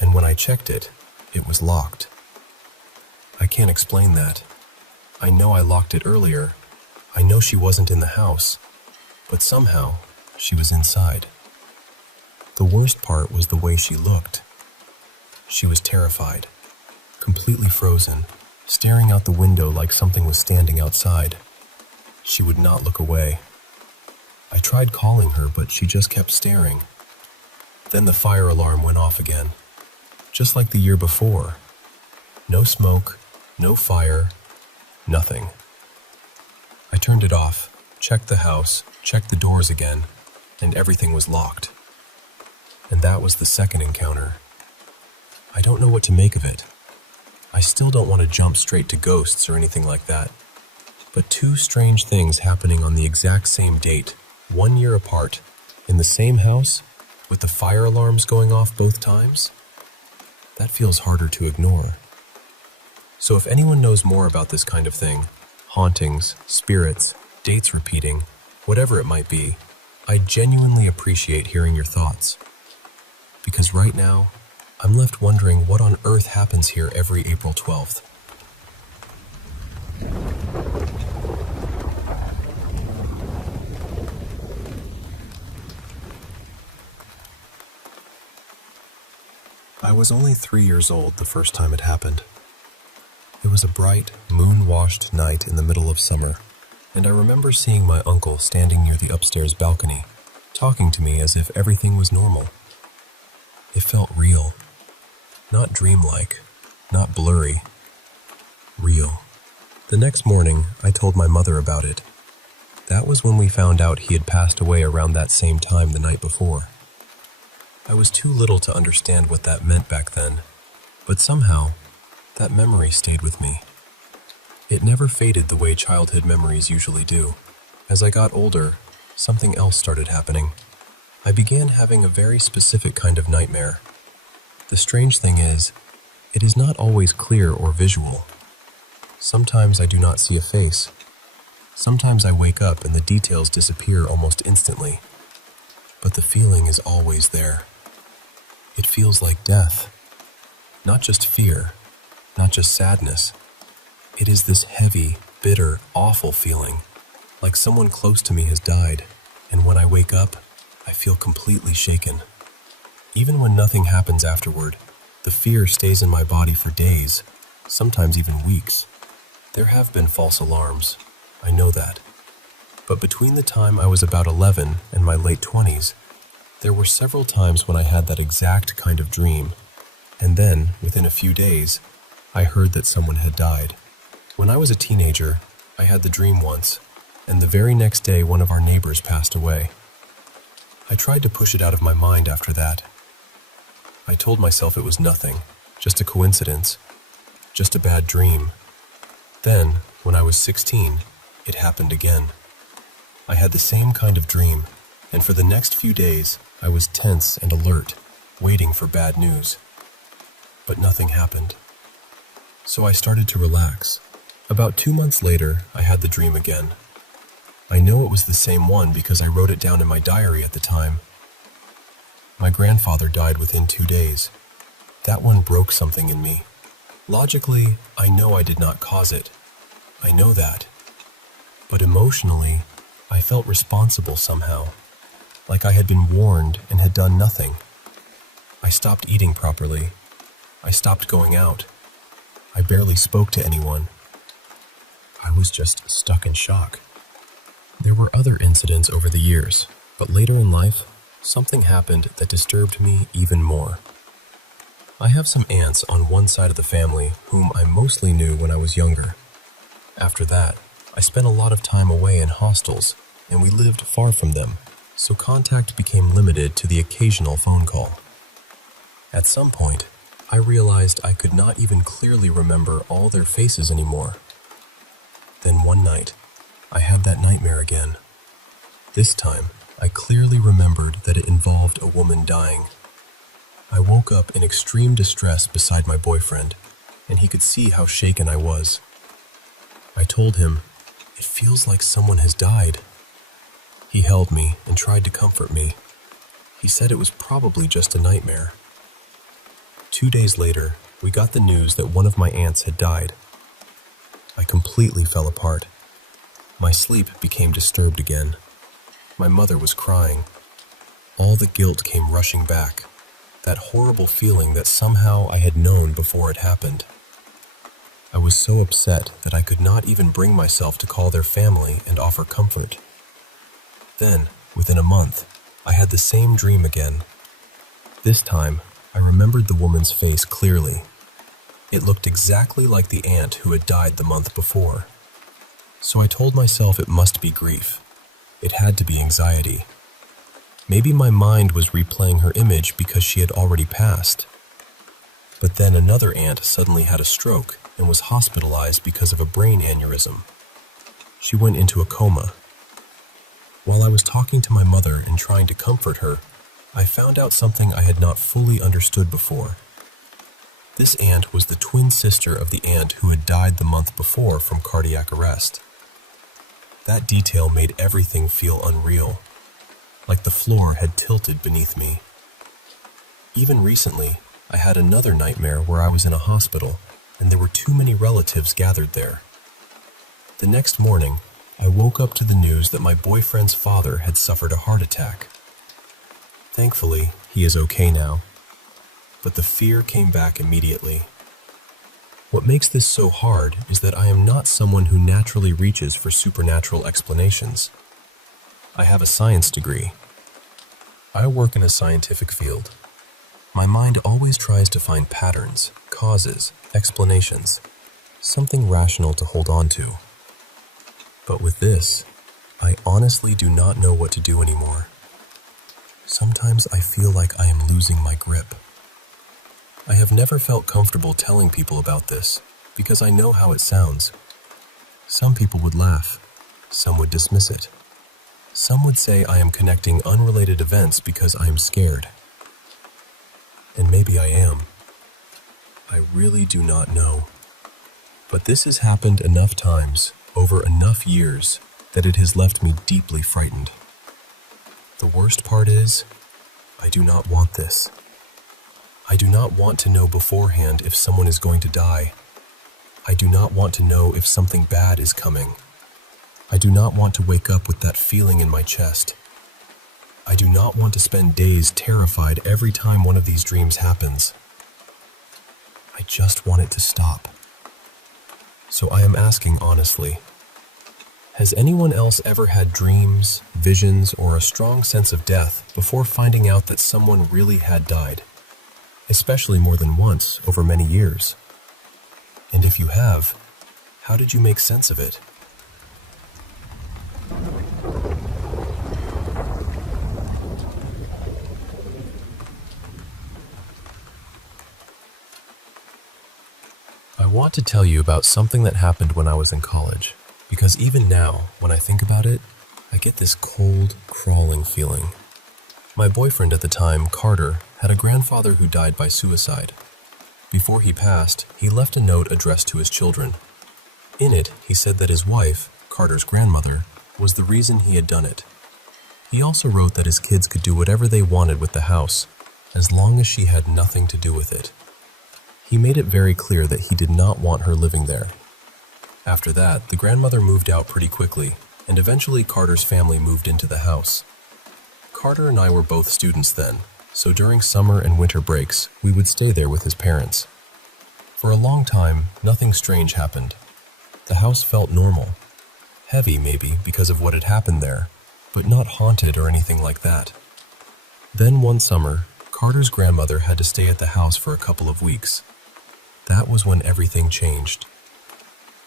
and when I checked it, it was locked. I can't explain that. I know I locked it earlier. I know she wasn't in the house, but somehow she was inside. The worst part was the way she looked. She was terrified, completely frozen, staring out the window like something was standing outside. She would not look away. I tried calling her, but she just kept staring. Then the fire alarm went off again, just like the year before. No smoke, no fire, nothing. I turned it off, checked the house, checked the doors again, and everything was locked. And that was the second encounter. I don't know what to make of it. I still don't want to jump straight to ghosts or anything like that. But two strange things happening on the exact same date, 1 year apart, in the same house, with the fire alarms going off both times? That feels harder to ignore. So if anyone knows more about this kind of thing, hauntings, spirits, dates repeating, whatever it might be, I genuinely appreciate hearing your thoughts. Because right now, I'm left wondering what on earth happens here every April 12th. I was only 3 years old the first time it happened. It was a bright, moon-washed night in the middle of summer, and I remember seeing my uncle standing near the upstairs balcony, talking to me as if everything was normal. It felt real. Not dreamlike, not blurry. Real. The next morning, I told my mother about it. That was when we found out he had passed away around that same time the night before. I was too little to understand what that meant back then, but somehow, that memory stayed with me. It never faded the way childhood memories usually do. As I got older, something else started happening. I began having a very specific kind of nightmare. The strange thing is, it is not always clear or visual. Sometimes I do not see a face. Sometimes I wake up and the details disappear almost instantly. But the feeling is always there. It feels like death. Not just fear, not just sadness. It is this heavy, bitter, awful feeling, like someone close to me has died, and when I wake up, I feel completely shaken. Even when nothing happens afterward, the fear stays in my body for days, sometimes even weeks. There have been false alarms, I know that. But between the time I was about 11 and my late 20s, there were several times when I had that exact kind of dream. And then, within a few days, I heard that someone had died. When I was a teenager, I had the dream once, and the very next day one of our neighbors passed away. I tried to push it out of my mind after that. I told myself it was nothing, just a coincidence, just a bad dream. Then, when I was 16, it happened again. I had the same kind of dream, and for the next few days, I was tense and alert, waiting for bad news. But nothing happened. So I started to relax. About 2 months later, I had the dream again. I know it was the same one because I wrote it down in my diary at the time. My grandfather died within 2 days. That one broke something in me. Logically, I know I did not cause it. I know that. But emotionally, I felt responsible somehow, like I had been warned and had done nothing. I stopped eating properly. I stopped going out. I barely spoke to anyone. I was just stuck in shock. There were other incidents over the years, but later in life, something happened that disturbed me even more. I have some aunts on one side of the family whom I mostly knew when I was younger. After that, I spent a lot of time away in hostels, and we lived far from them, so contact became limited to the occasional phone call. At some point, I realized I could not even clearly remember all their faces anymore. Then one night, I had that nightmare again. This time, I clearly remembered that it involved a woman dying. I woke up in extreme distress beside my boyfriend, and he could see how shaken I was. I told him, "It feels like someone has died." He held me and tried to comfort me. He said it was probably just a nightmare. 2 days later, we got the news that one of my aunts had died. I completely fell apart. My sleep became disturbed again. My mother was crying. All the guilt came rushing back, that horrible feeling that somehow I had known before it happened. I was so upset that I could not even bring myself to call their family and offer comfort. Then, within a month, I had the same dream again. This time, I remembered the woman's face clearly. It looked exactly like the aunt who had died the month before. So I told myself it must be grief. It had to be anxiety. Maybe my mind was replaying her image because she had already passed. But then another aunt suddenly had a stroke and was hospitalized because of a brain aneurysm. She went into a coma. While I was talking to my mother and trying to comfort her, I found out something I had not fully understood before. This aunt was the twin sister of the aunt who had died the month before from cardiac arrest. That detail made everything feel unreal, like the floor had tilted beneath me. Even recently, I had another nightmare where I was in a hospital and there were too many relatives gathered there. The next morning, I woke up to the news that my boyfriend's father had suffered a heart attack. Thankfully, he is okay now, but the fear came back immediately. What makes this so hard is that I am not someone who naturally reaches for supernatural explanations. I have a science degree. I work in a scientific field. My mind always tries to find patterns, causes, explanations, something rational to hold on to. But with this, I honestly do not know what to do anymore. Sometimes I feel like I am losing my grip. I have never felt comfortable telling people about this because I know how it sounds. Some people would laugh. Some would dismiss it. Some would say I am connecting unrelated events because I am scared. And maybe I am. I really do not know. But this has happened enough times, over enough years, that it has left me deeply frightened. The worst part is, I do not want this. I do not want to know beforehand if someone is going to die. I do not want to know if something bad is coming. I do not want to wake up with that feeling in my chest. I do not want to spend days terrified every time one of these dreams happens. I just want it to stop. So I am asking honestly, has anyone else ever had dreams, visions, or a strong sense of death before finding out that someone really had died? especially more than once over many years. And if you have, how did you make sense of it? I want to tell you about something that happened when I was in college, because even now, when I think about it, I get this cold, crawling feeling. My boyfriend at the time, Carter, had a grandfather who died by suicide. Before he passed, he left a note addressed to his children. In it, he said that his wife, Carter's grandmother, was the reason he had done it. He also wrote that his kids could do whatever they wanted with the house, as long as she had nothing to do with it. He made it very clear that he did not want her living there. After that, the grandmother moved out pretty quickly, and eventually Carter's family moved into the house. Carter and I were both students then, so during summer and winter breaks, we would stay there with his parents. For a long time, nothing strange happened. The house felt normal. Heavy, maybe, because of what had happened there, but not haunted or anything like that. Then one summer, Carter's grandmother had to stay at the house for a couple of weeks. That was when everything changed.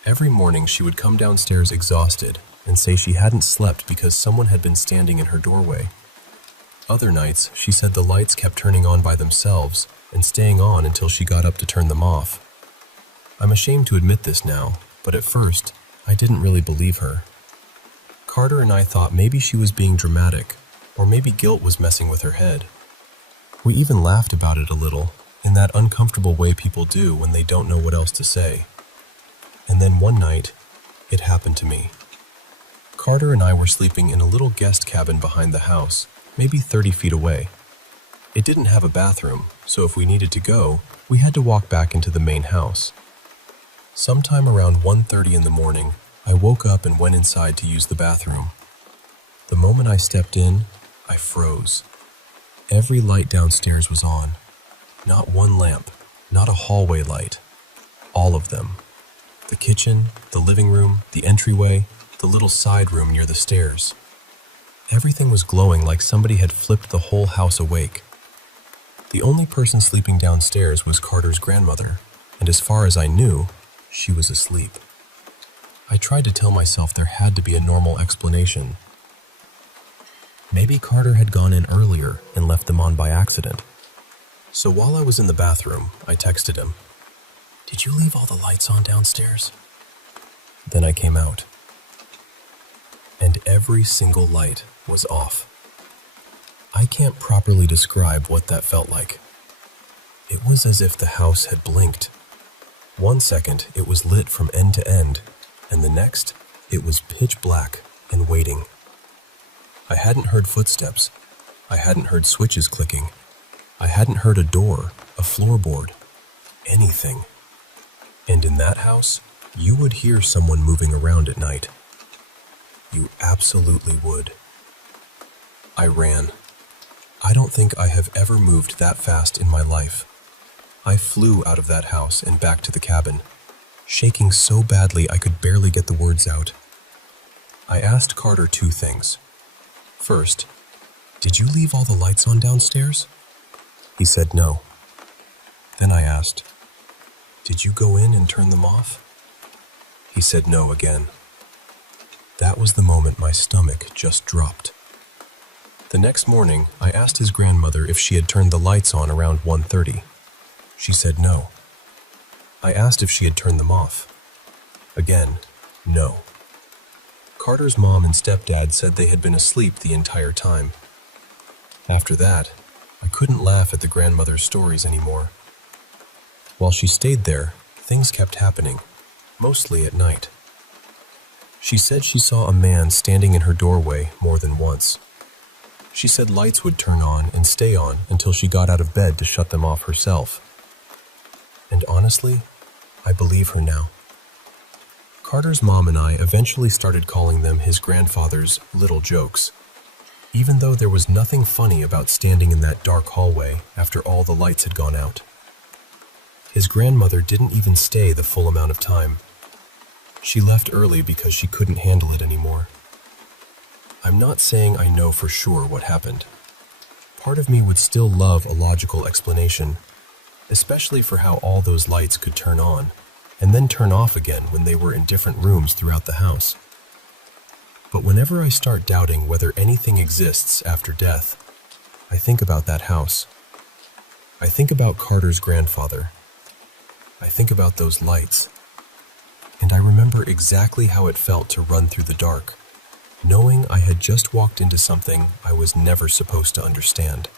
Every morning she would come downstairs exhausted and say she hadn't slept because someone had been standing in her doorway. Other nights, she said the lights kept turning on by themselves and staying on until she got up to turn them off. I'm ashamed to admit this now, but at first, I didn't really believe her. Carter and I thought maybe she was being dramatic, or maybe guilt was messing with her head. We even laughed about it a little, in that uncomfortable way people do when they don't know what else to say. And then one night, it happened to me. Carter and I were sleeping in a little guest cabin behind the house, maybe 30 feet away. It didn't have a bathroom, so if we needed to go, we had to walk back into the main house. Sometime around 1:30 in the morning, I woke up and went inside to use the bathroom. The moment I stepped in, I froze. Every light downstairs was on. Not one lamp, not a hallway light. All of them. The kitchen, the living room, the entryway, the little side room near the stairs. Everything was glowing like somebody had flipped the whole house awake. The only person sleeping downstairs was Carter's grandmother, and as far as I knew, she was asleep. I tried to tell myself there had to be a normal explanation. Maybe Carter had gone in earlier and left them on by accident. So while I was in the bathroom, I texted him, "Did you leave all the lights on downstairs?" Then I came out, and every single light was off. I can't properly describe what that felt like. It was as if the house had blinked. One second, it was lit from end to end, and the next, it was pitch black and waiting. I hadn't heard footsteps. I hadn't heard switches clicking. I hadn't heard a door, a floorboard, anything. And in that house, you would hear someone moving around at night. You absolutely would. I ran. I don't think I have ever moved that fast in my life. I flew out of that house and back to the cabin, shaking so badly I could barely get the words out. I asked Carter two things. First, "Did you leave all the lights on downstairs?" He said no. Then I asked, "Did you go in and turn them off?" He said no again. That was the moment my stomach just dropped. The next morning, I asked his grandmother if she had turned the lights on around 1:30. She said no. I asked if she had turned them off. Again, no. Carter's mom and stepdad said they had been asleep the entire time. After that, I couldn't laugh at the grandmother's stories anymore. While she stayed there, things kept happening, mostly at night. She said she saw a man standing in her doorway more than once. She said lights would turn on and stay on until she got out of bed to shut them off herself. And honestly, I believe her now. Carter's mom and I eventually started calling them his grandfather's little jokes, even though there was nothing funny about standing in that dark hallway after all the lights had gone out. His grandmother didn't even stay the full amount of time. She left early because she couldn't handle it anymore. I'm not saying I know for sure what happened. Part of me would still love a logical explanation, especially for how all those lights could turn on and then turn off again when they were in different rooms throughout the house. But whenever I start doubting whether anything exists after death, I think about that house. I think about Carter's grandfather. I think about those lights. And I remember exactly how it felt to run through the dark, knowing I had just walked into something I was never supposed to understand.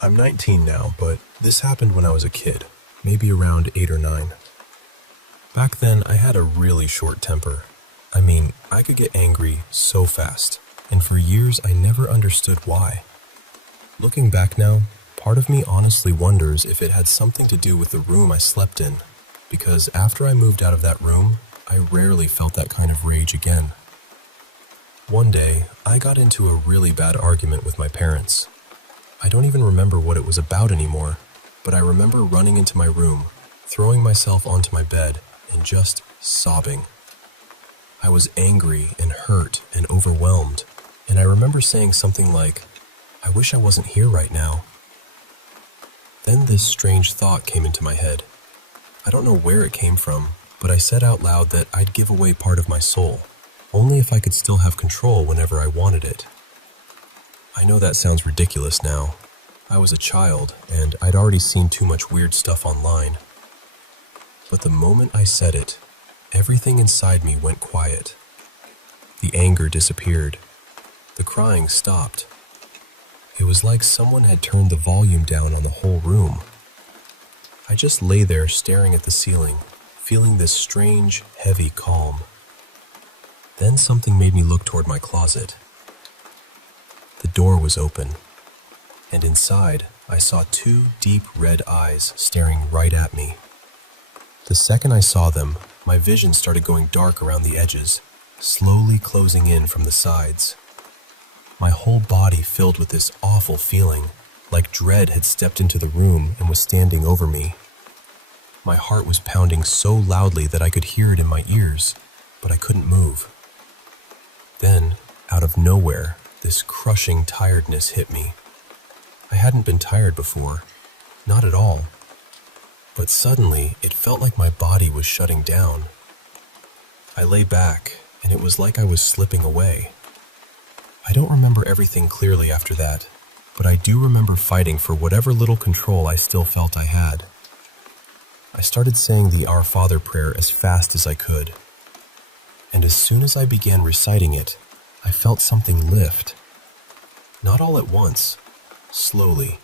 I'm 19 now, but this happened when I was a kid, maybe around 8 or 9. Back then, I had a really short temper. I mean, I could get angry so fast, and for years I never understood why. Looking back now, part of me honestly wonders if it had something to do with the room I slept in, because after I moved out of that room, I rarely felt that kind of rage again. One day, I got into a really bad argument with my parents. I don't even remember what it was about anymore, but I remember running into my room, throwing myself onto my bed, and just sobbing. I was angry and hurt and overwhelmed, and I remember saying something like, "I wish I wasn't here right now." Then this strange thought came into my head. I don't know where it came from, but I said out loud that I'd give away part of my soul, only if I could still have control whenever I wanted it. I know that sounds ridiculous now. I was a child, and I'd already seen too much weird stuff online. But the moment I said it, everything inside me went quiet. The anger disappeared. The crying stopped. It was like someone had turned the volume down on the whole room. I just lay there staring at the ceiling, feeling this strange, heavy calm. Then something made me look toward my closet. The door was open, and inside I saw 2 deep red eyes staring right at me. The second I saw them, my vision started going dark around the edges, slowly closing in from the sides. My whole body filled with this awful feeling, like dread had stepped into the room and was standing over me. My heart was pounding so loudly that I could hear it in my ears, but I couldn't move. Then, out of nowhere, this crushing tiredness hit me. I hadn't been tired before, not at all. But suddenly, it felt like my body was shutting down. I lay back, and it was like I was slipping away. I don't remember everything clearly after that, but I do remember fighting for whatever little control I still felt I had. I started saying the Our Father prayer as fast as I could. And as soon as I began reciting it, I felt something lift. Not all at once, slowly,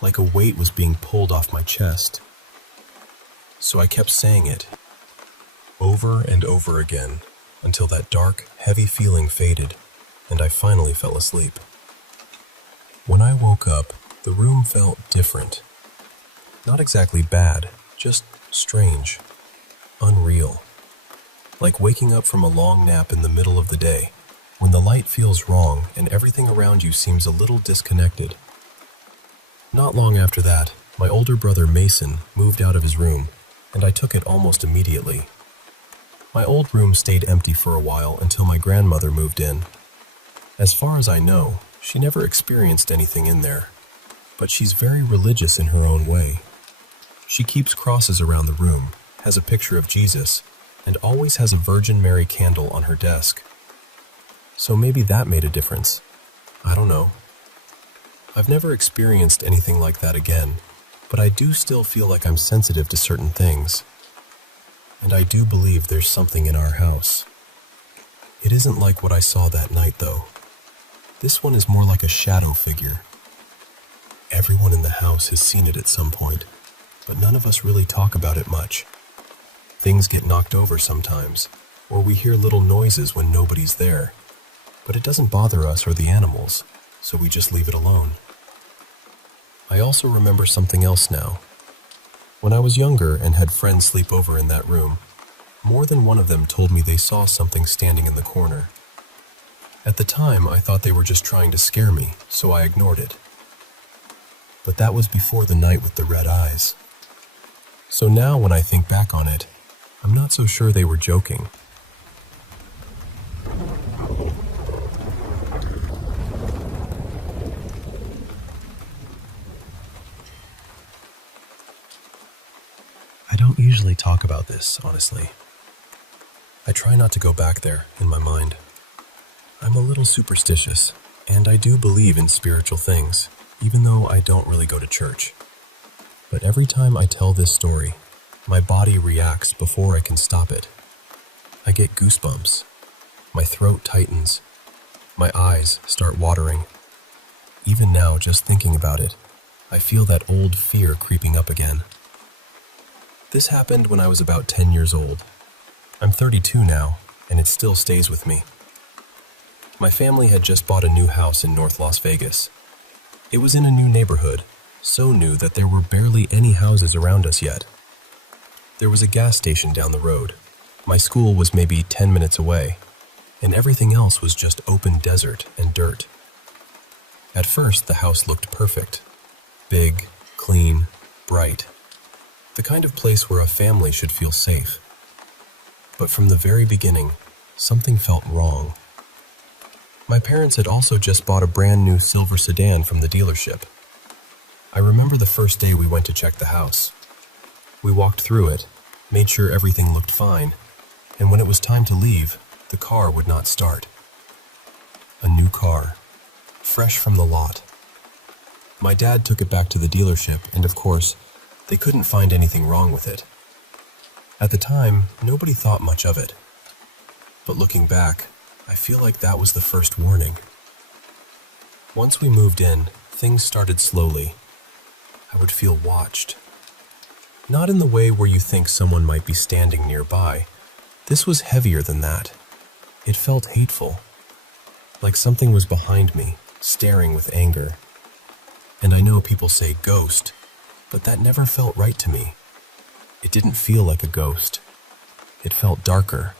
like a weight was being pulled off my chest. So I kept saying it, over and over again, until that dark, heavy feeling faded, and I finally fell asleep. When I woke up, the room felt different. Not exactly bad, just strange, unreal. Like waking up from a long nap in the middle of the day, when the light feels wrong and everything around you seems a little disconnected. Not long after that, my older brother Mason moved out of his room, and I took it almost immediately. My old room stayed empty for a while until my grandmother moved in. As far as I know, she never experienced anything in there, but she's very religious in her own way. She keeps crosses around the room, has a picture of Jesus, and always has a Virgin Mary candle on her desk. So maybe that made a difference. I don't know. I've never experienced anything like that again, but I do still feel like I'm sensitive to certain things. And I do believe there's something in our house. It isn't like what I saw that night, though. This one is more like a shadow figure. Everyone in the house has seen it at some point, but none of us really talk about it much. Things get knocked over sometimes, or we hear little noises when nobody's there. But it doesn't bother us or the animals, so we just leave it alone. I also remember something else now. When I was younger and had friends sleep over in that room, more than one of them told me they saw something standing in the corner. At the time, I thought they were just trying to scare me, so I ignored it. But that was before the night with the red eyes. So now when I think back on it, I'm not so sure they were joking. I don't usually talk about this, honestly. I try not to go back there in my mind. I'm a little superstitious, and I do believe in spiritual things, even though I don't really go to church. But every time I tell this story, my body reacts before I can stop it. I get goosebumps. My throat tightens. My eyes start watering. Even now, just thinking about it, I feel that old fear creeping up again. This happened when I was about 10 years old. I'm 32 now, and it still stays with me. My family had just bought a new house in North Las Vegas. It was in a new neighborhood, so new that there were barely any houses around us yet. There was a gas station down the road. My school was maybe 10 minutes away, and everything else was just open desert and dirt. At first, the house looked perfect. Big, clean, bright. The kind of place where a family should feel safe. But from the very beginning, something felt wrong. My parents had also just bought a brand new silver sedan from the dealership. I remember the first day we went to check the house. We walked through it, made sure everything looked fine, and when it was time to leave, the car would not start. A new car, fresh from the lot. My dad took it back to the dealership, and of course, they couldn't find anything wrong with it. At the time, nobody thought much of it. But looking back, I feel like that was the first warning. Once we moved in, things started slowly. I would feel watched. Not in the way where you think someone might be standing nearby. This was heavier than that. It felt hateful. Like something was behind me, staring with anger. And I know people say ghost, but that never felt right to me. It didn't feel like a ghost. It felt darker.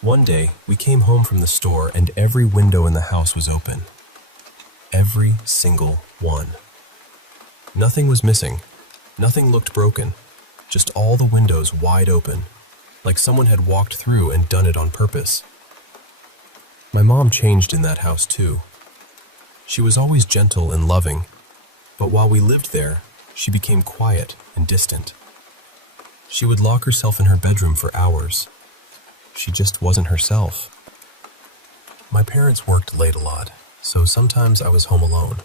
One day, we came home from the store and every window in the house was open. Every single one. Nothing was missing. Nothing looked broken. Just all the windows wide open, like someone had walked through and done it on purpose. My mom changed in that house too. She was always gentle and loving, but while we lived there, she became quiet and distant. She would lock herself in her bedroom for hours. She just wasn't herself. My parents worked late a lot, so sometimes I was home alone,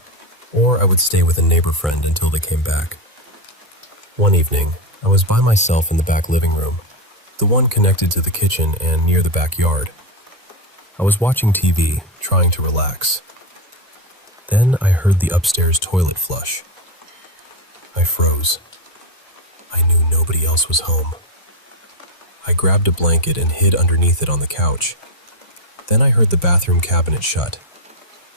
or I would stay with a neighbor friend until they came back. One evening, I was by myself in the back living room, the one connected to the kitchen and near the backyard. I was watching TV, trying to relax. Then I heard the upstairs toilet flush. I froze. I knew nobody else was home. I grabbed a blanket and hid underneath it on the couch. Then I heard the bathroom cabinet shut.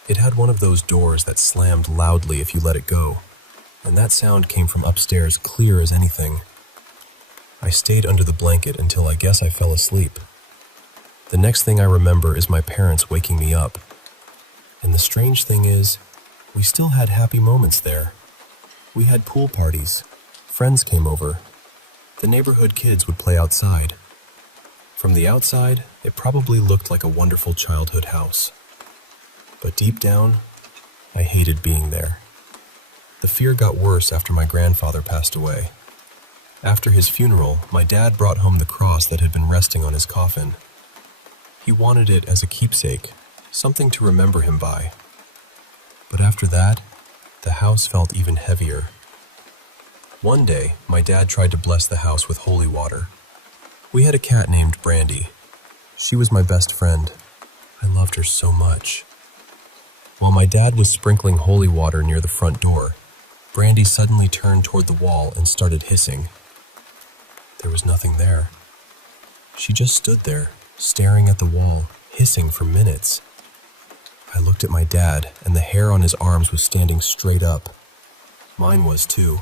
It had one of those doors that slammed loudly if you let it go, and that sound came from upstairs clear as anything. I stayed under the blanket until I guess I fell asleep. The next thing I remember is my parents waking me up. And the strange thing is, we still had happy moments there. We had pool parties. Friends came over. The neighborhood kids would play outside. From the outside, it probably looked like a wonderful childhood house. But deep down, I hated being there. The fear got worse after my grandfather passed away. After his funeral, my dad brought home the cross that had been resting on his coffin. He wanted it as a keepsake, something to remember him by. But after that, the house felt even heavier. One day, my dad tried to bless the house with holy water. We had a cat named Brandy. She was my best friend. I loved her so much. While my dad was sprinkling holy water near the front door, Brandy suddenly turned toward the wall and started hissing. There was nothing there. She just stood there, staring at the wall, hissing for minutes. I looked at my dad, and the hair on his arms was standing straight up. Mine was too.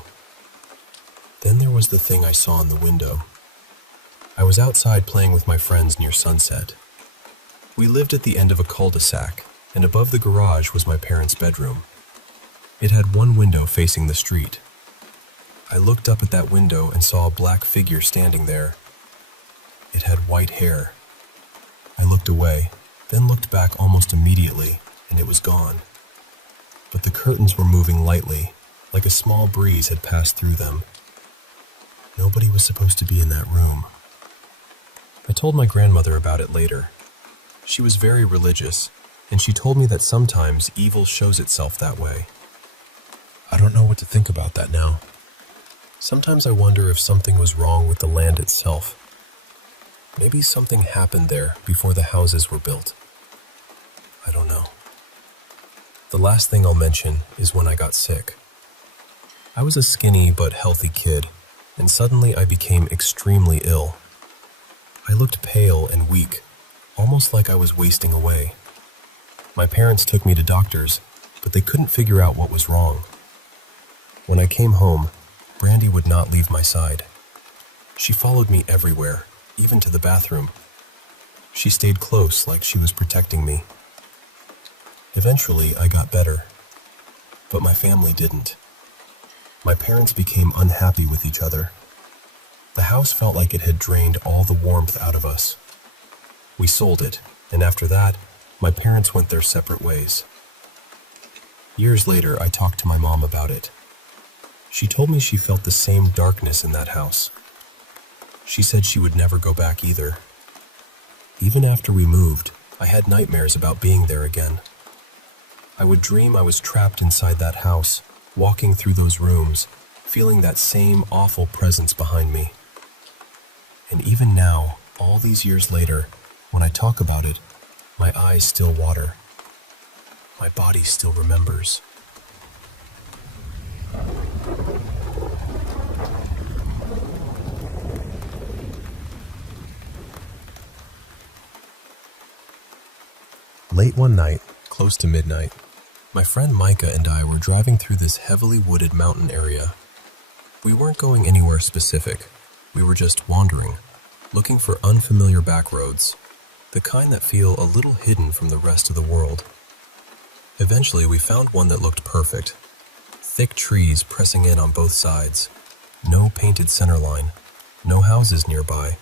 Then there was the thing I saw in the window. I was outside playing with my friends near sunset. We lived at the end of a cul-de-sac, and above the garage was my parents' bedroom. It had one window facing the street. I looked up at that window and saw a black figure standing there, It had white hair. I looked away, then looked back almost immediately, and it was gone. But the curtains were moving lightly, like a small breeze had passed through them. Nobody was supposed to be in that room. I told my grandmother about it later. She was very religious, and she told me that sometimes evil shows itself that way. I don't know what to think about that now. Sometimes I wonder if something was wrong with the land itself. Maybe something happened there before the houses were built. I don't know. The last thing I'll mention is when I got sick. I was a skinny but healthy kid, and suddenly I became extremely ill. I looked pale and weak, almost like I was wasting away. My parents took me to doctors, but they couldn't figure out what was wrong. When I came home, Brandy would not leave my side. She followed me everywhere, even to the bathroom. She stayed close like she was protecting me. Eventually, I got better, but my family didn't. My parents became unhappy with each other. The house felt like it had drained all the warmth out of us. We sold it, and after that, my parents went their separate ways. Years later, I talked to my mom about it. She told me she felt the same darkness in that house. She said she would never go back either. Even after we moved, I had nightmares about being there again. I would dream I was trapped inside that house, walking through those rooms, feeling that same awful presence behind me. And even now, all these years later, when I talk about it, my eyes still water. My body still remembers. Late one night, close to midnight, my friend Micah and I were driving through this heavily wooded mountain area. We weren't going anywhere specific. We were just wandering, looking for unfamiliar back roads, the kind that feel a little hidden from the rest of the world. Eventually, we found one that looked perfect. Thick trees pressing in on both sides, no painted centerline, no houses nearby,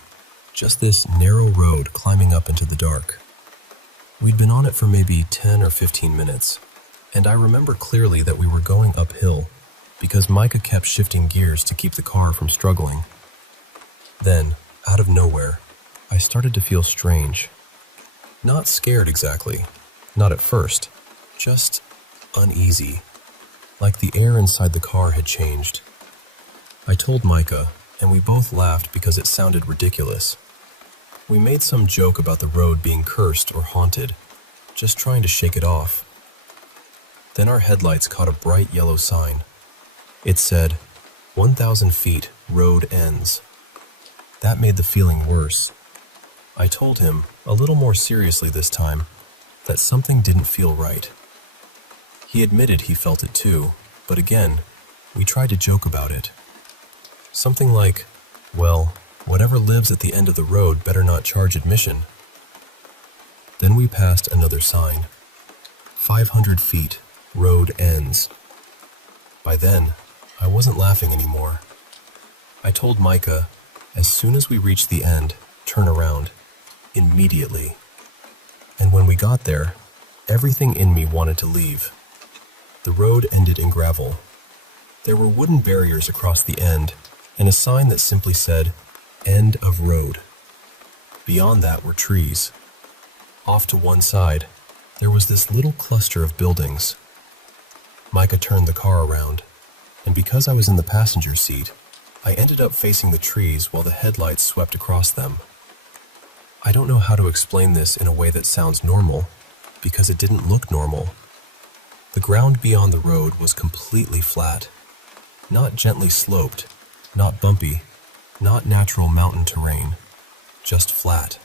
just this narrow road climbing up into the dark. We'd been on it for maybe 10 or 15 minutes, and I remember clearly that we were going uphill because Micah kept shifting gears to keep the car from struggling. Then, out of nowhere, I started to feel strange. Not scared exactly, not at first, just uneasy, like the air inside the car had changed. I told Micah, and we both laughed because it sounded ridiculous. We made some joke about the road being cursed or haunted, just trying to shake it off. Then our headlights caught a bright yellow sign. It said, 1,000 feet, road ends. That made the feeling worse. I told him, a little more seriously this time, that something didn't feel right. He admitted he felt it too, but again, we tried to joke about it. Something like, well, whatever lives at the end of the road better not charge admission. Then we passed another sign. 500 feet, road ends. By then, I wasn't laughing anymore. I told Micah, as soon as we reached the end, turn around, immediately. And when we got there, everything in me wanted to leave. The road ended in gravel. There were wooden barriers across the end, and a sign that simply said, End of road. Beyond that were trees. Off to one side, there was this little cluster of buildings. Micah turned the car around, and because I was in the passenger seat, I ended up facing the trees while the headlights swept across them. I don't know how to explain this in a way that sounds normal, because it didn't look normal. The ground beyond the road was completely flat, not gently sloped, not bumpy, not natural mountain terrain, just flat.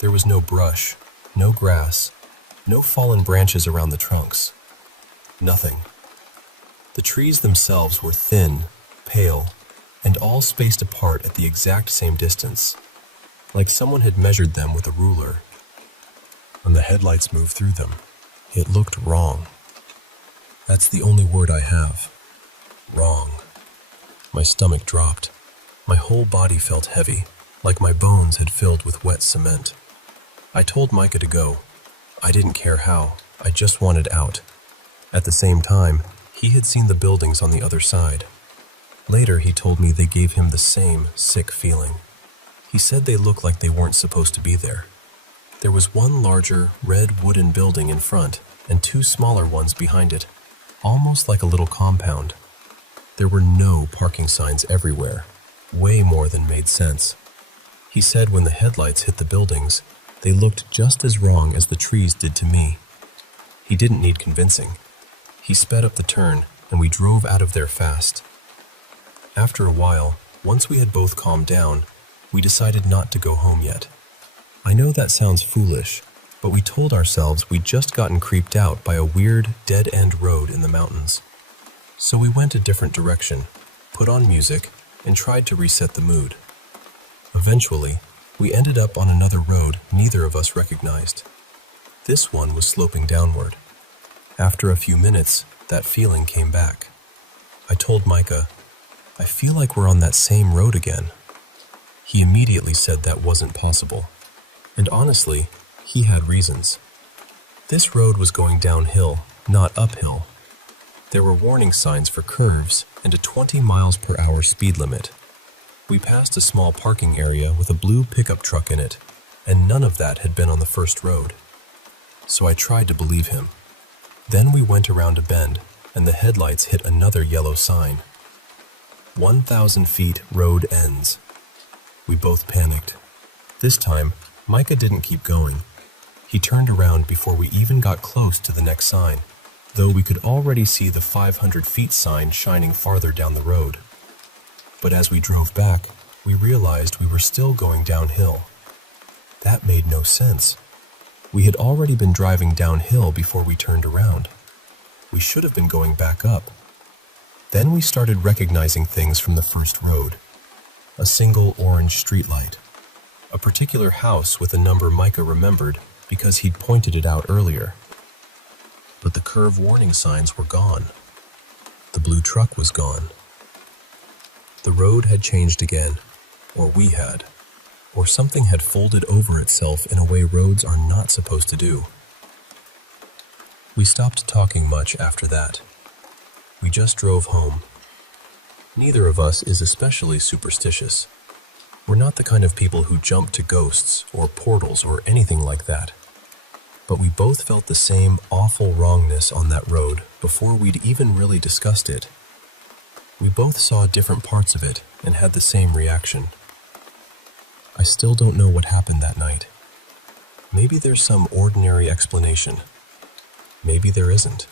There was no brush, no grass, no fallen branches around the trunks. Nothing. The trees themselves were thin, pale, and all spaced apart at the exact same distance, like someone had measured them with a ruler. When the headlights moved through them, it looked wrong. That's the only word I have. Wrong. My stomach dropped. My whole body felt heavy, like my bones had filled with wet cement. I told Micah to go. I didn't care how, I just wanted out. At the same time, he had seen the buildings on the other side. Later, he told me they gave him the same sick feeling. He said they looked like they weren't supposed to be there. There was one larger, red wooden building in front and two smaller ones behind it, almost like a little compound. There were no parking signs everywhere, way more than made sense. He said when the headlights hit the buildings, they looked just as wrong as the trees did to me. He didn't need convincing. He sped up the turn, and we drove out of there fast. After a while, once we had both calmed down, we decided not to go home yet. I know that sounds foolish, but we told ourselves we'd just gotten creeped out by a weird, dead-end road in the mountains. So we went a different direction, put on music, and tried to reset the mood. Eventually, we ended up on another road neither of us recognized. This one was sloping downward. After a few minutes, that feeling came back. I told Micah, "I feel like we're on that same road again." He immediately said that wasn't possible. And honestly, he had reasons. This road was going downhill, not uphill. There were warning signs for curves and a 20 miles per hour speed limit. We passed a small parking area with a blue pickup truck in it, and none of that had been on the first road. So I tried to believe him. Then we went around a bend, and the headlights hit another yellow sign. 1,000 feet road ends. We both panicked. This time, Micah didn't keep going. He turned around before we even got close to the next sign, though we could already see the 500 feet sign shining farther down the road. But as we drove back, we realized we were still going downhill. That made no sense. We had already been driving downhill before we turned around. We should have been going back up. Then we started recognizing things from the first road. A single orange streetlight. A particular house with a number Micah remembered because he'd pointed it out earlier. But the curve warning signs were gone. The blue truck was gone. The road had changed again, or we had, or something had folded over itself in a way roads are not supposed to do. We stopped talking much after that. We just drove home. Neither of us is especially superstitious. We're not the kind of people who jump to ghosts or portals or anything like that. But we both felt the same awful wrongness on that road before we'd even really discussed it. We both saw different parts of it and had the same reaction. I still don't know what happened that night. Maybe there's some ordinary explanation. Maybe there isn't.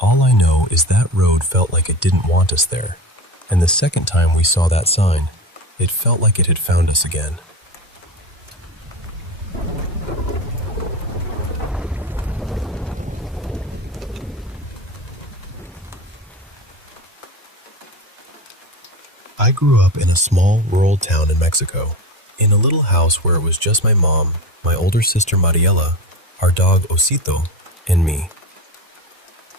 All I know is that road felt like it didn't want us there, and the second time we saw that sign, it felt like it had found us again. I grew up in a small rural town in Mexico, in a little house where it was just my mom, my older sister Mariela, our dog Osito, and me.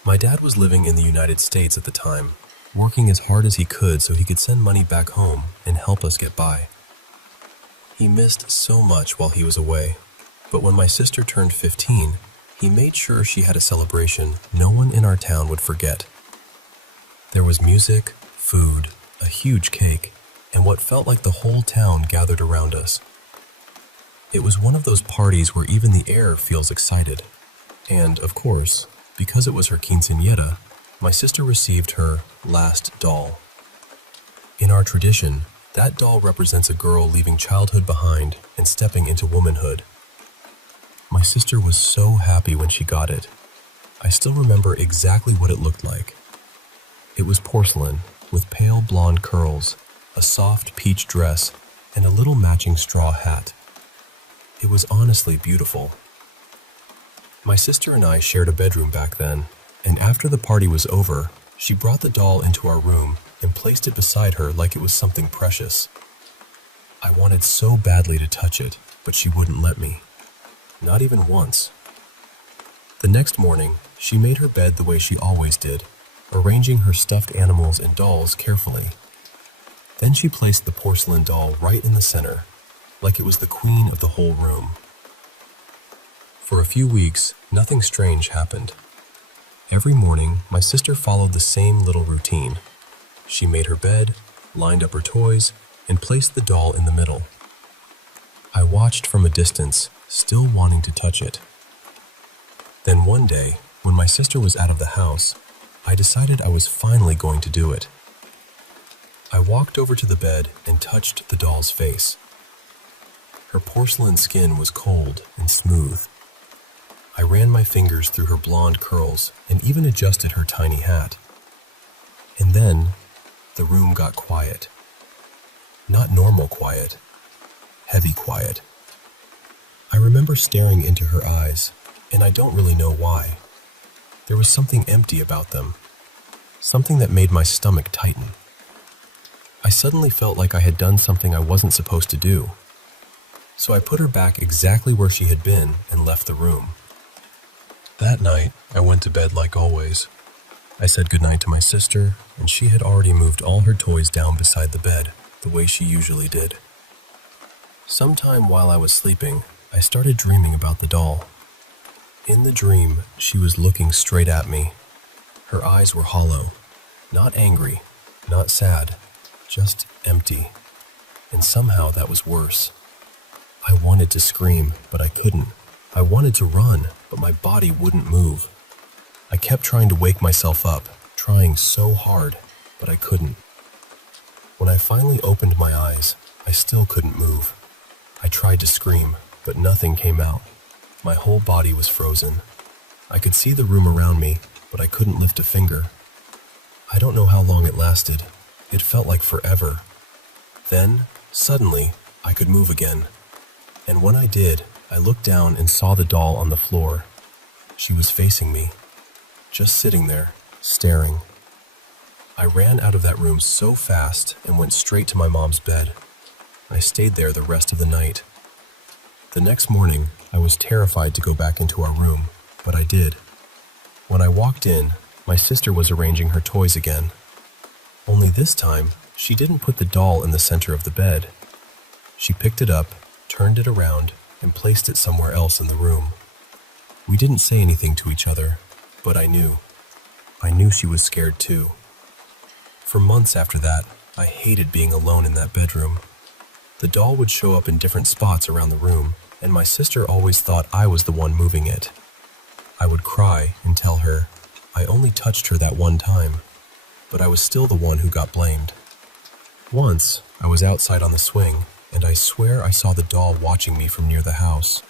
My dad was living in the United States at the time, working as hard as he could so he could send money back home and help us get by. He missed so much while he was away, but when my sister turned 15, he made sure she had a celebration no one in our town would forget. There was music, food, a huge cake, and what felt like the whole town gathered around us. It was one of those parties where even the air feels excited. And, of course, because it was her quinceañera, my sister received her last doll. In our tradition, that doll represents a girl leaving childhood behind and stepping into womanhood. My sister was so happy when she got it. I still remember exactly what it looked like. It was porcelain, with pale blonde curls, a soft peach dress, and a little matching straw hat. It was honestly beautiful. My sister and I shared a bedroom back then, and after the party was over, she brought the doll into our room and placed it beside her like it was something precious. I wanted so badly to touch it, but she wouldn't let me. Not even once. The next morning, she made her bed the way she always did, arranging her stuffed animals and dolls carefully. Then she placed the porcelain doll right in the center, like it was the queen of the whole room. For a few weeks, nothing strange happened. Every morning, my sister followed the same little routine. She made her bed, lined up her toys, and placed the doll in the middle. I watched from a distance, still wanting to touch it. Then one day, when my sister was out of the house, I decided I was finally going to do it. I walked over to the bed and touched the doll's face. Her porcelain skin was cold and smooth. I ran my fingers through her blonde curls and even adjusted her tiny hat. And then, the room got quiet. Not normal quiet, heavy quiet. I remember staring into her eyes, and I don't really know why. There was something empty about them, something that made my stomach tighten. I suddenly felt like I had done something I wasn't supposed to do. So I put her back exactly where she had been and left the room. That night, I went to bed like always. I said goodnight to my sister, and she had already moved all her toys down beside the bed, the way she usually did. Sometime while I was sleeping, I started dreaming about the doll. In the dream, she was looking straight at me. Her eyes were hollow, not angry, not sad, just empty. And somehow that was worse. I wanted to scream, but I couldn't. I wanted to run, but my body wouldn't move. I kept trying to wake myself up, trying so hard, but I couldn't. When I finally opened my eyes, I still couldn't move. I tried to scream, but nothing came out. My whole body was frozen. I could see the room around me, but I couldn't lift a finger. I don't know how long it lasted. It felt like forever. Then, suddenly, I could move again. And when I did, I looked down and saw the doll on the floor. She was facing me, just sitting there, staring. I ran out of that room so fast and went straight to my mom's bed. I stayed there the rest of the night. The next morning, I was terrified to go back into our room, but I did. When I walked in, my sister was arranging her toys again. Only this time, she didn't put the doll in the center of the bed. She picked it up, turned it around, and placed it somewhere else in the room. We didn't say anything to each other, but I knew. I knew she was scared too. For months after that, I hated being alone in that bedroom. The doll would show up in different spots around the room, and my sister always thought I was the one moving it. I would cry and tell her I only touched her that one time, but I was still the one who got blamed. Once, I was outside on the swing, and I swear I saw the doll watching me from near the house.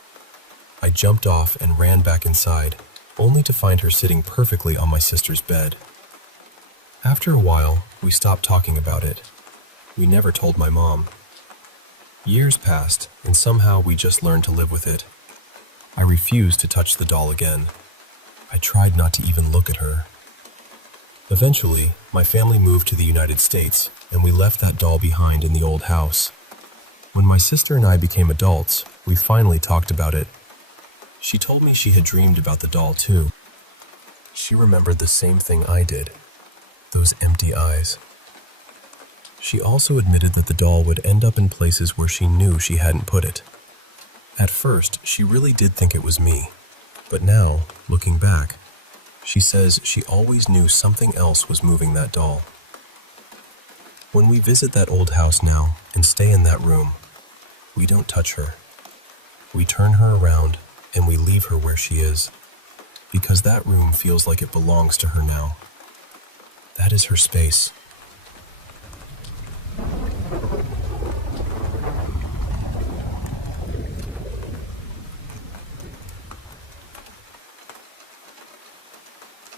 I jumped off and ran back inside, only to find her sitting perfectly on my sister's bed. After a while, we stopped talking about it. We never told my mom. Years passed, and somehow we just learned to live with it. I refused to touch the doll again. I tried not to even look at her. Eventually, my family moved to the United States, and we left that doll behind in the old house. When my sister and I became adults, we finally talked about it. She told me she had dreamed about the doll too. She remembered the same thing I did, those empty eyes. She also admitted that the doll would end up in places where she knew she hadn't put it. At first, she really did think it was me, but now, looking back, she says she always knew something else was moving that doll. When we visit that old house now and stay in that room, we don't touch her. We turn her around and we leave her where she is, because that room feels like it belongs to her now. That is her space.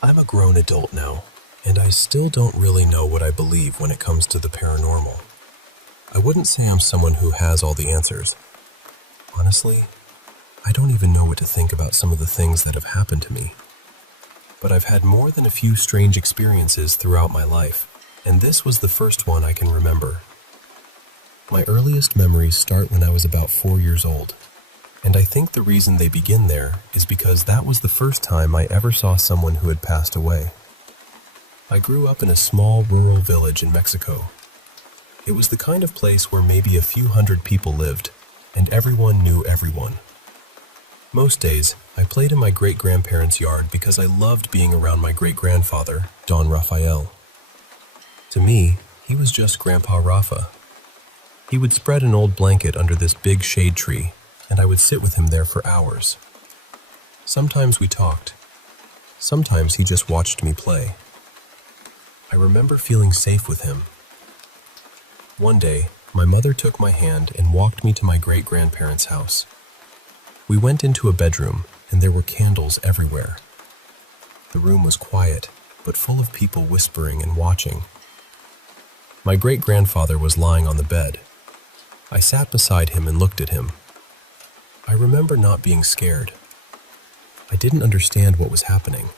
I'm a grown adult now, and I still don't really know what I believe when it comes to the paranormal. I wouldn't say I'm someone who has all the answers. Honestly, I don't even know what to think about some of the things that have happened to me. But I've had more than a few strange experiences throughout my life, and this was the first one I can remember. My earliest memories start when I was about 4 years old, and I think the reason they begin there is because that was the first time I ever saw someone who had passed away. I grew up in a small rural village in Mexico. It was the kind of place where maybe a few hundred people lived, and everyone knew everyone. Most days, I played in my great-grandparents' yard because I loved being around my great-grandfather, Don Raphael. To me, he was just Grandpa Rafa. He would spread an old blanket under this big shade tree, and I would sit with him there for hours. Sometimes we talked. Sometimes he just watched me play. I remember feeling safe with him. One day, my mother took my hand and walked me to my great-grandparents' house. We went into a bedroom, and there were candles everywhere. The room was quiet, but full of people whispering and watching. My great-grandfather was lying on the bed. I sat beside him and looked at him. I remember not being scared. I didn't understand what was happening.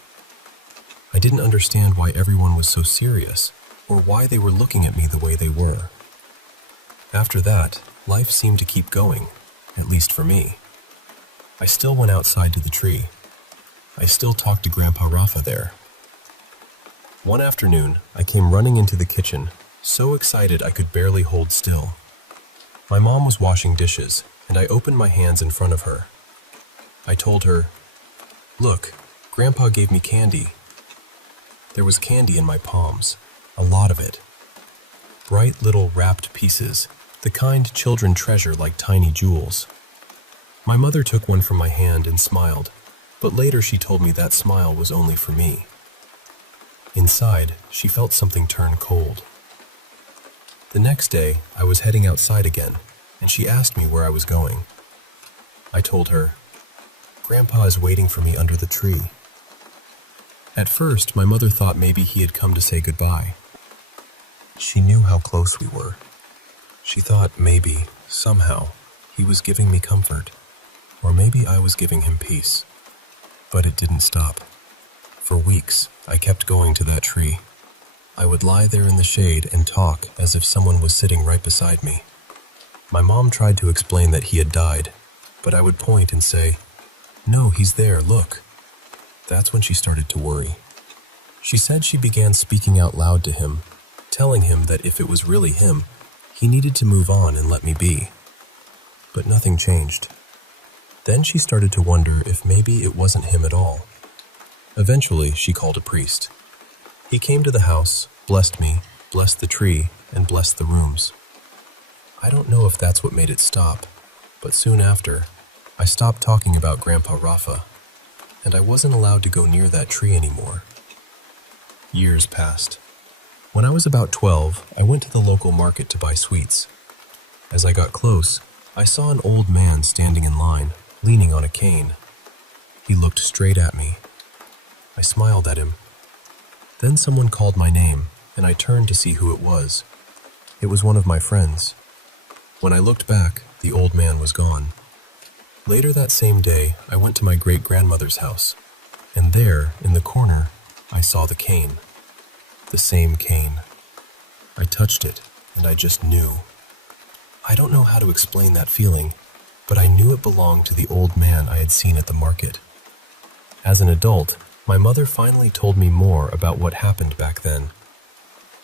I didn't understand why everyone was so serious, or why they were looking at me the way they were. After that, life seemed to keep going, at least for me. I still went outside to the tree. I still talked to Grandpa Rafa there. One afternoon, I came running into the kitchen, so excited I could barely hold still. My mom was washing dishes, and I opened my hands in front of her. I told her, "Look, Grandpa gave me candy." There was candy in my palms, a lot of it. Bright little wrapped pieces, the kind children treasure like tiny jewels. My mother took one from my hand and smiled, but later she told me that smile was only for me. Inside, she felt something turn cold. The next day, I was heading outside again, and she asked me where I was going. I told her, "Grandpa is waiting for me under the tree." At first, my mother thought maybe he had come to say goodbye. She knew how close we were. She thought maybe, somehow, he was giving me comfort, or maybe I was giving him peace. But it didn't stop. For weeks, I kept going to that tree. I would lie there in the shade and talk as if someone was sitting right beside me. My mom tried to explain that he had died, but I would point and say, "No, he's there, look." That's when she started to worry. She said she began speaking out loud to him, telling him that if it was really him, he needed to move on and let me be. But nothing changed. Then she started to wonder if maybe it wasn't him at all. Eventually, she called a priest. He came to the house, blessed me, blessed the tree, and blessed the rooms. I don't know if that's what made it stop, but soon after, I stopped talking about Grandpa Rafa, and I wasn't allowed to go near that tree anymore. Years passed. When I was about 12, I went to the local market to buy sweets. As I got close, I saw an old man standing in line, leaning on a cane. He looked straight at me. I smiled at him. Then someone called my name, and I turned to see who it was. It was one of my friends. When I looked back, the old man was gone. Later that same day, I went to my great-grandmother's house, and there, in the corner, I saw the cane. The same cane. I touched it, and I just knew. I don't know how to explain that feeling, but I knew it belonged to the old man I had seen at the market. As an adult, my mother finally told me more about what happened back then.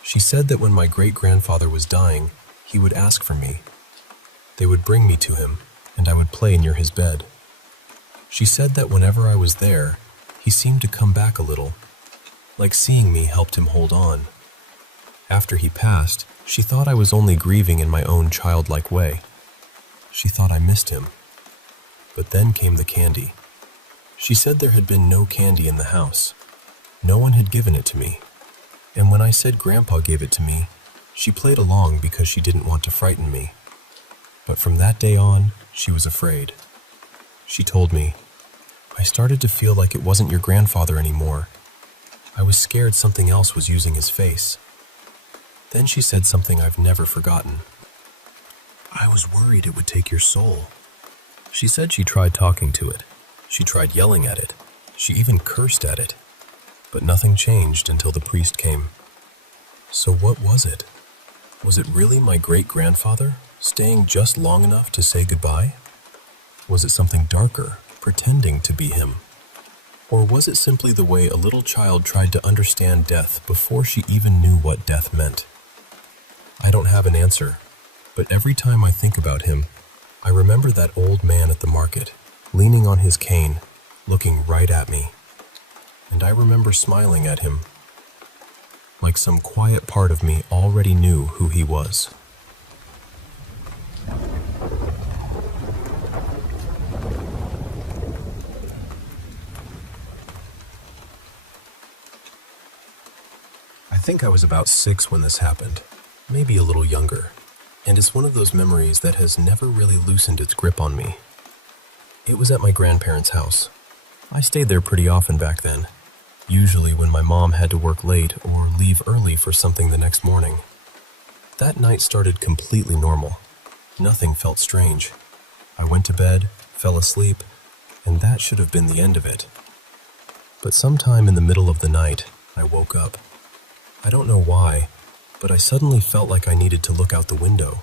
She said that when my great-grandfather was dying, he would ask for me. They would bring me to him, and I would play near his bed. She said that whenever I was there, he seemed to come back a little, like seeing me helped him hold on. After he passed, she thought I was only grieving in my own childlike way. She thought I missed him. But then came the candy. She said there had been no candy in the house. No one had given it to me. And when I said Grandpa gave it to me, she played along because she didn't want to frighten me. But from that day on, she was afraid. She told me, "I started to feel like it wasn't your grandfather anymore. I was scared something else was using his face." Then she said something I've never forgotten. "I was worried it would take your soul." She said she tried talking to it. She tried yelling at it. She even cursed at it. But nothing changed until the priest came. So what was it? Was it really my great-grandfather, staying just long enough to say goodbye? Was it something darker, pretending to be him? Or was it simply the way a little child tried to understand death before she even knew what death meant? I don't have an answer, but every time I think about him, I remember that old man at the market, leaning on his cane, looking right at me. And I remember smiling at him, like some quiet part of me already knew who he was. I think I was about 6 when this happened, maybe a little younger, and it's one of those memories that has never really loosened its grip on me. It was at my grandparents' house. I stayed there pretty often back then, usually when my mom had to work late or leave early for something the next morning. That night started completely normal. Nothing felt strange. I went to bed, fell asleep, and that should have been the end of it. But sometime in the middle of the night, I woke up. I don't know why, but I suddenly felt like I needed to look out the window.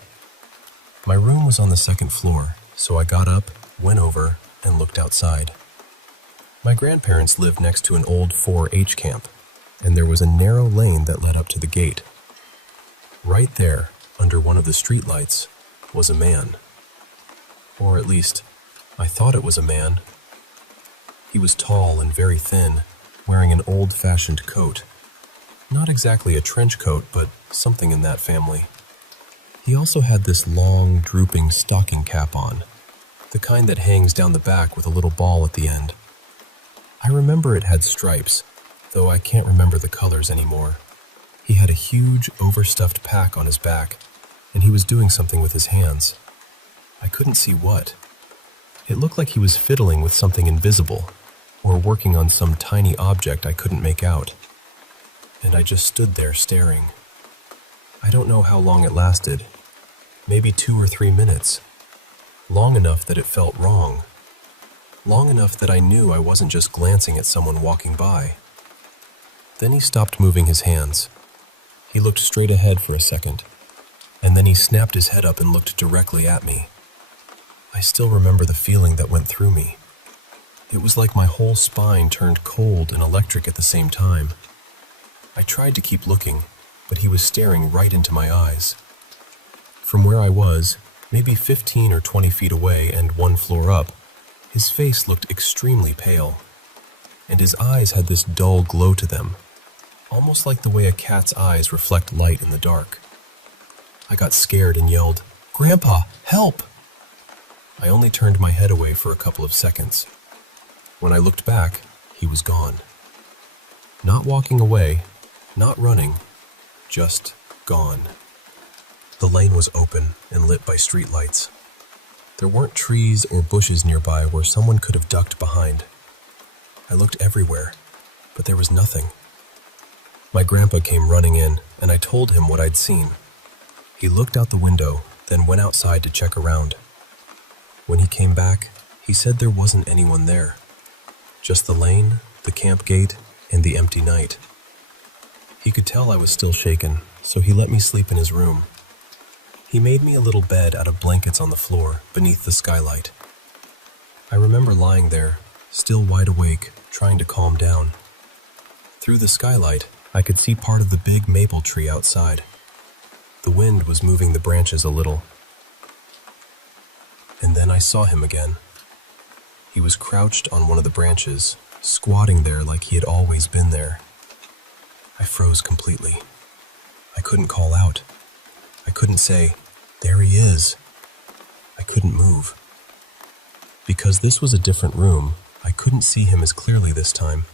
My room was on the 2nd floor, so I got up, went over, and looked outside. My grandparents lived next to an old 4-H camp, and there was a narrow lane that led up to the gate. Right there, under one of the streetlights, was a man. Or at least, I thought it was a man. He was tall and very thin, wearing an old-fashioned coat. Not exactly a trench coat, but something in that family. He also had this long, drooping stocking cap on, the kind that hangs down the back with a little ball at the end. I remember it had stripes, though I can't remember the colors anymore. He had a huge, overstuffed pack on his back, and he was doing something with his hands. I couldn't see what. It looked like he was fiddling with something invisible, or working on some tiny object I couldn't make out. And I just stood there staring. I don't know how long it lasted. Maybe 2 or 3 minutes. Long enough that it felt wrong. Long enough that I knew I wasn't just glancing at someone walking by. Then he stopped moving his hands. He looked straight ahead for a second, and then he snapped his head up and looked directly at me. I still remember the feeling that went through me. It was like my whole spine turned cold and electric at the same time. I tried to keep looking, but he was staring right into my eyes. From where I was, maybe 15 or 20 feet away and 1 floor up, his face looked extremely pale, and his eyes had this dull glow to them, almost like the way a cat's eyes reflect light in the dark. I got scared and yelled, "Grandpa, help!" I only turned my head away for a couple of seconds. When I looked back, he was gone. Not walking away, not running, just gone. The lane was open and lit by streetlights. There weren't trees or bushes nearby where someone could have ducked behind. I looked everywhere, but there was nothing. My grandpa came running in, and I told him what I'd seen. He looked out the window, then went outside to check around. When he came back, he said there wasn't anyone there. Just the lane, the camp gate, and the empty night. He could tell I was still shaken, so he let me sleep in his room. He made me a little bed out of blankets on the floor beneath the skylight. I remember lying there, still wide awake, trying to calm down. Through the skylight, I could see part of the big maple tree outside. The wind was moving the branches a little. And then I saw him again. He was crouched on one of the branches, squatting there like he had always been there. I froze completely. I couldn't call out. I couldn't say, "There he is." I couldn't move. Because this was a different room, I couldn't see him as clearly this time.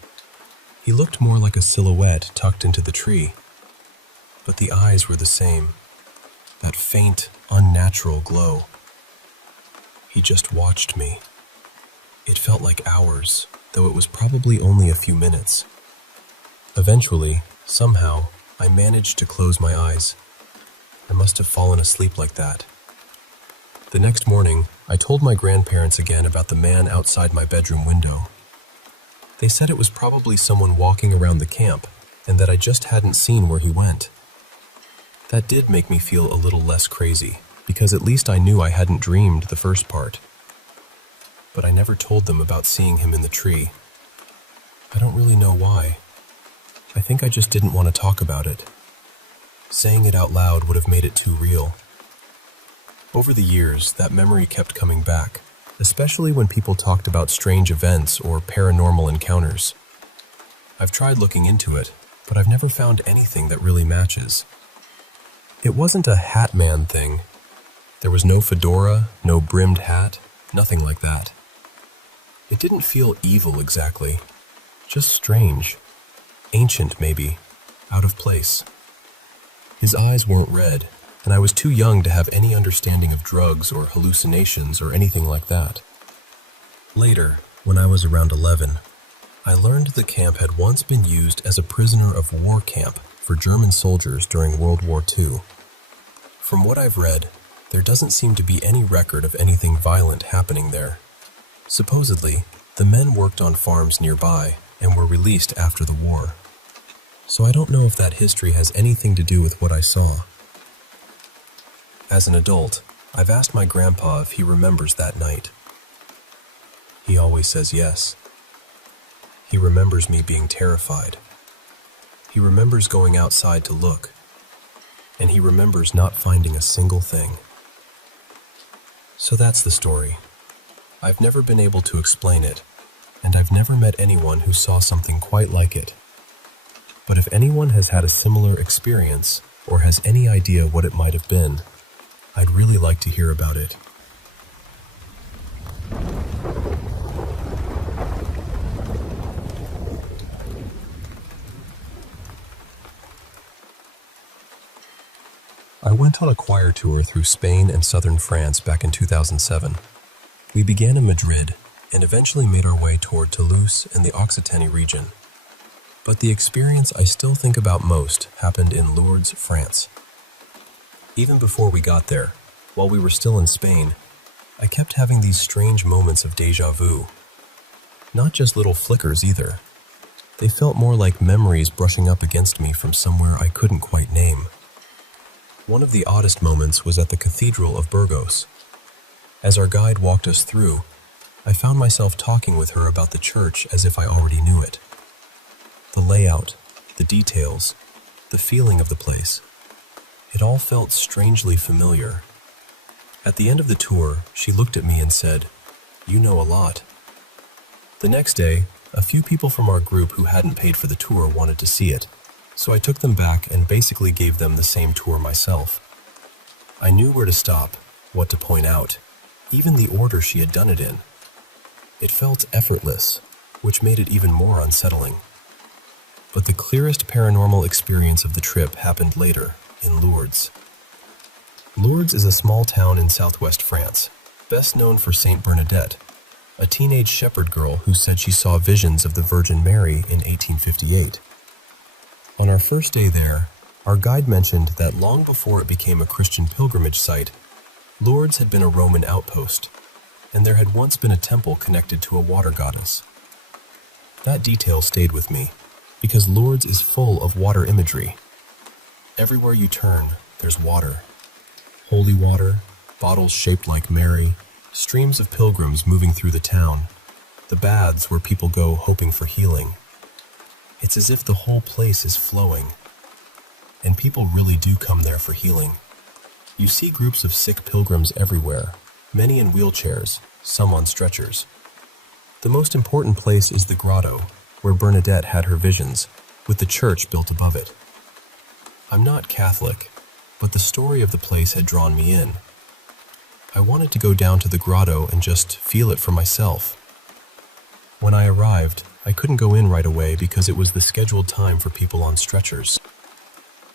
He looked more like a silhouette tucked into the tree. But the eyes were the same. That faint, unnatural glow. He just watched me. It felt like hours, though it was probably only a few minutes. Eventually, somehow, I managed to close my eyes. I must have fallen asleep like that. The next morning, I told my grandparents again about the man outside my bedroom window. They said it was probably someone walking around the camp, and that I just hadn't seen where he went. That did make me feel a little less crazy, because at least I knew I hadn't dreamed the first part. But I never told them about seeing him in the tree. I don't really know why. I think I just didn't want to talk about it. Saying it out loud would have made it too real. Over the years, that memory kept coming back, especially when people talked about strange events or paranormal encounters. I've tried looking into it, but I've never found anything that really matches. It wasn't a hat man thing. There was no fedora, no brimmed hat, nothing like that. It didn't feel evil exactly, just strange, ancient maybe, out of place. His eyes weren't red, and I was too young to have any understanding of drugs or hallucinations or anything like that. Later, when I was around 11, I learned the camp had once been used as a prisoner of war camp for German soldiers during World War II. From what I've read, there doesn't seem to be any record of anything violent happening there. Supposedly, the men worked on farms nearby and were released after the war. So I don't know if that history has anything to do with what I saw. As an adult, I've asked my grandpa if he remembers that night. He always says yes. He remembers me being terrified. He remembers going outside to look. And he remembers not finding a single thing. So that's the story. I've never been able to explain it, and I've never met anyone who saw something quite like it. But if anyone has had a similar experience, or has any idea what it might have been, I'd really like to hear about it. I went on a choir tour through Spain and southern France back in 2007. We began in Madrid and eventually made our way toward Toulouse and the Occitanie region. But the experience I still think about most happened in Lourdes, France. Even before we got there, while we were still in Spain, I kept having these strange moments of déjà vu. Not just little flickers either. They felt more like memories brushing up against me from somewhere I couldn't quite name. One of the oddest moments was at the Cathedral of Burgos. As our guide walked us through, I found myself talking with her about the church as if I already knew it. The layout, the details, the feeling of the place. It all felt strangely familiar. At the end of the tour, she looked at me and said, "You know a lot." The next day, a few people from our group who hadn't paid for the tour wanted to see it, so I took them back and basically gave them the same tour myself. I knew where to stop, what to point out, even the order she had done it in. It felt effortless, which made it even more unsettling. But the clearest paranormal experience of the trip happened later, in Lourdes. Lourdes is a small town in southwest France, best known for Saint Bernadette, a teenage shepherd girl who said she saw visions of the Virgin Mary in 1858. On our first day there, our guide mentioned that long before it became a Christian pilgrimage site, Lourdes had been a Roman outpost, and there had once been a temple connected to a water goddess. That detail stayed with me, because Lourdes is full of water imagery. Everywhere you turn, there's water. Holy water, bottles shaped like Mary, streams of pilgrims moving through the town, the baths where people go hoping for healing. It's as if the whole place is flowing. And people really do come there for healing. You see groups of sick pilgrims everywhere, many in wheelchairs, some on stretchers. The most important place is the grotto, where Bernadette had her visions, with the church built above it. I'm not Catholic, but the story of the place had drawn me in. I wanted to go down to the grotto and just feel it for myself. When I arrived, I couldn't go in right away because it was the scheduled time for people on stretchers.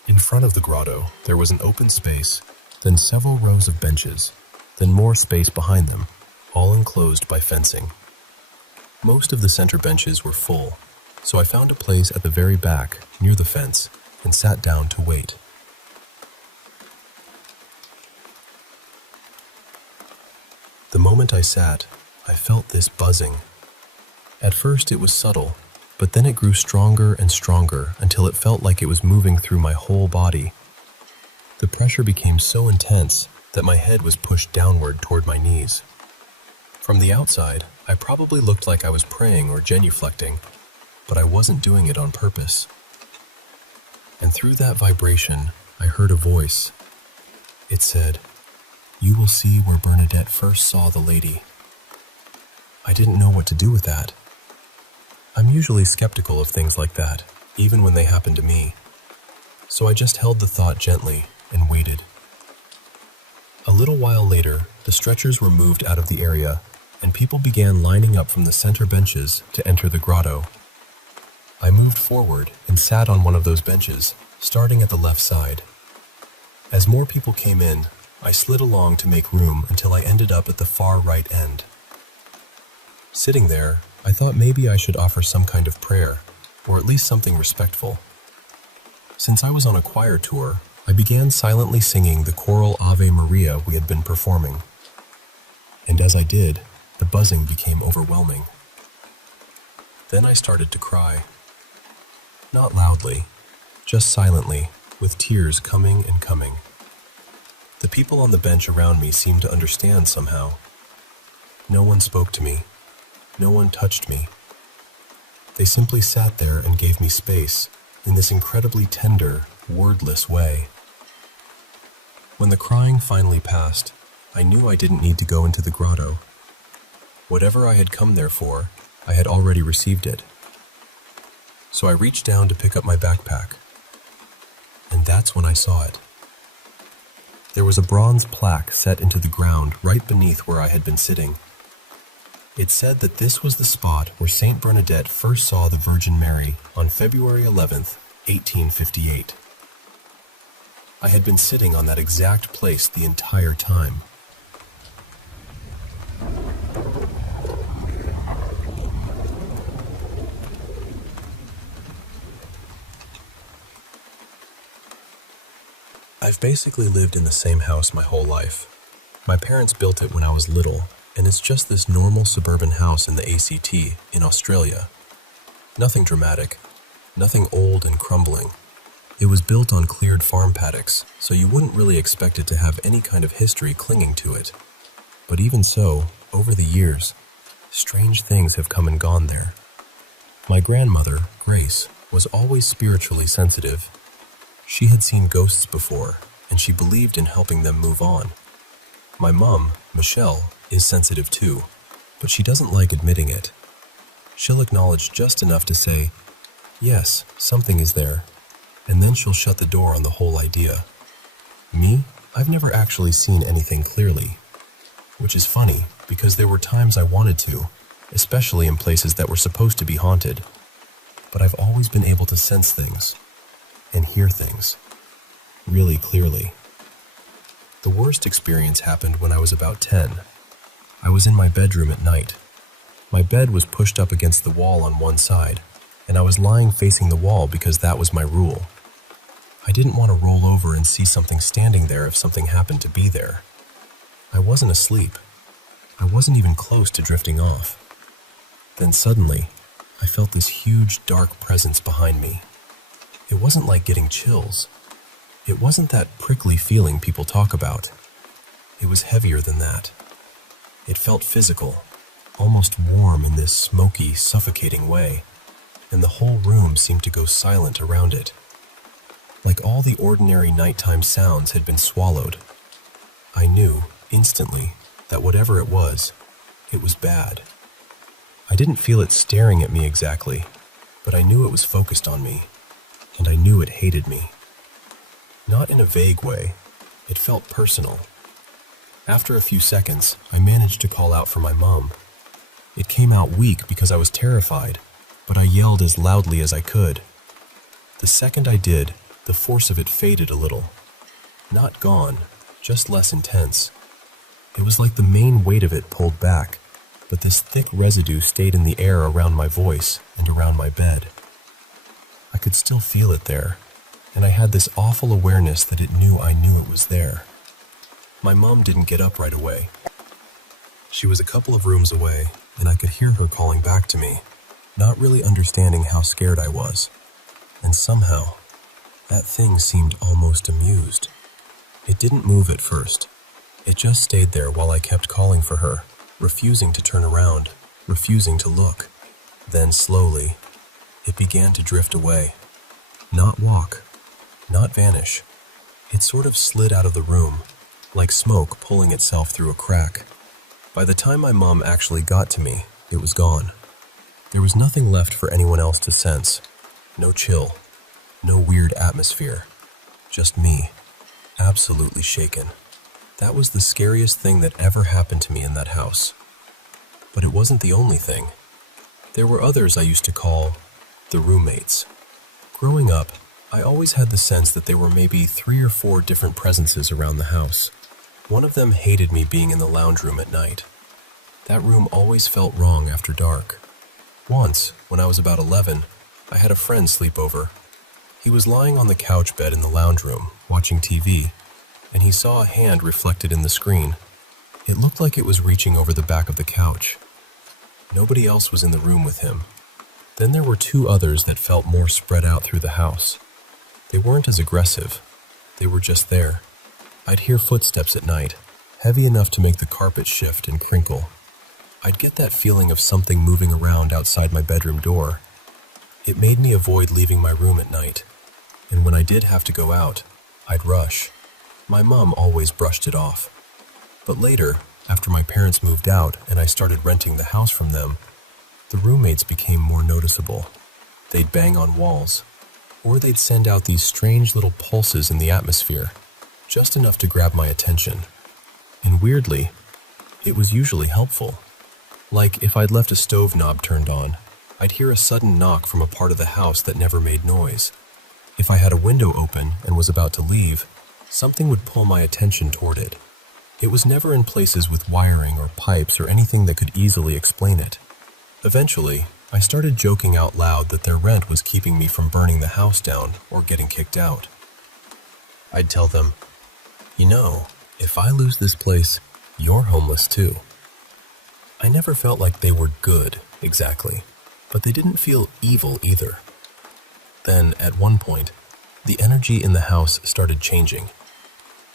In front of the grotto, there was an open space, then several rows of benches, then more space behind them, all enclosed by fencing. Most of the center benches were full, so I found a place at the very back, near the fence, and sat down to wait. The moment I sat, I felt this buzzing. At first it was subtle, but then it grew stronger and stronger until it felt like it was moving through my whole body. The pressure became so intense that my head was pushed downward toward my knees. From the outside, I probably looked like I was praying or genuflecting, but I wasn't doing it on purpose. And through that vibration, I heard a voice. It said, "You will see where Bernadette first saw the lady." I didn't know what to do with that. I'm usually skeptical of things like that, even when they happen to me. So I just held the thought gently and waited. A little while later, the stretchers were moved out of the area, and people began lining up from the center benches to enter the grotto. I moved forward and sat on one of those benches, starting at the left side. As more people came in, I slid along to make room until I ended up at the far right end. Sitting there, I thought maybe I should offer some kind of prayer, or at least something respectful. Since I was on a choir tour, I began silently singing the choral Ave Maria we had been performing. And as I did, the buzzing became overwhelming. Then I started to cry. Not loudly, just silently, with tears coming and coming. The people on the bench around me seemed to understand somehow. No one spoke to me. No one touched me. They simply sat there and gave me space in this incredibly tender, wordless way. When the crying finally passed, I knew I didn't need to go into the grotto. Whatever I had come there for, I had already received it. So I reached down to pick up my backpack. And that's when I saw it. There was a bronze plaque set into the ground right beneath where I had been sitting. It said that this was the spot where Saint Bernadette first saw the Virgin Mary on February 11th, 1858. I had been sitting on that exact place the entire time. I've basically lived in the same house my whole life. My parents built it when I was little, and it's just this normal suburban house in the ACT in Australia. Nothing dramatic, nothing old and crumbling. It was built on cleared farm paddocks, so you wouldn't really expect it to have any kind of history clinging to it. But even so, over the years, strange things have come and gone there. My grandmother, Grace, was always spiritually sensitive. She had seen ghosts before, and she believed in helping them move on. My mom, Michelle, is sensitive too, but she doesn't like admitting it. She'll acknowledge just enough to say, "Yes, something is there," and then she'll shut the door on the whole idea. Me, I've never actually seen anything clearly, which is funny because there were times I wanted to, especially in places that were supposed to be haunted. But I've always been able to sense things and hear things really clearly. The worst experience happened when I was about 10. I was in my bedroom at night. My bed was pushed up against the wall on one side, and I was lying facing the wall because that was my rule. I didn't want to roll over and see something standing there if something happened to be there. I wasn't asleep. I wasn't even close to drifting off. Then suddenly, I felt this huge, dark presence behind me. It wasn't like getting chills. It wasn't that prickly feeling people talk about. It was heavier than that. It felt physical, almost warm in this smoky, suffocating way, and the whole room seemed to go silent around it. Like all the ordinary nighttime sounds had been swallowed. I knew, instantly, that whatever it was bad. I didn't feel it staring at me exactly, but I knew it was focused on me, and I knew it hated me. Not in a vague way, it felt personal. After a few seconds, I managed to call out for my mom. It came out weak because I was terrified, but I yelled as loudly as I could. The second I did, the force of it faded a little. Not gone, just less intense. It was like the main weight of it pulled back, but this thick residue stayed in the air around my voice and around my bed. I could still feel it there, and I had this awful awareness that it knew I knew it was there. My mom didn't get up right away. She was a couple of rooms away, and I could hear her calling back to me, not really understanding how scared I was. And somehow, that thing seemed almost amused. It didn't move at first. It just stayed there while I kept calling for her, refusing to turn around, refusing to look. Then slowly, it began to drift away. Not walk, not vanish, It sort of slid out of the room, like smoke pulling itself through a crack. By the time my mom actually got to me, it was gone. There was nothing left for anyone else to sense. No chill, no weird atmosphere. Just me, absolutely shaken. That was the scariest thing that ever happened to me in that house. But it wasn't the only thing. There were others I used to call the roommates. Growing up, I always had the sense that there were maybe 3 or 4 different presences around the house. One of them hated me being in the lounge room at night. That room always felt wrong after dark. Once, when I was about 11, I had a friend sleep over. He was lying on the couch bed in the lounge room, watching TV, and he saw a hand reflected in the screen. It looked like it was reaching over the back of the couch. Nobody else was in the room with him. Then there were 2 others that felt more spread out through the house. They weren't as aggressive. They were just there. I'd hear footsteps at night, heavy enough to make the carpet shift and crinkle. I'd get that feeling of something moving around outside my bedroom door. It made me avoid leaving my room at night, and when I did have to go out, I'd rush. My mom always brushed it off. But later, after my parents moved out and I started renting the house from them, the roommates became more noticeable. They'd bang on walls, or they'd send out these strange little pulses in the atmosphere, just enough to grab my attention. And weirdly, it was usually helpful. Like if I'd left a stove knob turned on, I'd hear a sudden knock from a part of the house that never made noise. If I had a window open and was about to leave, something would pull my attention toward it. It was never in places with wiring or pipes or anything that could easily explain it. Eventually, I started joking out loud that their rent was keeping me from burning the house down or getting kicked out. I'd tell them, "You know, if I lose this place, you're homeless too." I never felt like they were good, exactly, but they didn't feel evil either. Then, at one point, the energy in the house started changing.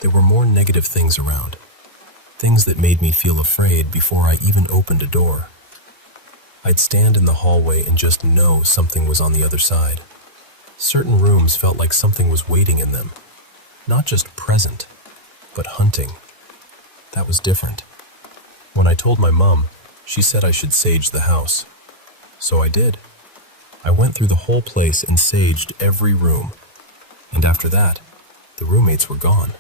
There were more negative things around, things that made me feel afraid before I even opened a door. I'd stand in the hallway and just know something was on the other side. Certain rooms felt like something was waiting in them, not just present, but hunting. That was different. When I told my mom, she said I should sage the house. So I did. I went through the whole place and saged every room. And after that, the roommates were gone.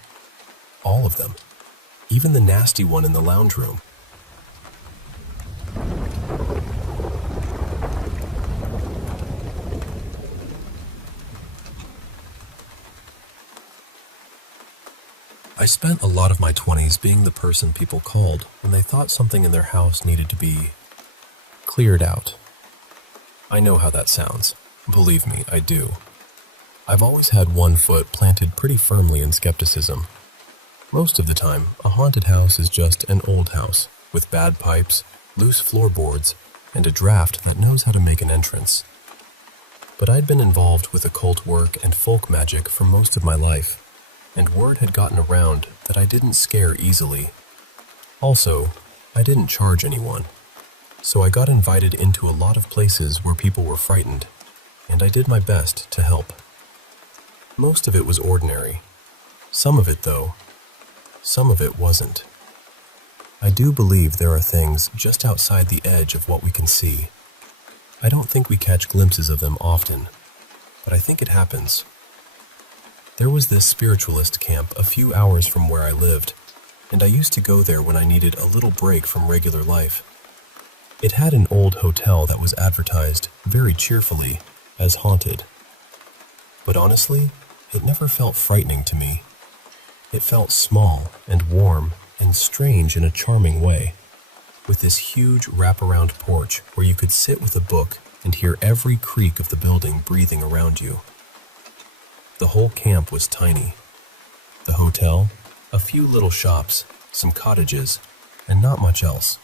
All of them. Even the nasty one in the lounge room. I spent a lot of my 20s being the person people called when they thought something in their house needed to be cleared out. I know how that sounds. Believe me, I do. I've always had one foot planted pretty firmly in skepticism. Most of the time, a haunted house is just an old house with bad pipes, loose floorboards, and a draft that knows how to make an entrance. But I'd been involved with occult work and folk magic for most of my life, and word had gotten around that I didn't scare easily. Also, I didn't charge anyone, so I got invited into a lot of places where people were frightened, and I did my best to help. Most of it was ordinary. Some of it, though, some of it wasn't. I do believe there are things just outside the edge of what we can see. I don't think we catch glimpses of them often, but I think it happens. There was this spiritualist camp a few hours from where I lived, and I used to go there when I needed a little break from regular life. It had an old hotel that was advertised, very cheerfully, as haunted. But honestly, it never felt frightening to me. It felt small and warm and strange in a charming way, with this huge wraparound porch where you could sit with a book and hear every creak of the building breathing around you. The whole camp was tiny. The hotel, a few little shops, some cottages, and not much else.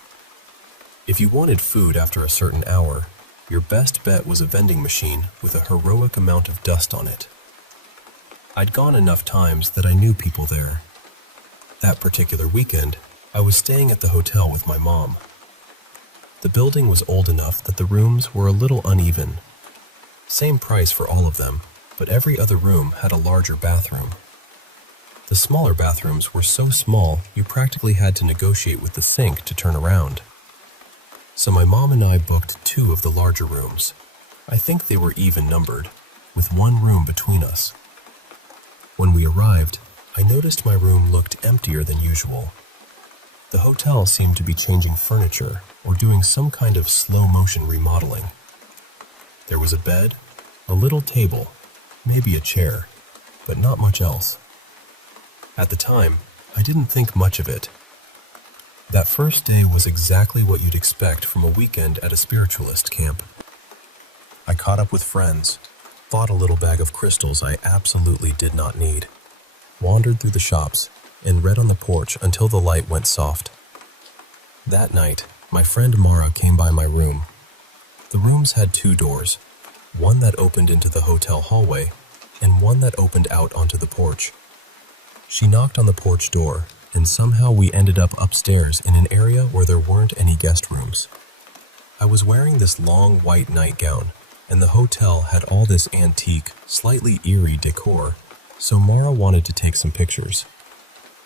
If you wanted food after a certain hour, your best bet was a vending machine with a heroic amount of dust on it. I'd gone enough times that I knew people there. That particular weekend, I was staying at the hotel with my mom. The building was old enough that the rooms were a little uneven. Same price for all of them, but every other room had a larger bathroom. The smaller bathrooms were so small you practically had to negotiate with the sink to turn around. So my mom and I booked 2 of the larger rooms. I think they were even numbered, with 1 room between us. When we arrived, I noticed my room looked emptier than usual. The hotel seemed to be changing furniture or doing some kind of slow-motion remodeling. There was a bed, a little table, maybe a chair, but not much else. At the time, I didn't think much of it. That first day was exactly what you'd expect from a weekend at a spiritualist camp. I caught up with friends, bought a little bag of crystals I absolutely did not need, wandered through the shops, and read on the porch until the light went soft. That night, my friend Mara came by my room. The rooms had 2 doors, one that opened into the hotel hallway, and one that opened out onto the porch. She knocked on the porch door, and somehow we ended up upstairs in an area where there weren't any guest rooms. I was wearing this long white nightgown, and the hotel had all this antique, slightly eerie decor, so Mara wanted to take some pictures.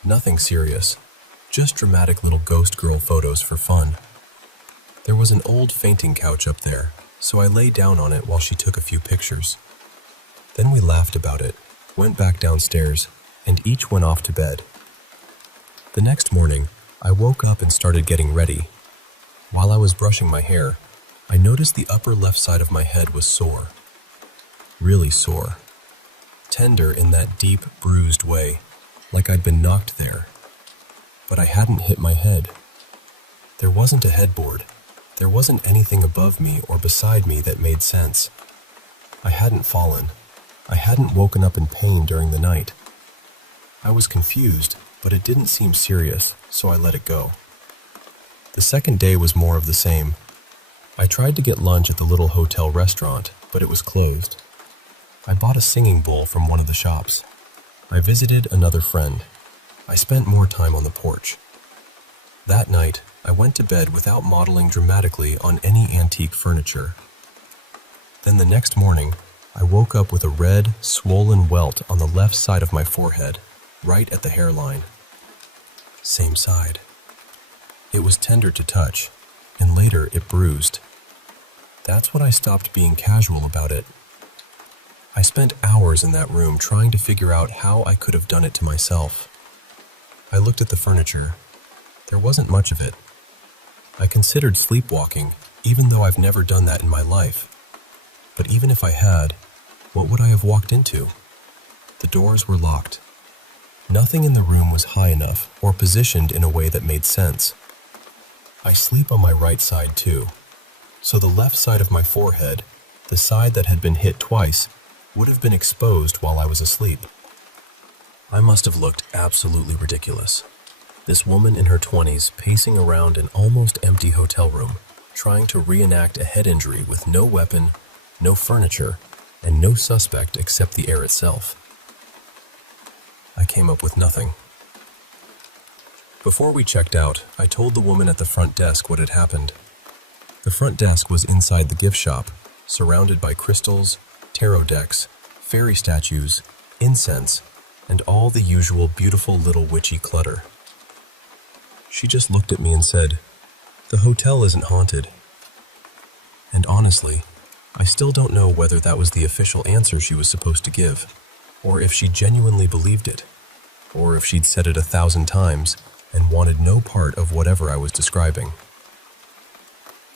Nothing serious, just dramatic little ghost girl photos for fun. There was an old fainting couch up there, so I lay down on it while she took a few pictures. Then we laughed about it, went back downstairs, and each went off to bed. The next morning, I woke up and started getting ready. While I was brushing my hair, I noticed the upper left side of my head was sore. Really sore. Tender in that deep, bruised way, like I'd been knocked there. But I hadn't hit my head. There wasn't a headboard. There wasn't anything above me or beside me that made sense. I hadn't fallen. I hadn't woken up in pain during the night. I was confused, but it didn't seem serious, so I let it go. The second day was more of the same. I tried to get lunch at the little hotel restaurant, but it was closed. I bought a singing bowl from one of the shops. I visited another friend. I spent more time on the porch. That night, I went to bed without modeling dramatically on any antique furniture. Then the next morning, I woke up with a red, swollen welt on the left side of my forehead, right at the hairline. Same side. It was tender to touch, and later it bruised. That's when I stopped being casual about it. I spent hours in that room trying to figure out how I could have done it to myself. I looked at the furniture. There wasn't much of it. I considered sleepwalking, even though I've never done that in my life. But even if I had, what would I have walked into? The doors were locked. Nothing in the room was high enough or positioned in a way that made sense. I sleep on my right side too, so the left side of my forehead, the side that had been hit twice, would have been exposed while I was asleep. I must have looked absolutely ridiculous. This woman in her 20s pacing around an almost empty hotel room, trying to reenact a head injury with no weapon, no furniture, and no suspect except the air itself. I came up with nothing. Before we checked out, I told the woman at the front desk what had happened. The front desk was inside the gift shop, surrounded by crystals, tarot decks, fairy statues, incense, and all the usual beautiful little witchy clutter. She just looked at me and said, "The hotel isn't haunted." And honestly, I still don't know whether that was the official answer she was supposed to give, or if she genuinely believed it, or if she'd said it 1,000 times and wanted no part of whatever I was describing.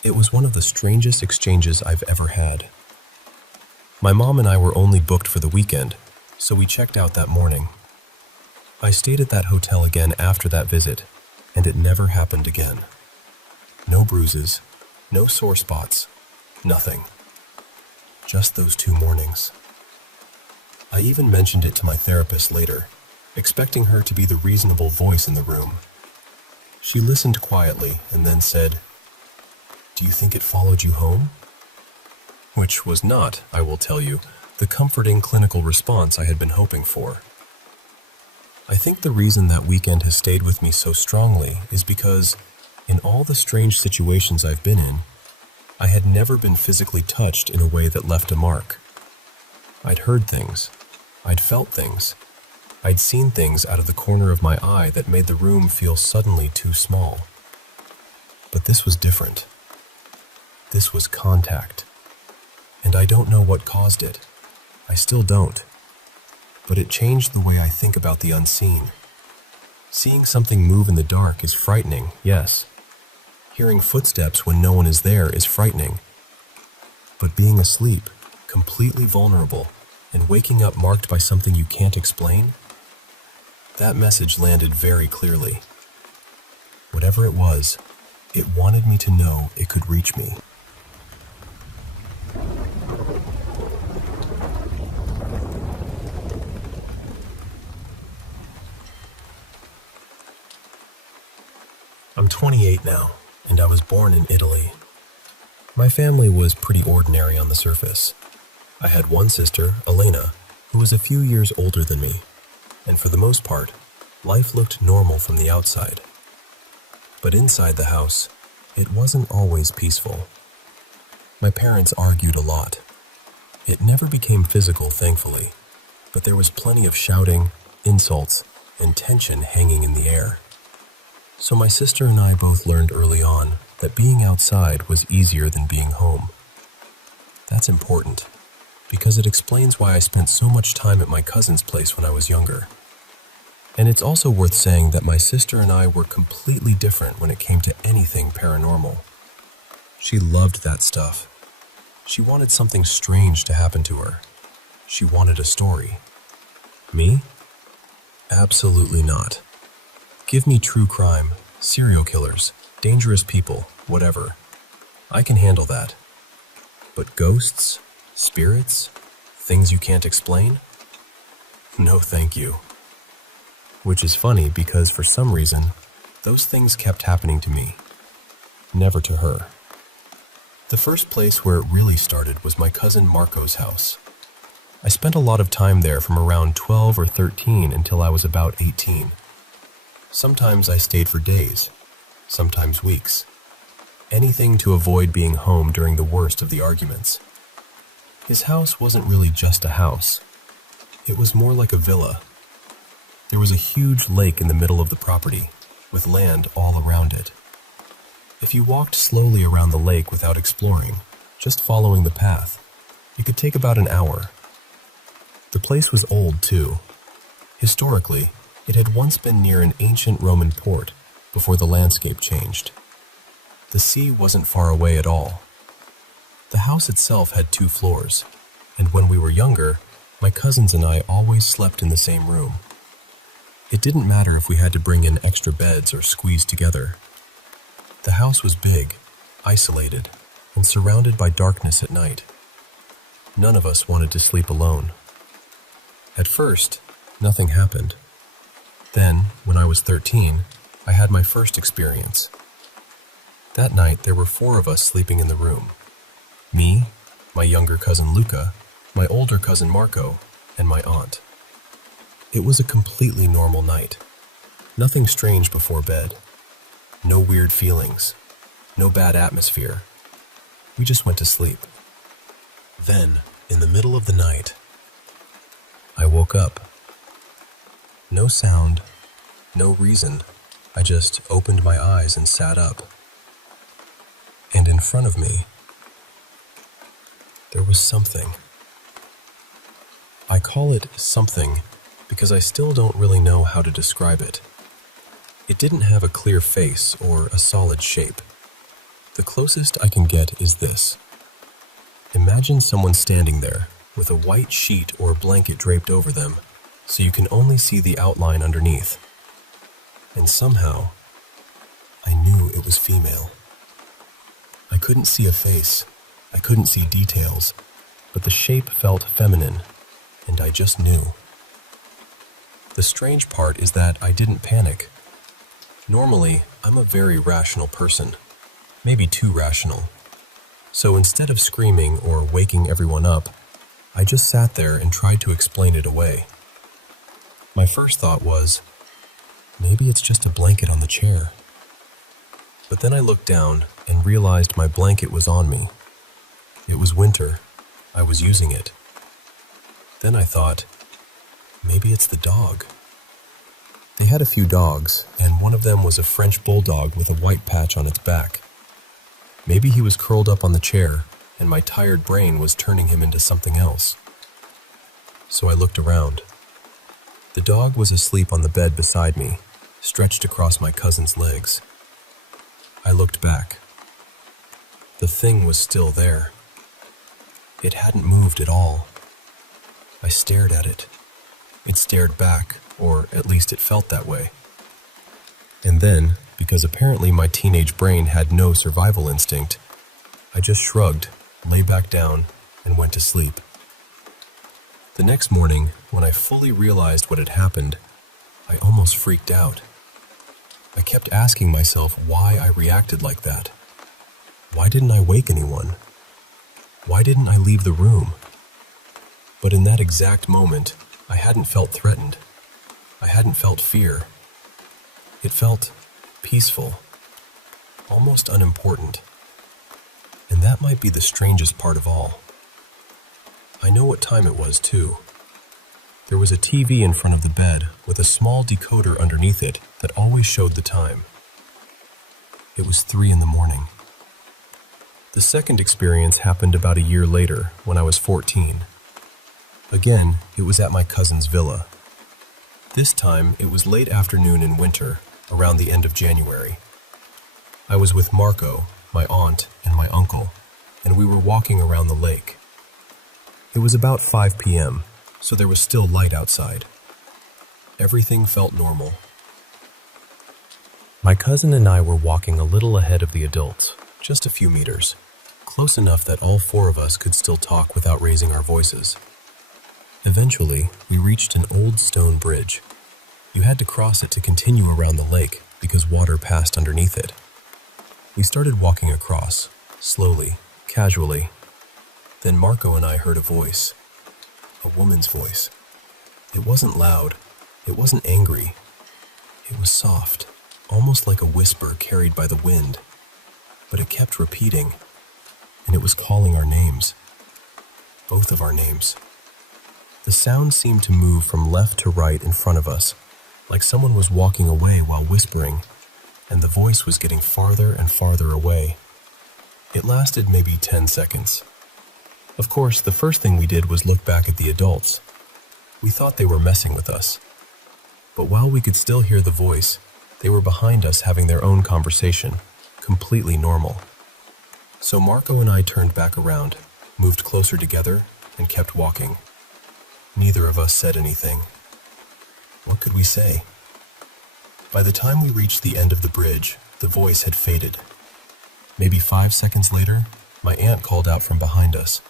It was one of the strangest exchanges I've ever had. My mom and I were only booked for the weekend, so we checked out that morning. I stayed at that hotel again after that visit, and it never happened again. No bruises, no sore spots, nothing. Just those 2 mornings. I even mentioned it to my therapist later, expecting her to be the reasonable voice in the room. She listened quietly and then said, "Do you think it followed you home?" Which was not, I will tell you, the comforting clinical response I had been hoping for. I think the reason that weekend has stayed with me so strongly is because, in all the strange situations I've been in, I had never been physically touched in a way that left a mark. I'd heard things. I'd felt things. I'd seen things out of the corner of my eye that made the room feel suddenly too small. But this was different. This was contact. And I don't know what caused it. I still don't. But it changed the way I think about the unseen. Seeing something move in the dark is frightening, yes. Hearing footsteps when no one is there is frightening. But being asleep, completely vulnerable, and waking up marked by something you can't explain? That message landed very clearly. Whatever it was, it wanted me to know it could reach me. I'm 28 now, and I was born in Italy. My family was pretty ordinary on the surface. I had one sister, Elena, who was a few years older than me, and for the most part, life looked normal from the outside. But inside the house, it wasn't always peaceful. My parents argued a lot. It never became physical, thankfully, but there was plenty of shouting, insults, and tension hanging in the air. So my sister and I both learned early on that being outside was easier than being home. That's important, because it explains why I spent so much time at my cousin's place when I was younger. And it's also worth saying that my sister and I were completely different when it came to anything paranormal. She loved that stuff. She wanted something strange to happen to her. She wanted a story. Me? Absolutely not. Give me true crime, serial killers, dangerous people, whatever. I can handle that. But ghosts, spirits, things you can't explain? No, thank you. Which is funny because for some reason, those things kept happening to me. Never to her. The first place where it really started was my cousin Marco's house. I spent a lot of time there from around 12 or 13 until I was about 18. Sometimes I stayed for days, sometimes weeks. Anything to avoid being home during the worst of the arguments. His house wasn't really just a house. It was more like a villa. There was a huge lake in the middle of the property, with land all around it. If you walked slowly around the lake without exploring, just following the path, it could take about an hour. The place was old, too. Historically, it had once been near an ancient Roman port before the landscape changed. The sea wasn't far away at all. The house itself had 2 floors, and when we were younger, my cousins and I always slept in the same room. It didn't matter if we had to bring in extra beds or squeeze together. The house was big, isolated, and surrounded by darkness at night. None of us wanted to sleep alone. At first, nothing happened. Then, when I was 13, I had my first experience. That night, there were 4 of us sleeping in the room. Me, my younger cousin Luca, my older cousin Marco, and my aunt. It was a completely normal night. Nothing strange before bed. No weird feelings. No bad atmosphere. We just went to sleep. Then, in the middle of the night, I woke up. No sound, no reason. I just opened my eyes and sat up. And in front of me, there was something. I call it something because I still don't really know how to describe it. It didn't have a clear face or a solid shape. The closest I can get is this. Imagine someone standing there with a white sheet or blanket draped over them, so you can only see the outline underneath. And somehow, I knew it was female. I couldn't see a face, I couldn't see details, but the shape felt feminine, and I just knew. The strange part is that I didn't panic. Normally, I'm a very rational person, maybe too rational. So instead of screaming or waking everyone up, I just sat there and tried to explain it away. My first thought was, maybe it's just a blanket on the chair. But then I looked down and realized my blanket was on me. It was winter. I was using it. Then I thought, maybe it's the dog. They had a few dogs, and one of them was a French bulldog with a white patch on its back. Maybe he was curled up on the chair, and my tired brain was turning him into something else. So I looked around. The dog was asleep on the bed beside me, stretched across my cousin's legs. I looked back. The thing was still there. It hadn't moved at all. I stared at it. It stared back, or at least it felt that way. And then, because apparently my teenage brain had no survival instinct, I just shrugged, lay back down, and went to sleep. The next morning, when I fully realized what had happened, I almost freaked out. I kept asking myself why I reacted like that. Why didn't I wake anyone? Why didn't I leave the room? But in that exact moment, I hadn't felt threatened. I hadn't felt fear. It felt peaceful, almost unimportant. And that might be the strangest part of all. I know what time it was, too. There was a TV in front of the bed with a small decoder underneath it that always showed the time. It was 3 a.m. The second experience happened about a year later, when I was 14. Again, it was at my cousin's villa. This time, it was late afternoon in winter, around the end of January. I was with Marco, my aunt, and my uncle, and we were walking around the lake. It was about 5 p.m., so there was still light outside. Everything felt normal. My cousin and I were walking a little ahead of the adults, just a few meters, close enough that all 4 of us could still talk without raising our voices. Eventually, we reached an old stone bridge. You had to cross it to continue around the lake because water passed underneath it. We started walking across, slowly, casually. Then Marco and I heard a voice. A woman's voice. It wasn't loud. It wasn't angry. It was soft, almost like a whisper carried by the wind. But it kept repeating, and it was calling our names. Both of our names. The sound seemed to move from left to right in front of us, like someone was walking away while whispering, and the voice was getting farther and farther away. It lasted maybe 10 seconds. Of course, the first thing we did was look back at the adults. We thought they were messing with us. But while we could still hear the voice, they were behind us having their own conversation, completely normal. So Marco and I turned back around, moved closer together, and kept walking. Neither of us said anything. What could we say? By the time we reached the end of the bridge, the voice had faded. Maybe 5 seconds later, my aunt called out from behind us.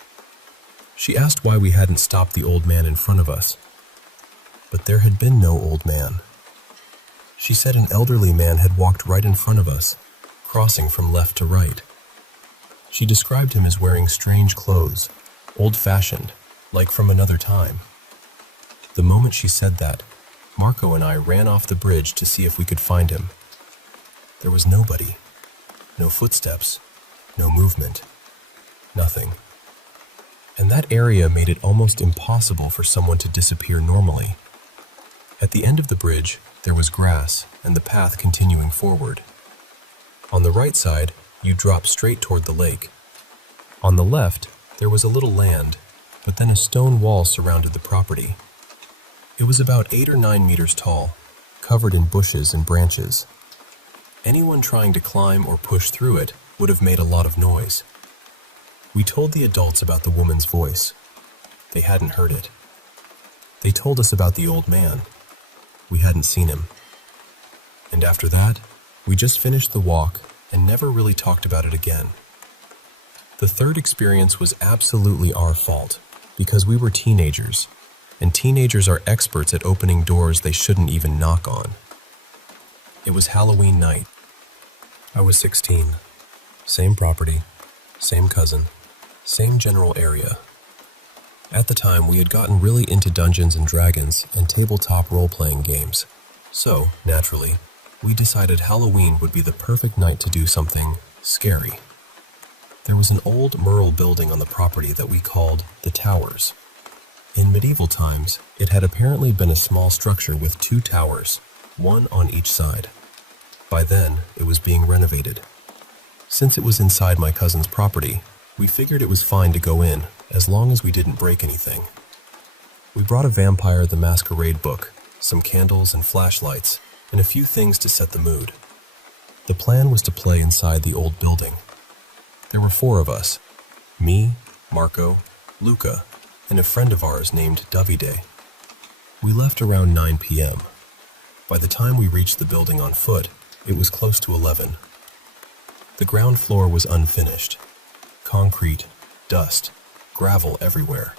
She asked why we hadn't stopped the old man in front of us. But there had been no old man. She said an elderly man had walked right in front of us, crossing from left to right. She described him as wearing strange clothes, old-fashioned, like from another time. The moment she said that, Marco and I ran off the bridge to see if we could find him. There was nobody. No footsteps. No movement. Nothing. And that area made it almost impossible for someone to disappear normally. At the end of the bridge, there was grass and the path continuing forward. On the right side, you drop straight toward the lake. On the left, there was a little land, but then a stone wall surrounded the property. It was about 8 or 9 meters tall, covered in bushes and branches. Anyone trying to climb or push through it would have made a lot of noise. We told the adults about the woman's voice. They hadn't heard it. They told us about the old man. We hadn't seen him. And after that, we just finished the walk and never really talked about it again. The third experience was absolutely our fault, because we were teenagers, and teenagers are experts at opening doors they shouldn't even knock on. It was Halloween night. I was 16. Same property, same cousin, same general area. At the time, we had gotten really into Dungeons and Dragons and tabletop role-playing games. So, naturally, we decided Halloween would be the perfect night to do something scary. There was an old Merle building on the property that we called the Towers. In medieval times, it had apparently been a small structure with 2 towers, one on each side. By then, it was being renovated. Since it was inside my cousin's property, we figured it was fine to go in, as long as we didn't break anything. We brought a Vampire the Masquerade book, some candles and flashlights, and a few things to set the mood. The plan was to play inside the old building. There were 4 of us: me, Marco, Luca, and a friend of ours named Davide. We left around 9 p.m. By the time we reached the building on foot, it was close to 11. The ground floor was unfinished. Concrete, dust, gravel everywhere.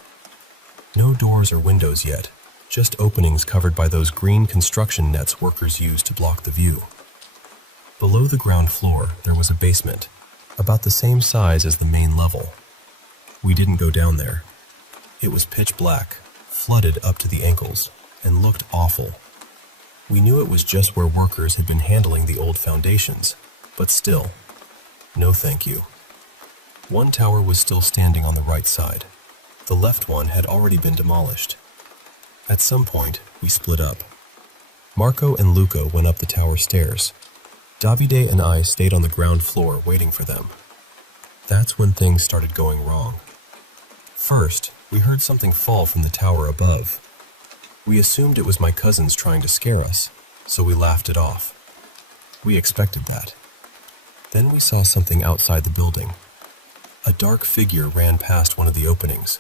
No doors or windows yet, just openings covered by those green construction nets workers use to block the view. Below the ground floor, there was a basement, about the same size as the main level. We didn't go down there. It was pitch black, flooded up to the ankles, and looked awful. We knew it was just where workers had been handling the old foundations, but still, no thank you. One tower was still standing on the right side. The left one had already been demolished. At some point, we split up. Marco and Luca went up the tower stairs. Davide and I stayed on the ground floor waiting for them. That's when things started going wrong. First, we heard something fall from the tower above. We assumed it was my cousins trying to scare us, so we laughed it off. We expected that. Then we saw something outside the building. A dark figure ran past one of the openings.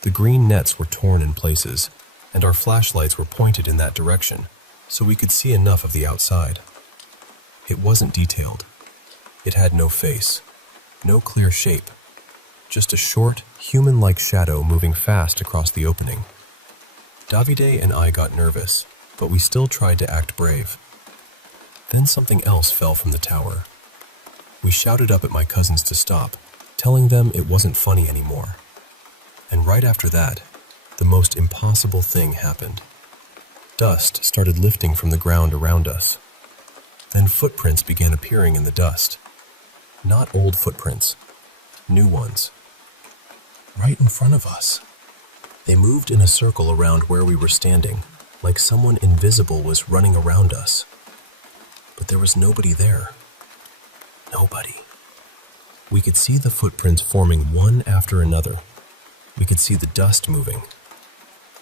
The green nets were torn in places, and our flashlights were pointed in that direction, so we could see enough of the outside. It wasn't detailed. It had no face, no clear shape, just a short, human-like shadow moving fast across the opening. Davide and I got nervous, but we still tried to act brave. Then something else fell from the tower. We shouted up at my cousins to stop, telling them it wasn't funny anymore. And right after that, the most impossible thing happened. Dust started lifting from the ground around us. Then footprints began appearing in the dust. Not old footprints, new ones. Right in front of us. They moved in a circle around where we were standing, like someone invisible was running around us. But there was nobody there. Nobody. We could see the footprints forming one after another. We could see the dust moving.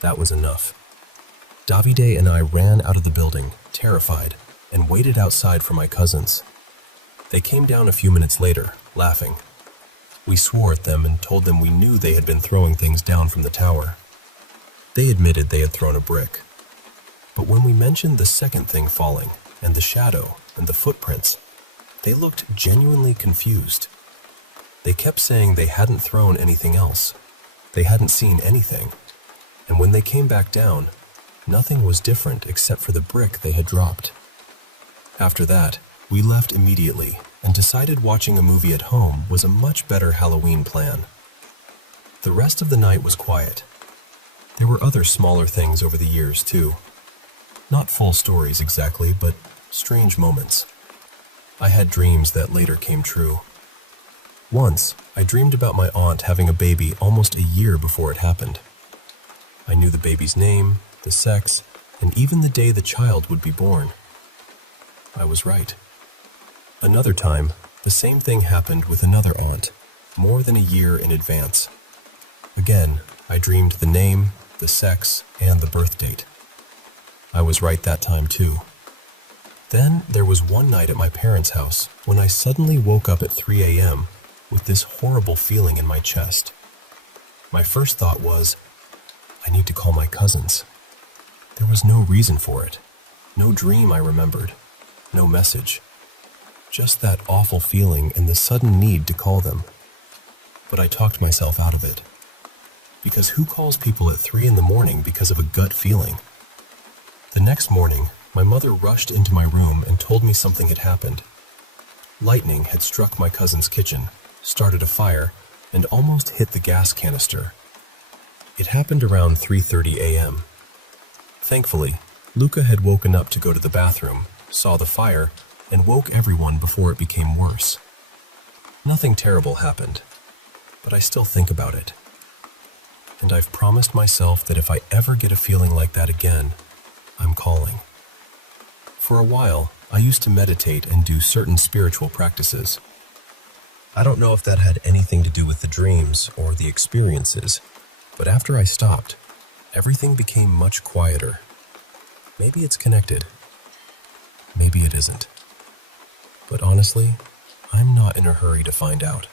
That was enough. Davide and I ran out of the building, terrified, and waited outside for my cousins. They came down a few minutes later, laughing. We swore at them and told them we knew they had been throwing things down from the tower. They admitted they had thrown a brick. But when we mentioned the second thing falling, and the shadow, and the footprints, they looked genuinely confused. They kept saying they hadn't thrown anything else. They hadn't seen anything. And when they came back down, nothing was different except for the brick they had dropped. After that, we left immediately and decided watching a movie at home was a much better Halloween plan. The rest of the night was quiet. There were other smaller things over the years, too. Not full stories exactly, but strange moments. I had dreams that later came true. Once, I dreamed about my aunt having a baby almost a year before it happened. I knew the baby's name, the sex, and even the day the child would be born. I was right. Another time, the same thing happened with another aunt, more than a year in advance. Again, I dreamed the name, the sex, and the birth date. I was right that time too. Then there was one night at my parents' house when I suddenly woke up at 3 a.m. with this horrible feeling in my chest. My first thought was, I need to call my cousins. There was no reason for it. No dream I remembered. No message. Just that awful feeling and the sudden need to call them. But I talked myself out of it. Because who calls people at 3 in the morning because of a gut feeling? The next morning, my mother rushed into my room and told me something had happened. Lightning had struck my cousin's kitchen, started a fire, and almost hit the gas canister. It happened around 3:30 a.m. Thankfully, Luca had woken up to go to the bathroom, saw the fire, and woke everyone before it became worse. Nothing terrible happened, but I still think about it. And I've promised myself that if I ever get a feeling like that again, I'm calling. For a while, I used to meditate and do certain spiritual practices. I don't know if that had anything to do with the dreams or the experiences, but after I stopped, everything became much quieter. Maybe it's connected. Maybe it isn't. But honestly, I'm not in a hurry to find out.